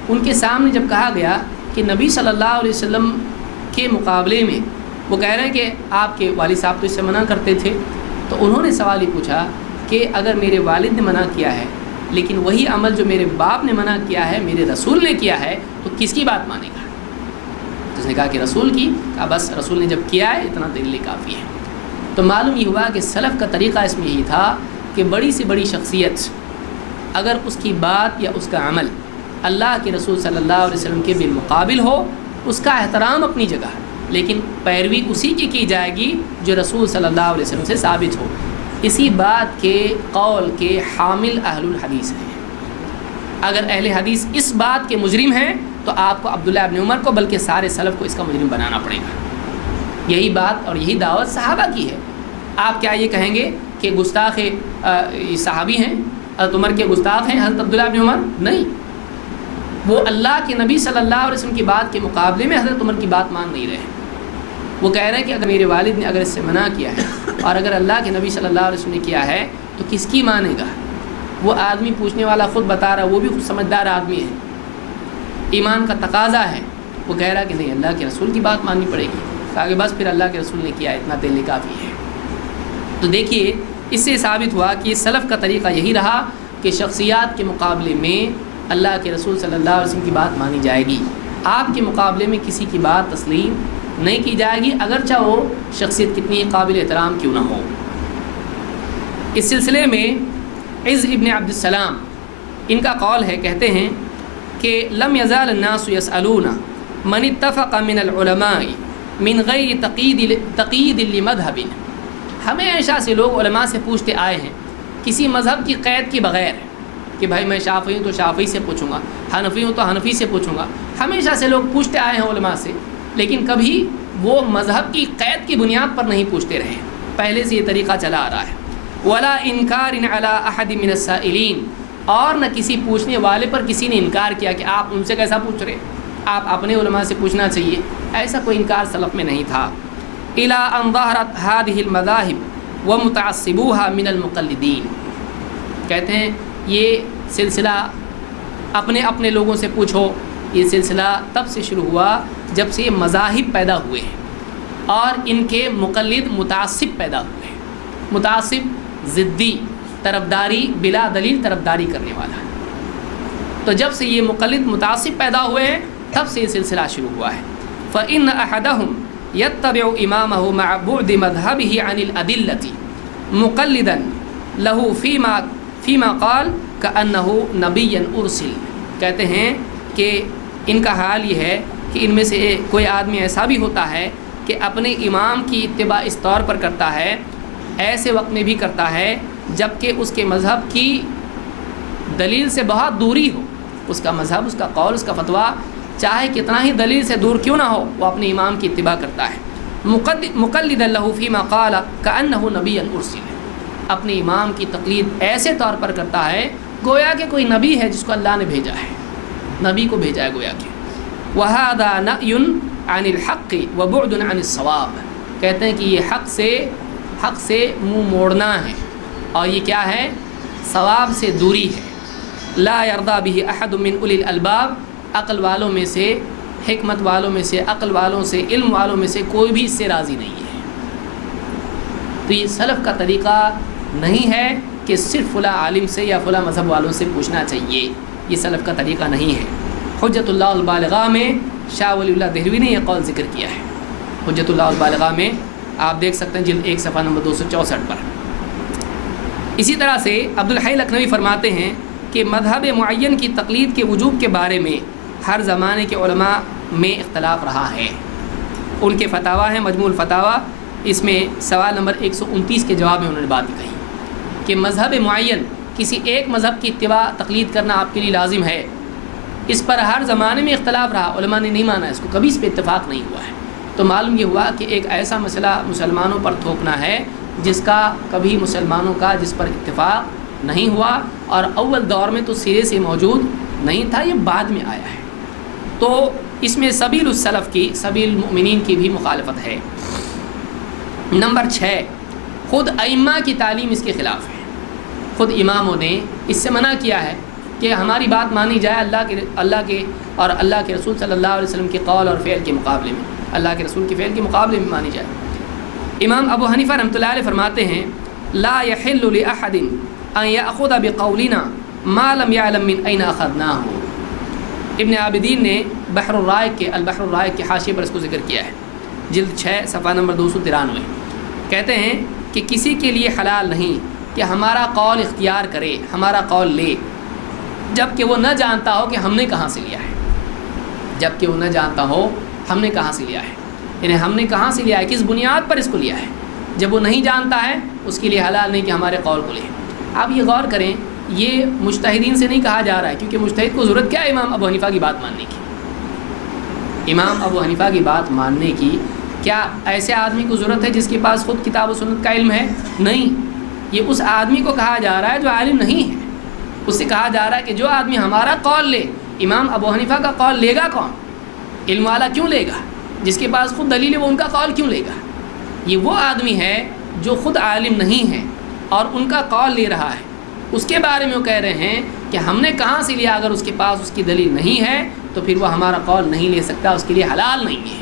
ان کے سامنے جب کہا گیا کہ نبی صلی اللہ علیہ وسلم کے مقابلے میں وہ کہہ رہے ہیں کہ آپ کے والد صاحب تو اس سے منع کرتے تھے، تو انہوں نے سوال یہ پوچھا کہ اگر میرے والد نے منع کیا ہے لیکن وہی عمل جو میرے باپ نے منع کیا ہے میرے رسول نے کیا ہے تو کس کی بات مانے گا؟ تو اس نے کہا کہ رسول کی، کہا بس رسول نے جب کیا ہے اتنا تیرے لیے کافی ہے۔ تو معلوم یہ ہوا کہ سلف کا طریقہ اس میں یہی تھا کہ بڑی سے بڑی شخصیت اگر اس کی بات یا اس کا عمل اللہ کے رسول صلی اللہ علیہ وسلم کے بالمقابل ہو، اس کا احترام اپنی جگہ، لیکن پیروی اسی کی جائے گی جو رسول صلی اللہ علیہ وسلم سے ثابت ہو۔ اسی بات کے قول کے حامل اہل الحدیث ہیں۔ اگر اہل حدیث اس بات کے مجرم ہیں تو آپ کو عبداللہ ابن عمر کو بلکہ سارے سلف کو اس کا مجرم بنانا پڑے گا۔ یہی بات اور یہی دعوت صحابہ کی ہے۔ آپ کیا یہ کہیں گے کہ گستاخ صحابی ہیں، حضرت عمر کے گستاخ ہیں حضرت عبداللہ ابن عمر؟ نہیں، وہ اللہ کے نبی صلی اللہ علیہ وسلم کی بات کے مقابلے میں حضرت عمر کی بات مان نہیں رہے۔ وہ کہہ رہے ہیں کہ اگر میرے والد نے اگر اس سے منع کیا ہے اور اگر اللہ کے نبی صلی اللہ علیہ وسلم نے کیا ہے تو کس کی مانے گا؟ وہ آدمی پوچھنے والا خود بتا رہا، وہ بھی خود سمجھدار آدمی ہے، ایمان کا تقاضا ہے، وہ کہہ رہا کہ نہیں اللہ کے رسول کی بات ماننی پڑے گی، کہا کہ بس پھر اللہ کے رسول نے کیا اتنا تیرے لیے کافی ہے۔ تو دیکھیے اس سے ثابت ہوا کہ سلف کا طریقہ یہی رہا کہ شخصیات کے مقابلے میں اللہ کے رسول صلی اللہ علیہ وسلم کی بات مانی جائے گی، آپ کے مقابلے میں کسی کی بات تسلیم نہیں کی جائے گی، اگرچہ وہ شخصیت کتنی قابل احترام کیوں نہ ہو۔ اس سلسلے میں عز ابن عبد السلام ان کا قول ہے، کہتے ہیں کہ لم یزال الناس یسألون من اتفق من العلماء من غیر تقید لمذہب، ہمیشہ سے لوگ علماء سے پوچھتے آئے ہیں کسی مذہب کی قید کے بغیر کہ بھائی میں شافعی ہوں تو شافعی سے پوچھوں گا، حنفی ہوں تو حنفی سے پوچھوں گا، ہمیشہ سے لوگ پوچھتے آئے ہیں علماء سے، لیکن کبھی وہ مذہب کی قید کی بنیاد پر نہیں پوچھتے رہے، پہلے سے یہ طریقہ چلا آ رہا ہے۔ ولا انکار علی احد من السائلین، اور نہ کسی پوچھنے والے پر کسی نے انکار کیا کہ آپ ان سے کیسا پوچھ رہے، آپ اپنے علماء سے پوچھنا چاہیے، ایسا کوئی انکار سلف میں نہیں تھا۔ الی ان ظہرت هذه المذاہب ومتعصبوها من المقلدین، کہتے ہیں یہ سلسلہ اپنے اپنے لوگوں سے پوچھو، یہ سلسلہ تب سے شروع ہوا جب سے یہ مذاہب پیدا ہوئے ہیں اور ان کے مقلد متعصب پیدا ہوئے ہیں۔ متعصب ضدی، طرفداری بلا دلیل طرفداری کرنے والا۔ تو جب سے یہ مقلد متعصب پیدا ہوئے ہیں تب سے یہ سلسلہ شروع ہوا ہے۔ فإن أحدهم يتبع إمامه مع بعد مذهبه عن الأدلة مقلدا له فيما قال كأنه نبيا أرسل، کہتے ہیں کہ ان کا حال یہ ہے کہ ان میں سے کوئی آدمی ایسا بھی ہوتا ہے کہ اپنے امام کی اتباع اس طور پر کرتا ہے، ایسے وقت میں بھی کرتا ہے جب کہ اس کے مذہب کی دلیل سے بہت دوری ہو، اس کا مذہب، اس کا قول، اس کا فتویٰ چاہے کتنا ہی دلیل سے دور کیوں نہ ہو، وہ اپنے امام کی اتباع کرتا ہے۔ مقلدا له فيما قال كأنه نبيا أرسل، اپنے امام کی تقلید ایسے طور پر کرتا ہے گویا کہ کوئی نبی ہے جس کو اللہ نے بھیجا ہے، نبی کو بھیجا ہے گویا کہ۔ وهذا نأي عن الحق وبعد عن الصواب، کہتے ہیں کہ یہ حق سے منہ موڑنا ہے اور یہ کیا ہے، ثواب سے دوری ہے۔ لا يرضى به احد من اولی الالباب، عقل والوں میں سے، حکمت والوں میں سے، عقل والوں سے، علم والوں میں سے کوئی بھی اس سے راضی نہیں ہے۔ تو یہ سلف کا طریقہ نہیں ہے کہ صرف فلاں عالم سے یا فلاں مذہب والوں سے پوچھنا چاہیے، یہ سلف کا طریقہ نہیں ہے۔ حجت اللہ البالغہ میں شاہ ولی اللہ دہلوی نے یہ قول ذکر کیا ہے۔ حجت اللہ البالغہ میں آپ دیکھ سکتے ہیں جلد 1 صفحہ نمبر 264 پر۔ اسی طرح سے عبدالحی لکھنوی فرماتے ہیں کہ مذہب معین کی تقلید کے وجوب کے بارے میں ہر زمانے کے علماء میں اختلاف رہا ہے۔ ان کے فتاویٰ ہیں مجموع الفتاویٰ، اس میں سوال نمبر 129 کے جواب میں انہوں نے بات کہی کہ مذہب معین، کسی ایک مذہب کی اتباع تقلید کرنا آپ کے لیے لازم ہے، اس پر ہر زمانے میں اختلاف رہا، علماء نے نہیں مانا اس کو، کبھی اس پہ اتفاق نہیں ہوا ہے۔ تو معلوم یہ ہوا کہ ایک ایسا مسئلہ مسلمانوں پر تھوپنا ہے جس کا کبھی مسلمانوں کا جس پر اتفاق نہیں ہوا، اور اول دور میں تو سرے سے موجود نہیں تھا، یہ بعد میں آیا ہے۔ تو اس میں سبیل السلف کی، سبیل المؤمنین کی بھی مخالفت ہے۔ نمبر 6، خود ائمہ کی تعلیم اس کے خلاف ہے۔ خود اماموں نے اس سے منع کیا ہے کہ ہماری بات مانی جائے اللہ کے اور اللہ کے رسول صلی اللہ علیہ وسلم کے قول اور فعل کے مقابلے میں، اللہ کے رسول کے فعل کے مقابلے میں مانی جائے۔ امام ابو حنیفہ رحمۃ اللہ علیہ فرماتے ہیں لا يحل لأحد ان يأخذ بقولنا ما لم يعلم من اين اخذناه۔ ابن عابدین نے البحر الرائق کے حاشیے پر اس کو ذکر کیا ہے، جلد 6 صفحہ نمبر 293۔ کہتے ہیں کہ کسی کے لیے حلال نہیں کہ ہمارا قول اختیار کرے، ہمارا قول لے، جب کہ وہ نہ جانتا ہو کہ ہم نے کہاں سے لیا ہے، جب کہ وہ نہ جانتا ہو ہم نے کہاں سے لیا ہے، یعنی ہم نے کہاں سے لیا ہے، کس بنیاد پر اس کو لیا ہے۔ جب وہ نہیں جانتا ہے اس کے لیے حلال نہیں کہ ہمارے قول کو لے۔ آپ یہ غور کریں، یہ مجتہدین سے نہیں کہا جا رہا ہے، کیونکہ مجتہد کو ضرورت کیا ہے امام ابو حنیفہ کی بات ماننے کی؟ امام ابو حنیفہ کی بات ماننے کی کیا ایسے آدمی کو ضرورت ہے جس کے پاس خود کتاب و سنت کا علم ہے؟ نہیں، یہ اس آدمی کو کہا جا رہا ہے جو عالم نہیں ہے۔ اس سے کہا جا رہا ہے کہ جو آدمی ہمارا قول لے، امام ابو حنیفہ کا قول لے گا کون؟ علم والا کیوں لے گا؟ جس کے پاس خود دلیل ہے وہ ان کا قول کیوں لے گا؟ یہ وہ آدمی ہے جو خود عالم نہیں ہے اور ان کا قول لے رہا ہے، اس کے بارے میں وہ کہہ رہے ہیں کہ ہم نے کہاں سے لیا، اگر اس کے پاس اس کی دلیل نہیں ہے تو پھر وہ ہمارا قول نہیں لے سکتا، اس کے لیے حلال نہیں ہے۔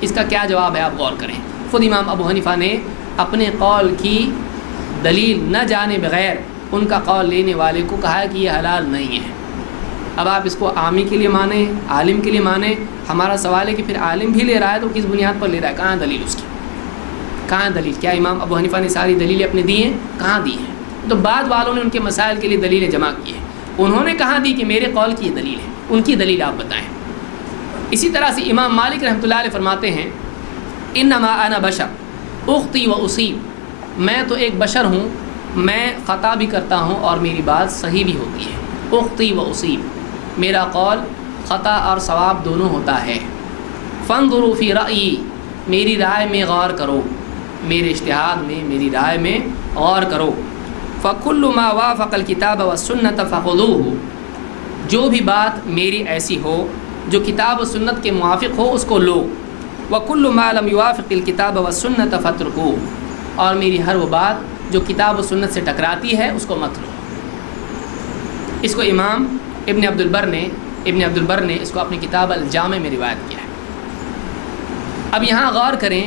اس کا کیا جواب ہے آپ غور کریں۔ خود امام ابو حنیفہ نے اپنے قول کی دلیل نہ جانے بغیر ان کا قول لینے والے کو کہا کہ یہ حلال نہیں ہے۔ اب آپ اس کو عامی کے لیے مانیں، عالم کے لیے مانیں، ہمارا سوال ہے کہ پھر عالم بھی لے رہا ہے تو کس بنیاد پر لے رہا ہے؟ کہاں دلیل اس کی؟ کہاں دلیل؟ کیا امام ابو حنیفہ نے ساری دلیلیں اپنے دی ہیں؟ کہاں دی ہیں؟ تو بعد والوں نے ان کے مسائل کے لیے دلیلیں جمع کی ہیں، انہوں نے کہاں دی کہ میرے قول کی یہ دلیل ہے؟ ان کی دلیل آپ بتائیں۔ اسی طرح سے امام مالک رحمۃ اللہ علیہ فرماتے ہیں انما انا بشر اخطی و اصیب، میں تو ایک بشر ہوں، میں خطا بھی کرتا ہوں اور میری بات صحیح بھی ہوتی ہے۔ اخطی و اصیب، میرا قول خطا اور ثواب دونوں ہوتا ہے۔ فانظروا فی رأیی، میری رائے میں غور کرو، میرے اجتہاد میں، میری رائے میں غور کرو۔ فَكُلُّ مَا وَافَقَ الْكِتَابَ وَالسُّنَّةَ فَخُذُوهُ، جو بھی بات میری ایسی ہو جو کتاب و سنت کے موافق ہو اس کو لو. وَكُلُّ مَا لَمْ يُوَافِقِ الْكِتَابَ وَالسُّنَّةَ فَاتْرُكُوهُ، اور میری ہر وہ بات جو کتاب و سنت سے ٹکراتی ہے اس کو مت لو. اس کو امام ابن عبد البر نے اس کو اپنی کتاب الجامع میں روایت کیا ہے. اب یہاں غور کریں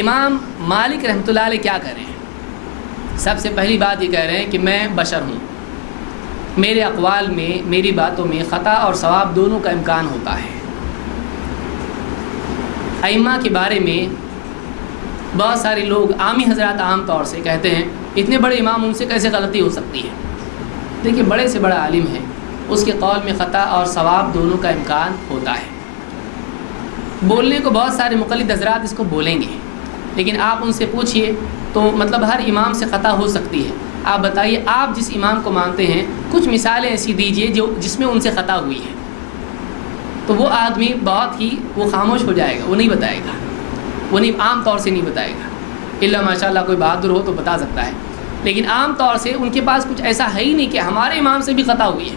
امام مالک رحمۃ اللہ علیہ کیا کہہ رہے ہیں. سب سے پہلی بات یہ کہہ رہے ہیں کہ میں بشر ہوں، میرے اقوال میں میری باتوں میں خطا اور ثواب دونوں کا امکان ہوتا ہے. ائمہ کے بارے میں بہت سارے لوگ عامی حضرات عام طور سے کہتے ہیں اتنے بڑے امام ان سے کیسے غلطی ہو سکتی ہے. دیکھیے بڑے سے بڑا عالم ہے، اس کے قول میں خطا اور ثواب دونوں کا امکان ہوتا ہے. بولنے کو بہت سارے مقلد حضرات اس کو بولیں گے، لیکن آپ ان سے پوچھئے تو مطلب ہر امام سے خطا ہو سکتی ہے. آپ بتائیے آپ جس امام کو مانتے ہیں کچھ مثالیں ایسی دیجئے جس میں ان سے خطا ہوئی ہے. تو وہ آدمی بہت ہی وہ خاموش ہو جائے گا، وہ نہیں بتائے گا، وہ نہیں عام طور سے نہیں بتائے گا. اللہ ماشاء اللہ کوئی بہادر ہو تو بتا سکتا ہے، لیکن عام طور سے ان کے پاس کچھ ایسا ہے ہی نہیں کہ ہمارے امام سے بھی خطا ہوئی ہے.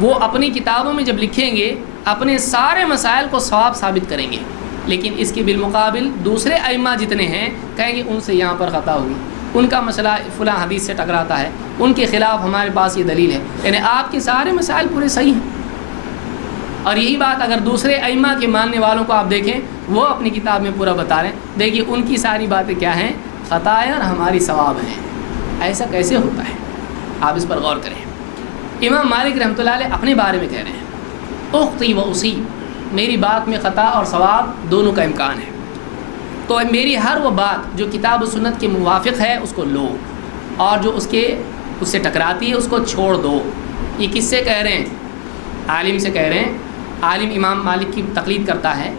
وہ اپنی کتابوں میں جب لکھیں گے اپنے سارے مسائل کو صواب ثابت کریں گے، لیکن اس کے بالمقابل دوسرے ائمہ جتنے ہیں کہیں گے ان سے یہاں پر خطا ہوئی، ان کا مسئلہ فلاں حدیث سے ٹکراتا ہے، ان کے خلاف ہمارے پاس یہ دلیل ہے. یعنی آپ کے سارے مسائل پورے صحیح ہیں. اور یہی بات اگر دوسرے ائمہ کے ماننے والوں کو آپ دیکھیں وہ اپنی کتاب میں پورا بتا رہے ہیں، دیکھیے ان کی ساری باتیں کیا ہیں، خطا ہے اور ہماری ثواب ہیں. ایسا کیسے ہوتا ہے؟ آپ اس پر غور کریں. امام مالک رحمۃ اللہ علیہ اپنے بارے میں کہہ رہے ہیں اختی و اصیب، میری بات میں خطا اور ثواب دونوں کا امکان ہے. تو میری ہر وہ بات جو کتاب و سنت کے موافق ہے اس کو لو، اور جو اس سے ٹکراتی ہے اس کو چھوڑ دو. یہ کس سے کہہ رہے ہیں؟ عالم سے کہہ رہے ہیں. عالم امام مالک کی تقلید کرتا ہے.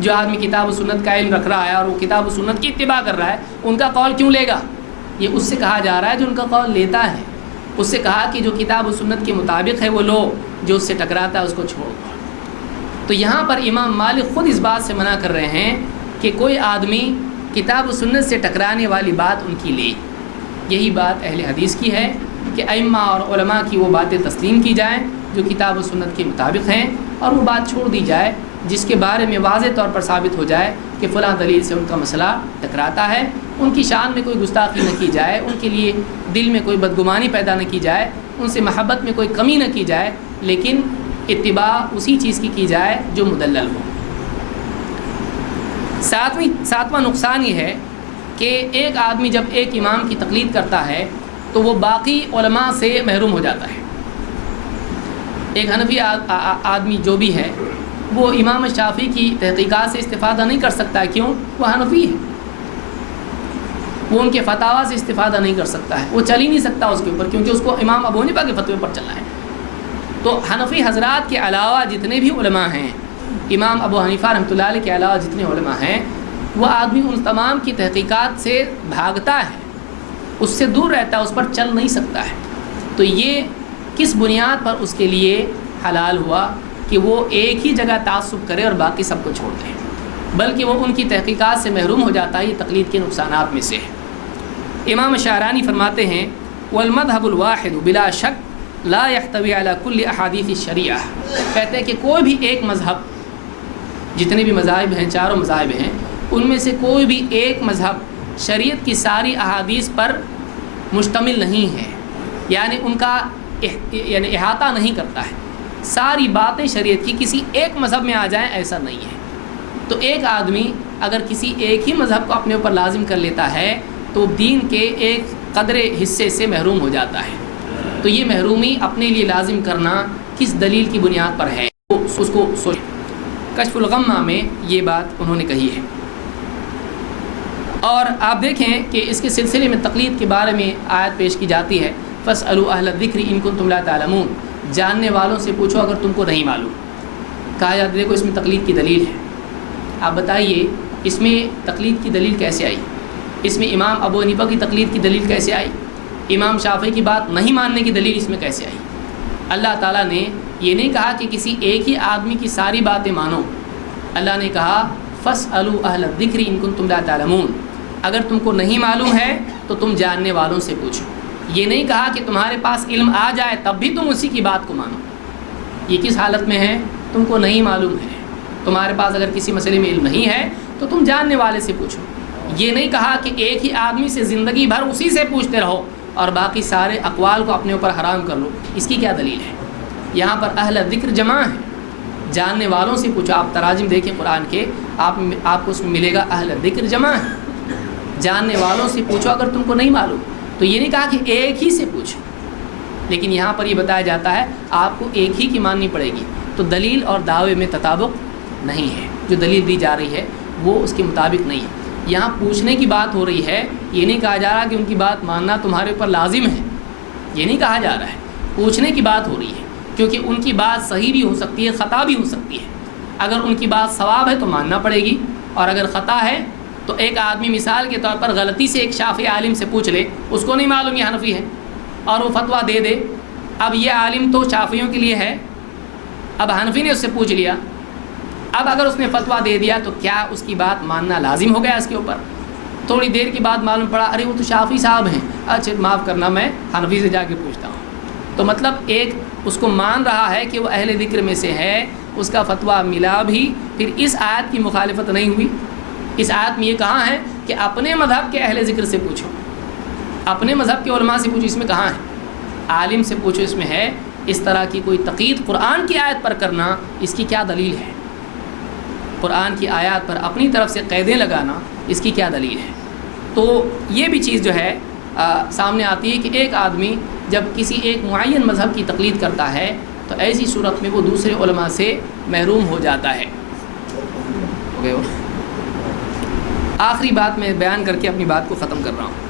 جو آدمی کتاب و سنت کا علم رکھ رہا ہے اور وہ کتاب و سنت کی اتباع کر رہا ہے ان کا قول کیوں لے گا؟ یہ اس سے کہا جا رہا ہے جو ان کا قول لیتا ہے. اس سے کہا کہ جو کتاب و سنت کے مطابق ہے وہ لو، جو اس سے ٹکراتا ہے اس کو چھوڑ دو. تو یہاں پر امام مالک خود اس بات سے منع کر رہے ہیں کہ کوئی آدمی کتاب و سنت سے ٹکرانے والی بات ان کی لے. یہی بات اہل حدیث کی ہے کہ ائمہ اور علماء کی وہ باتیں تسلیم کی جائیں جو کتاب و سنت کے مطابق ہیں، اور وہ بات چھوڑ دی جائے جس کے بارے میں واضح طور پر ثابت ہو جائے کہ فلاں دلیل سے ان کا مسئلہ ٹکراتا ہے. ان کی شان میں کوئی گستاخی نہ کی جائے، ان کے لیے دل میں کوئی بدگمانی پیدا نہ کی جائے، ان سے محبت میں کوئی کمی نہ کی جائے، لیکن اتباع اسی چیز کی جائے جو مدلل ہو. ساتواں نقصان یہ ہے کہ ایک آدمی جب ایک امام کی تقلید کرتا ہے تو وہ باقی علماء سے محروم ہو جاتا ہے. ایک حنفی آدمی جو بھی ہے وہ امام شافعی کی تحقیقات سے استفادہ نہیں کر سکتا ہے. کیوں؟ وہ حنفی ہے، وہ ان کے فتاوی سے استفادہ نہیں کر سکتا ہے، وہ چل ہی نہیں سکتا اس کے اوپر، کیونکہ اس کو امام ابو حنیفہ کے فتوے پر چلنا ہے. تو حنفی حضرات کے علاوہ جتنے بھی علماء ہیں، امام ابو حنیفہ رحمۃ اللہ علیہ کے علاوہ جتنے علماء ہیں، وہ آدمی ان تمام کی تحقیقات سے بھاگتا ہے، اس سے دور رہتا ہے، اس پر چل نہیں سکتا ہے. تو یہ کس بنیاد پر اس کے لیے حلال ہوا کہ وہ ایک ہی جگہ تعصب کرے اور باقی سب کو چھوڑ دے؟ بلکہ وہ ان کی تحقیقات سے محروم ہو جاتا ہے. یہ تقلید کے نقصانات میں سے ہے. امام شعرانی فرماتے ہیں والمذهب الواحد بلا شک لا يحتوي على كل احادیث الشریعہ. کہتے ہیں کہ کوئی بھی ایک مذہب، جتنے بھی مذاہب ہیں، چاروں مذاہب ہیں، ان میں سے کوئی بھی ایک مذہب شریعت کی ساری احادیث پر مشتمل نہیں ہے، یعنی ان کا احاطہ نہیں کرتا ہے. ساری باتیں شریعت کی کسی ایک مذہب میں آ جائیں ایسا نہیں ہے. تو ایک آدمی اگر کسی ایک ہی مذہب کو اپنے اوپر لازم کر لیتا ہے تو دین کے ایک قدر حصے سے محروم ہو جاتا ہے. تو یہ محرومی اپنے لیے لازم کرنا کس دلیل کی بنیاد پر ہے اس کو سوچیں. کشف الغمہ میں یہ بات انہوں نے کہی ہے. اور آپ دیکھیں کہ اس کے سلسلے میں تقلید کے بارے میں آیت پیش کی جاتی ہے فاسألوا اہل الذکر ان کنتم لا تعلمون. جاننے والوں سے پوچھو اگر تم کو نہیں معلوم. کہا جاتا ہے دیکھو اس میں تقلید کی دلیل ہے. آپ بتائیے اس میں تقلید کی دلیل کیسے آئی؟ اس میں امام ابو حنیفہ کی تقلید کی دلیل کیسے آئی؟ امام شافعی کی بات نہیں ماننے کی دلیل اس میں کیسے آئی؟ اللہ تعالیٰ نے یہ نہیں کہا کہ کسی ایک ہی آدمی کی ساری باتیں مانو. اللہ نے کہا فاسألوا اہل الذکر ان کنتم لا تعلمون. اگر تم کو نہیں معلوم ہے تو تم جاننے والوں سے پوچھو. یہ نہیں کہا کہ تمہارے پاس علم آ جائے تب بھی تم اسی کی بات کو مانو. یہ کس حالت میں ہے؟ تم کو نہیں معلوم ہے. تمہارے پاس اگر کسی مسئلے میں علم نہیں ہے تو تم جاننے والے سے پوچھو. یہ نہیں کہا کہ ایک ہی آدمی سے زندگی بھر اسی سے پوچھتے رہو اور باقی سارے اقوال کو اپنے اوپر حرام کر لو. اس کی کیا دلیل ہے؟ یہاں پر اہل ذکر جمع ہے. جاننے والوں سے پوچھو. آپ تراجم دیکھیں قرآن کے, آپ کو اس میں ملے گا اہل ذکر جمع ہے. جاننے والوں سے پوچھو اگر تم کو نہیں معلوم. تو یہ نہیں کہا کہ ایک ہی سے پوچھو, لیکن یہاں پر یہ بتایا جاتا ہے آپ کو ایک ہی کی ماننی پڑے گی. تو دلیل اور دعوے میں تطابق نہیں ہے. جو دلیل دی جا رہی ہے وہ اس کے مطابق نہیں ہے. یہاں پوچھنے کی بات ہو رہی ہے. یہ نہیں کہا جا رہا کہ ان کی بات ماننا تمہارے اوپر لازم ہے. یہ نہیں کہا جا رہا ہے. پوچھنے کی بات ہو رہی ہے کیونکہ ان کی بات صحیح بھی ہو سکتی ہے, خطا بھی ہو سکتی ہے. اگر ان کی بات صواب ہے تو ماننا پڑے گی, اور اگر خطا ہے تو ایک آدمی مثال کے طور پر غلطی سے ایک شافعی عالم سے پوچھ لے, اس کو نہیں معلوم یہ حنفی ہے, اور وہ فتویٰ دے دے. اب یہ عالم تو شافعیوں کے لیے ہے, اب حنفی نے اس سے پوچھ لیا. اب اگر اس نے فتویٰ دے دیا تو کیا اس کی بات ماننا لازم ہو گیا اس کے اوپر؟ تھوڑی دیر کے بعد معلوم پڑا ارے وہ تو شافعی صاحب ہیں, اچھا معاف کرنا میں حنفی سے جا کے پوچھتا ہوں. تو مطلب ایک اس کو مان رہا ہے کہ وہ اہل ذکر میں سے ہے, اس کا فتویٰ ملا بھی, پھر اس آیت کی مخالفت نہیں ہوئی. اس آیت میں یہ کہاں ہے کہ اپنے مذہب کے اہل ذکر سے پوچھو, اپنے مذہب کے علماء سے پوچھو. اس میں کہاں ہے؟ عالم سے پوچھو اس میں ہے. اس طرح کی کوئی تقید قرآن کی آیت پر کرنا, اس کی کیا دلیل ہے؟ قرآن کی آیات پر اپنی طرف سے قیدیں لگانا, اس کی کیا دلیل ہے؟ تو یہ بھی چیز جو ہے سامنے آتی ہے کہ ایک آدمی جب کسی ایک معین مذہب کی تقلید کرتا ہے تو ایسی صورت میں وہ دوسرے علماء سے محروم ہو جاتا ہے. آخری بات میں بیان کر کے اپنی بات کو ختم کر رہا ہوں.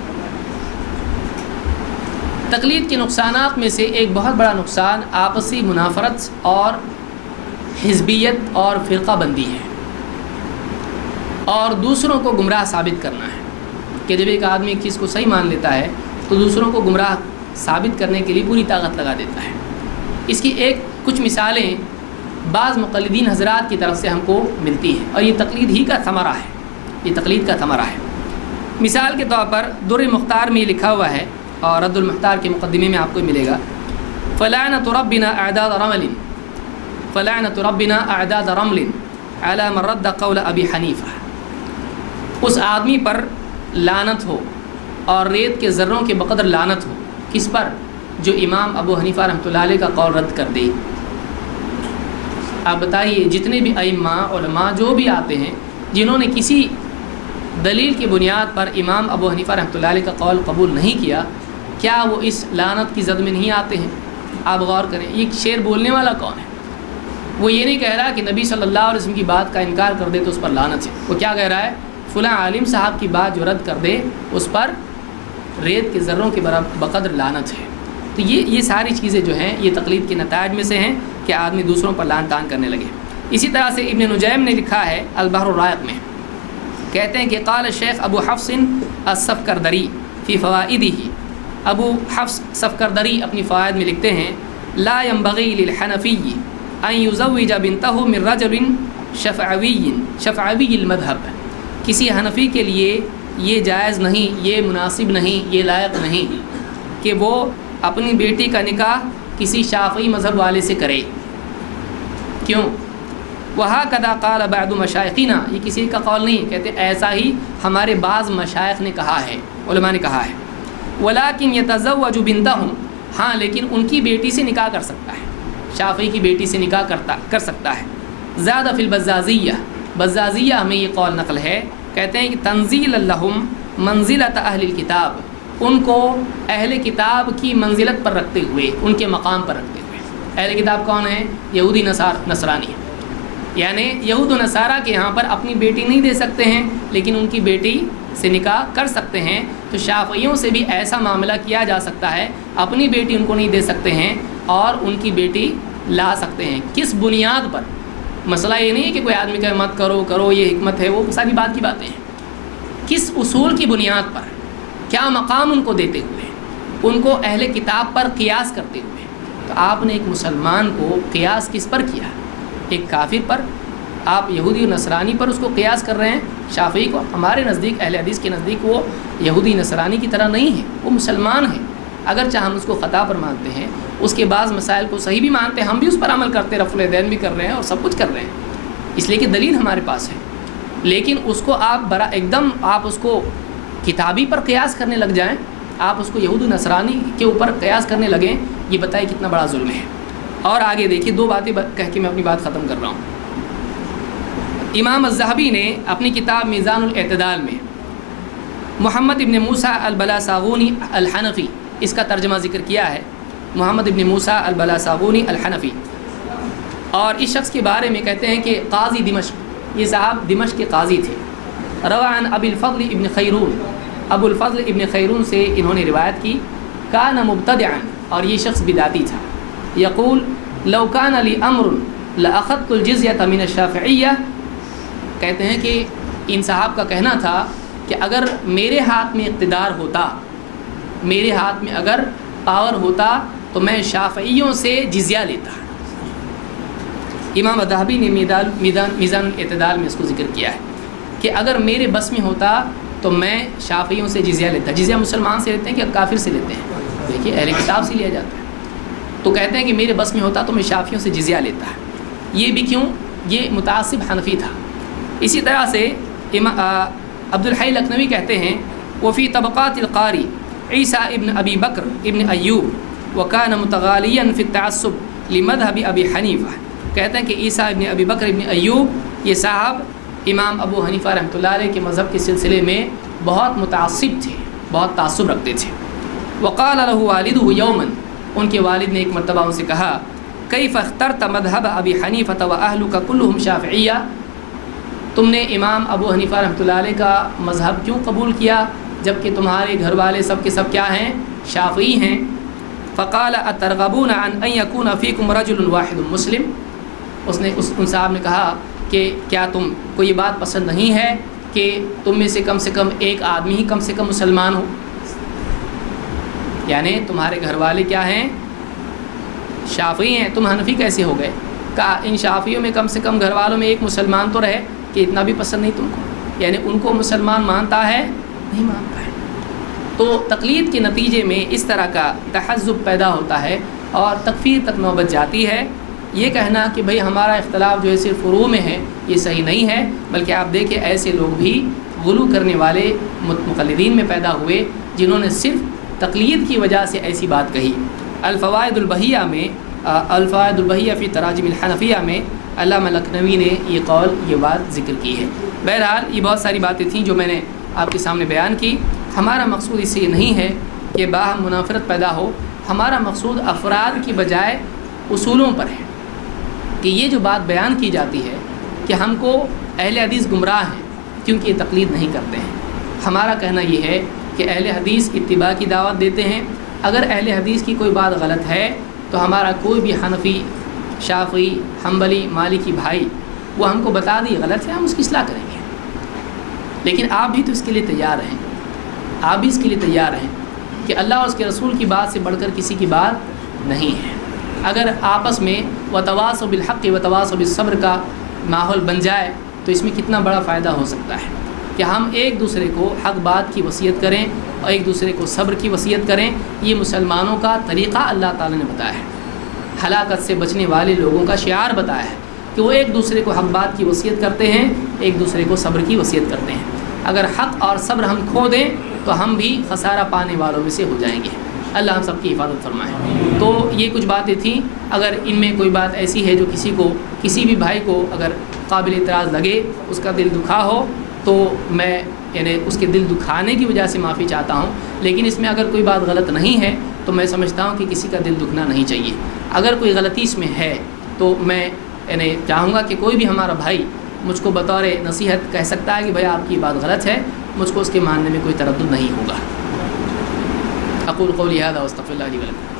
تقلید کے نقصانات میں سے ایک بہت بڑا نقصان آپسی منافرت اور حزبیت اور فرقہ بندی ہے, اور دوسروں کو گمراہ ثابت کرنا ہے. کہ جب ایک آدمی ایک چیز کو صحیح مان لیتا ہے تو دوسروں کو گمراہ ثابت کرنے کے لیے پوری طاقت لگا دیتا ہے. اس کی کچھ مثالیں بعض مقلدین حضرات کی طرف سے ہم کو ملتی ہیں, اور یہ تقلید ہی کا ثمرہ ہے, یہ تقلید کا ثمرہ ہے. مثال کے طور پر در مختار میں یہ لکھا ہوا ہے, اور رد المختار کے مقدمے میں آپ کو ملے گا, فلعنۃ ربنا اعداد رمل فلعنۃ ربنا اعداد رمل علی من رد قول ابی حنیفہ. اس آدمی پر لعنت ہو اور ریت کے ذروں کے بقدر لعنت ہو. کس پر؟ جو امام ابو حنیفہ رحمۃ اللہ علیہ کا قول رد کر دے. آپ بتائیے جتنے بھی ائمہ علماء جو بھی آتے ہیں جنہوں نے کسی دلیل کی بنیاد پر امام ابو حنیفہ رحمۃ اللہ علیہ کا قول قبول نہیں کیا, کیا وہ اس لعنت کی زد میں نہیں آتے ہیں؟ آپ غور کریں, یہ شعر بولنے والا کون ہے؟ وہ یہ نہیں کہہ رہا کہ نبی صلی اللہ علیہ وسلم کی بات کا انکار کر دے تو اس پر لعنت ہے. وہ کیا کہہ رہا ہے؟ فلاں عالم صاحب کی بات جو رد کر دے اس پر ریت کے ذروں کے بقدر لعنت ہے. تو یہ ساری چیزیں جو ہیں یہ تقلید کے نتائج میں سے ہیں کہ آدمی دوسروں پر لعن طعن کرنے لگے. اسی طرح سے ابن نجیم نے لکھا ہے البحر الرائق میں, کہتے ہیں کہ قال الشیخ ابو حفص الصفکردری فی فوائدہ. ابو حفص صفکردری اپنی فوائد میں لکھتے ہیں لا ينبغی للحنفی ان یزوج بنتہ من رجل شفعوی المذہب. کسی حنفی کے لیے یہ جائز نہیں, یہ مناسب نہیں, یہ لائق نہیں کہ وہ اپنی بیٹی کا نکاح کسی شافعی مذہب والے سے کرے. کیوں؟ وہکذا قال بعض مشائخنا, یہ کسی کا قول نہیں, کہتے ایسا ہی ہمارے بعض مشائخ نے کہا ہے, علماء نے کہا ہے. ولکن یتزوج بنتہم, ہاں لیکن ان کی بیٹی سے نکاح کر سکتا ہے, شافعی کی بیٹی سے نکاح کر سکتا ہے. زیادہ فی البزازیہ, بزازیہ ہمیں یہ قول نقل ہے, کہتے ہیں کہ تنزیل لہم منزلت اہل الکتاب, ان کو اہل کتاب کی منزلت پر رکھتے ہوئے, ان کے مقام پر رکھتے ہوئے. اہل کتاب کون ہیں؟ یہودی نصرانی, یعنی یہود و نصارہ کے یہاں پر اپنی بیٹی نہیں دے سکتے ہیں لیکن ان کی بیٹی سے نکاح کر سکتے ہیں. تو شافعیوں سے بھی ایسا معاملہ کیا جا سکتا ہے, اپنی بیٹی ان کو نہیں دے سکتے ہیں اور ان کی بیٹی لا سکتے ہیں. کس بنیاد پر؟ مسئلہ یہ نہیں ہے کہ کوئی آدمی کہے مت کرو کرو یہ حکمت ہے, وہ ساری بات کی باتیں ہیں. کس اصول کی بنیاد پر, کیا مقام ان کو دیتے ہوئے, ان کو اہل کتاب پر قیاس کرتے ہوئے. تو آپ نے ایک مسلمان کو قیاس کس پر کیا؟ ایک کافر پر. آپ یہودی و نصرانی پر اس کو قیاس کر رہے ہیں. شافعی کو ہمارے نزدیک, اہل حدیث کے نزدیک وہ یہودی نصرانی کی طرح نہیں ہے, وہ مسلمان ہے, اگرچہ ہم اس کو خطا پر مانتے ہیں، اس کے بعض مسائل کو صحیح بھی مانتے ہیں، ہم بھی اس پر عمل کرتے ہیں، رفع الیدین بھی کر رہے ہیں اور سب کچھ کر رہے ہیں، اس لیے کہ دلیل ہمارے پاس ہے، لیکن اس کو آپ ایک دم آپ اس کو کتابی پر قیاس کرنے لگ جائیں، آپ اس کو یہود و نصرانی کے اوپر قیاس کرنے لگیں، یہ بتائے کتنا بڑا ظلم ہے۔ اور آگے دیکھیے، 2 باتیں کہہ کے میں اپنی بات ختم کر رہا ہوں۔ امام الذہبی نے اپنی کتاب میزان الاعتدال میں محمد ابن موسیٰ البلاساغونی الحنفی، اس کا ترجمہ ذکر کیا ہے، محمد ابن موسیٰ البلاساغونی الحنفی، اور اس شخص کے بارے میں کہتے ہیں کہ قاضی دمشق، یہ صاحب دمشق کے قاضی تھے۔ روا عن ابی الفضل ابن خیرون، ابو الفضل ابن خیرون سے انہوں نے روایت کی، کان مبتدعا، اور یہ شخص بدعتی تھا، یقول لو کان لی امر لاخذت الجزیۃ من الشافعیہ، کہتے ہیں کہ ان صاحب کا کہنا تھا کہ اگر میرے ہاتھ میں اقتدار ہوتا، میرے ہاتھ میں اگر پاور ہوتا تو میں شافعیوں سے جزیہ لیتا۔ امام الذہبی نے میزان الاعتدال میں اس کو ذکر کیا ہے کہ اگر میرے بس میں ہوتا تو میں شافعیوں سے جزیہ لیتا۔ جزیہ مسلمان سے لیتے ہیں کہ کافر سے لیتے ہیں؟ دیکھیے اہل کتاب سے لیا جاتا ہے، تو کہتے ہیں کہ میرے بس میں ہوتا تو میں شافعیوں سے جزیہ لیتا ہے۔ یہ بھی کیوں؟ یہ متعصب حنفی تھا۔ اسی طرح سے عبد الحی لکھنوی کہتے ہیں وفی طبقات القاری عیسیٰ ابن ابی بکر ابن ایوب وکان متغالیاً فی التعصب لمذہب ابی حنیفہ، کہتے ہیں کہ عیسیٰ ابن ابی بکر ابن ایوب یہ صاحب امام ابو حنیفہ رحمۃ اللہ علیہ کے مذہب کے سلسلے میں بہت متعصب تھے، بہت تعصب رکھتے تھے۔ وقال له والدہ یوما، ان کے والد نے ایک مرتبہ ان سے کہا کیف اخترت مذہب ابی حنیفہ واہلک کلہم شافعیہ، تم نے امام ابو حنیفہ رحمۃ اللہ علیہ کا مذہب کیوں قبول کیا جبکہ تمہارے گھر والے سب کے سب کیا ہیں؟ شافعی ہیں۔ فقال اترغبون عن ان یکون فیکم رجل واحد مسلم، ان صاحب نے کہا کہ کیا تم کو یہ بات پسند نہیں ہے کہ تم میں سے کم ایک آدمی ہی کم سے کم مسلمان ہو؟ یعنی تمہارے گھر والے کیا ہیں؟ شافعی ہیں، تم حنفی کیسے ہو گئے؟ کہا ان شافعیوں میں کم سے کم گھر والوں میں ایک مسلمان تو رہے، کہ اتنا بھی پسند نہیں تم کو؟ یعنی ان کو مسلمان مانتا ہے؟ نہیں مانتا ہے۔ تو تقلید کے نتیجے میں اس طرح کا تحزب پیدا ہوتا ہے اور تکفیر تک نوبت جاتی ہے۔ یہ کہنا کہ بھئی ہمارا اختلاف جو ہے صرف فروع میں ہے، یہ صحیح نہیں ہے، بلکہ آپ دیکھیں ایسے لوگ بھی غلو کرنے والے مقلدین میں پیدا ہوئے جنہوں نے صرف تقلید کی وجہ سے ایسی بات کہی۔ الفوائد البہیہ میں الفوائد البہیہ فی تراجم الحنفیہ میں علامہ لکھنوی نے یہ بات ذکر کی ہے۔ بہرحال یہ بہت ساری باتیں تھیں جو میں نے آپ کے سامنے بیان کی۔ ہمارا مقصود اس سے یہ نہیں ہے کہ باہم منافرت پیدا ہو، ہمارا مقصود افراد کی بجائے اصولوں پر ہے کہ یہ جو بات بیان کی جاتی ہے کہ ہم کو اہل حدیث گمراہ ہیں کیونکہ یہ تقلید نہیں کرتے ہیں۔ ہمارا کہنا یہ ہے کہ اہل حدیث اتباع کی دعوت دیتے ہیں، اگر اہل حدیث کی کوئی بات غلط ہے تو ہمارا کوئی بھی حنفی، شافعی، حنبلی، مالکی بھائی وہ ہم کو بتا دی غلط ہے، ہم اس کی اصلاح کریں گے۔ لیکن آپ بھی تو اس کے لیے تیار ہیں، آپ بھی اس کے لیے تیار ہیں کہ اللہ اور اس کے رسول کی بات سے بڑھ کر کسی کی بات نہیں ہے۔ اگر آپس میں وتواصوا بالحق وتواصوا بالصبر کا ماحول بن جائے تو اس میں کتنا بڑا فائدہ ہو سکتا ہے کہ ہم ایک دوسرے کو حق بات کی وصیت کریں اور ایک دوسرے کو صبر کی وصیت کریں۔ یہ مسلمانوں کا طریقہ اللہ تعالی نے بتایا ہے، ہلاکت سے بچنے والے لوگوں کا شعار بتایا ہے کہ وہ ایک دوسرے کو حق بات کی وصیت کرتے ہیں، ایک دوسرے کو صبر کی وصیت کرتے ہیں۔ اگر حق اور صبر ہم کھو دیں تو ہم بھی خسارہ پانے والوں میں سے ہو جائیں گے۔ اللہ ہم سب کی حفاظت فرمائے۔ تو یہ کچھ باتیں تھیں، اگر ان میں کوئی بات ایسی ہے جو کسی بھی بھائی کو اگر قابل اعتراض لگے، اس کا دل دکھا ہو، تو میں یعنی اس کے دل دکھانے کی وجہ سے معافی چاہتا ہوں، لیکن اس میں اگر کوئی بات غلط نہیں ہے تو میں سمجھتا ہوں کہ کسی کا دل دکھنا نہیں چاہیے۔ اگر کوئی غلطی اس میں ہے تو میں یعنی چاہوں گا کہ کوئی بھی ہمارا بھائی مجھ کو بطور نصیحت کہہ سکتا ہے کہ بھائی آپ کی بات غلط ہے، مجھ کو اس کے ماننے میں کوئی تردد نہیں ہوگا۔ اقول قولی ھذا واستغفر اللہ لی ولکم۔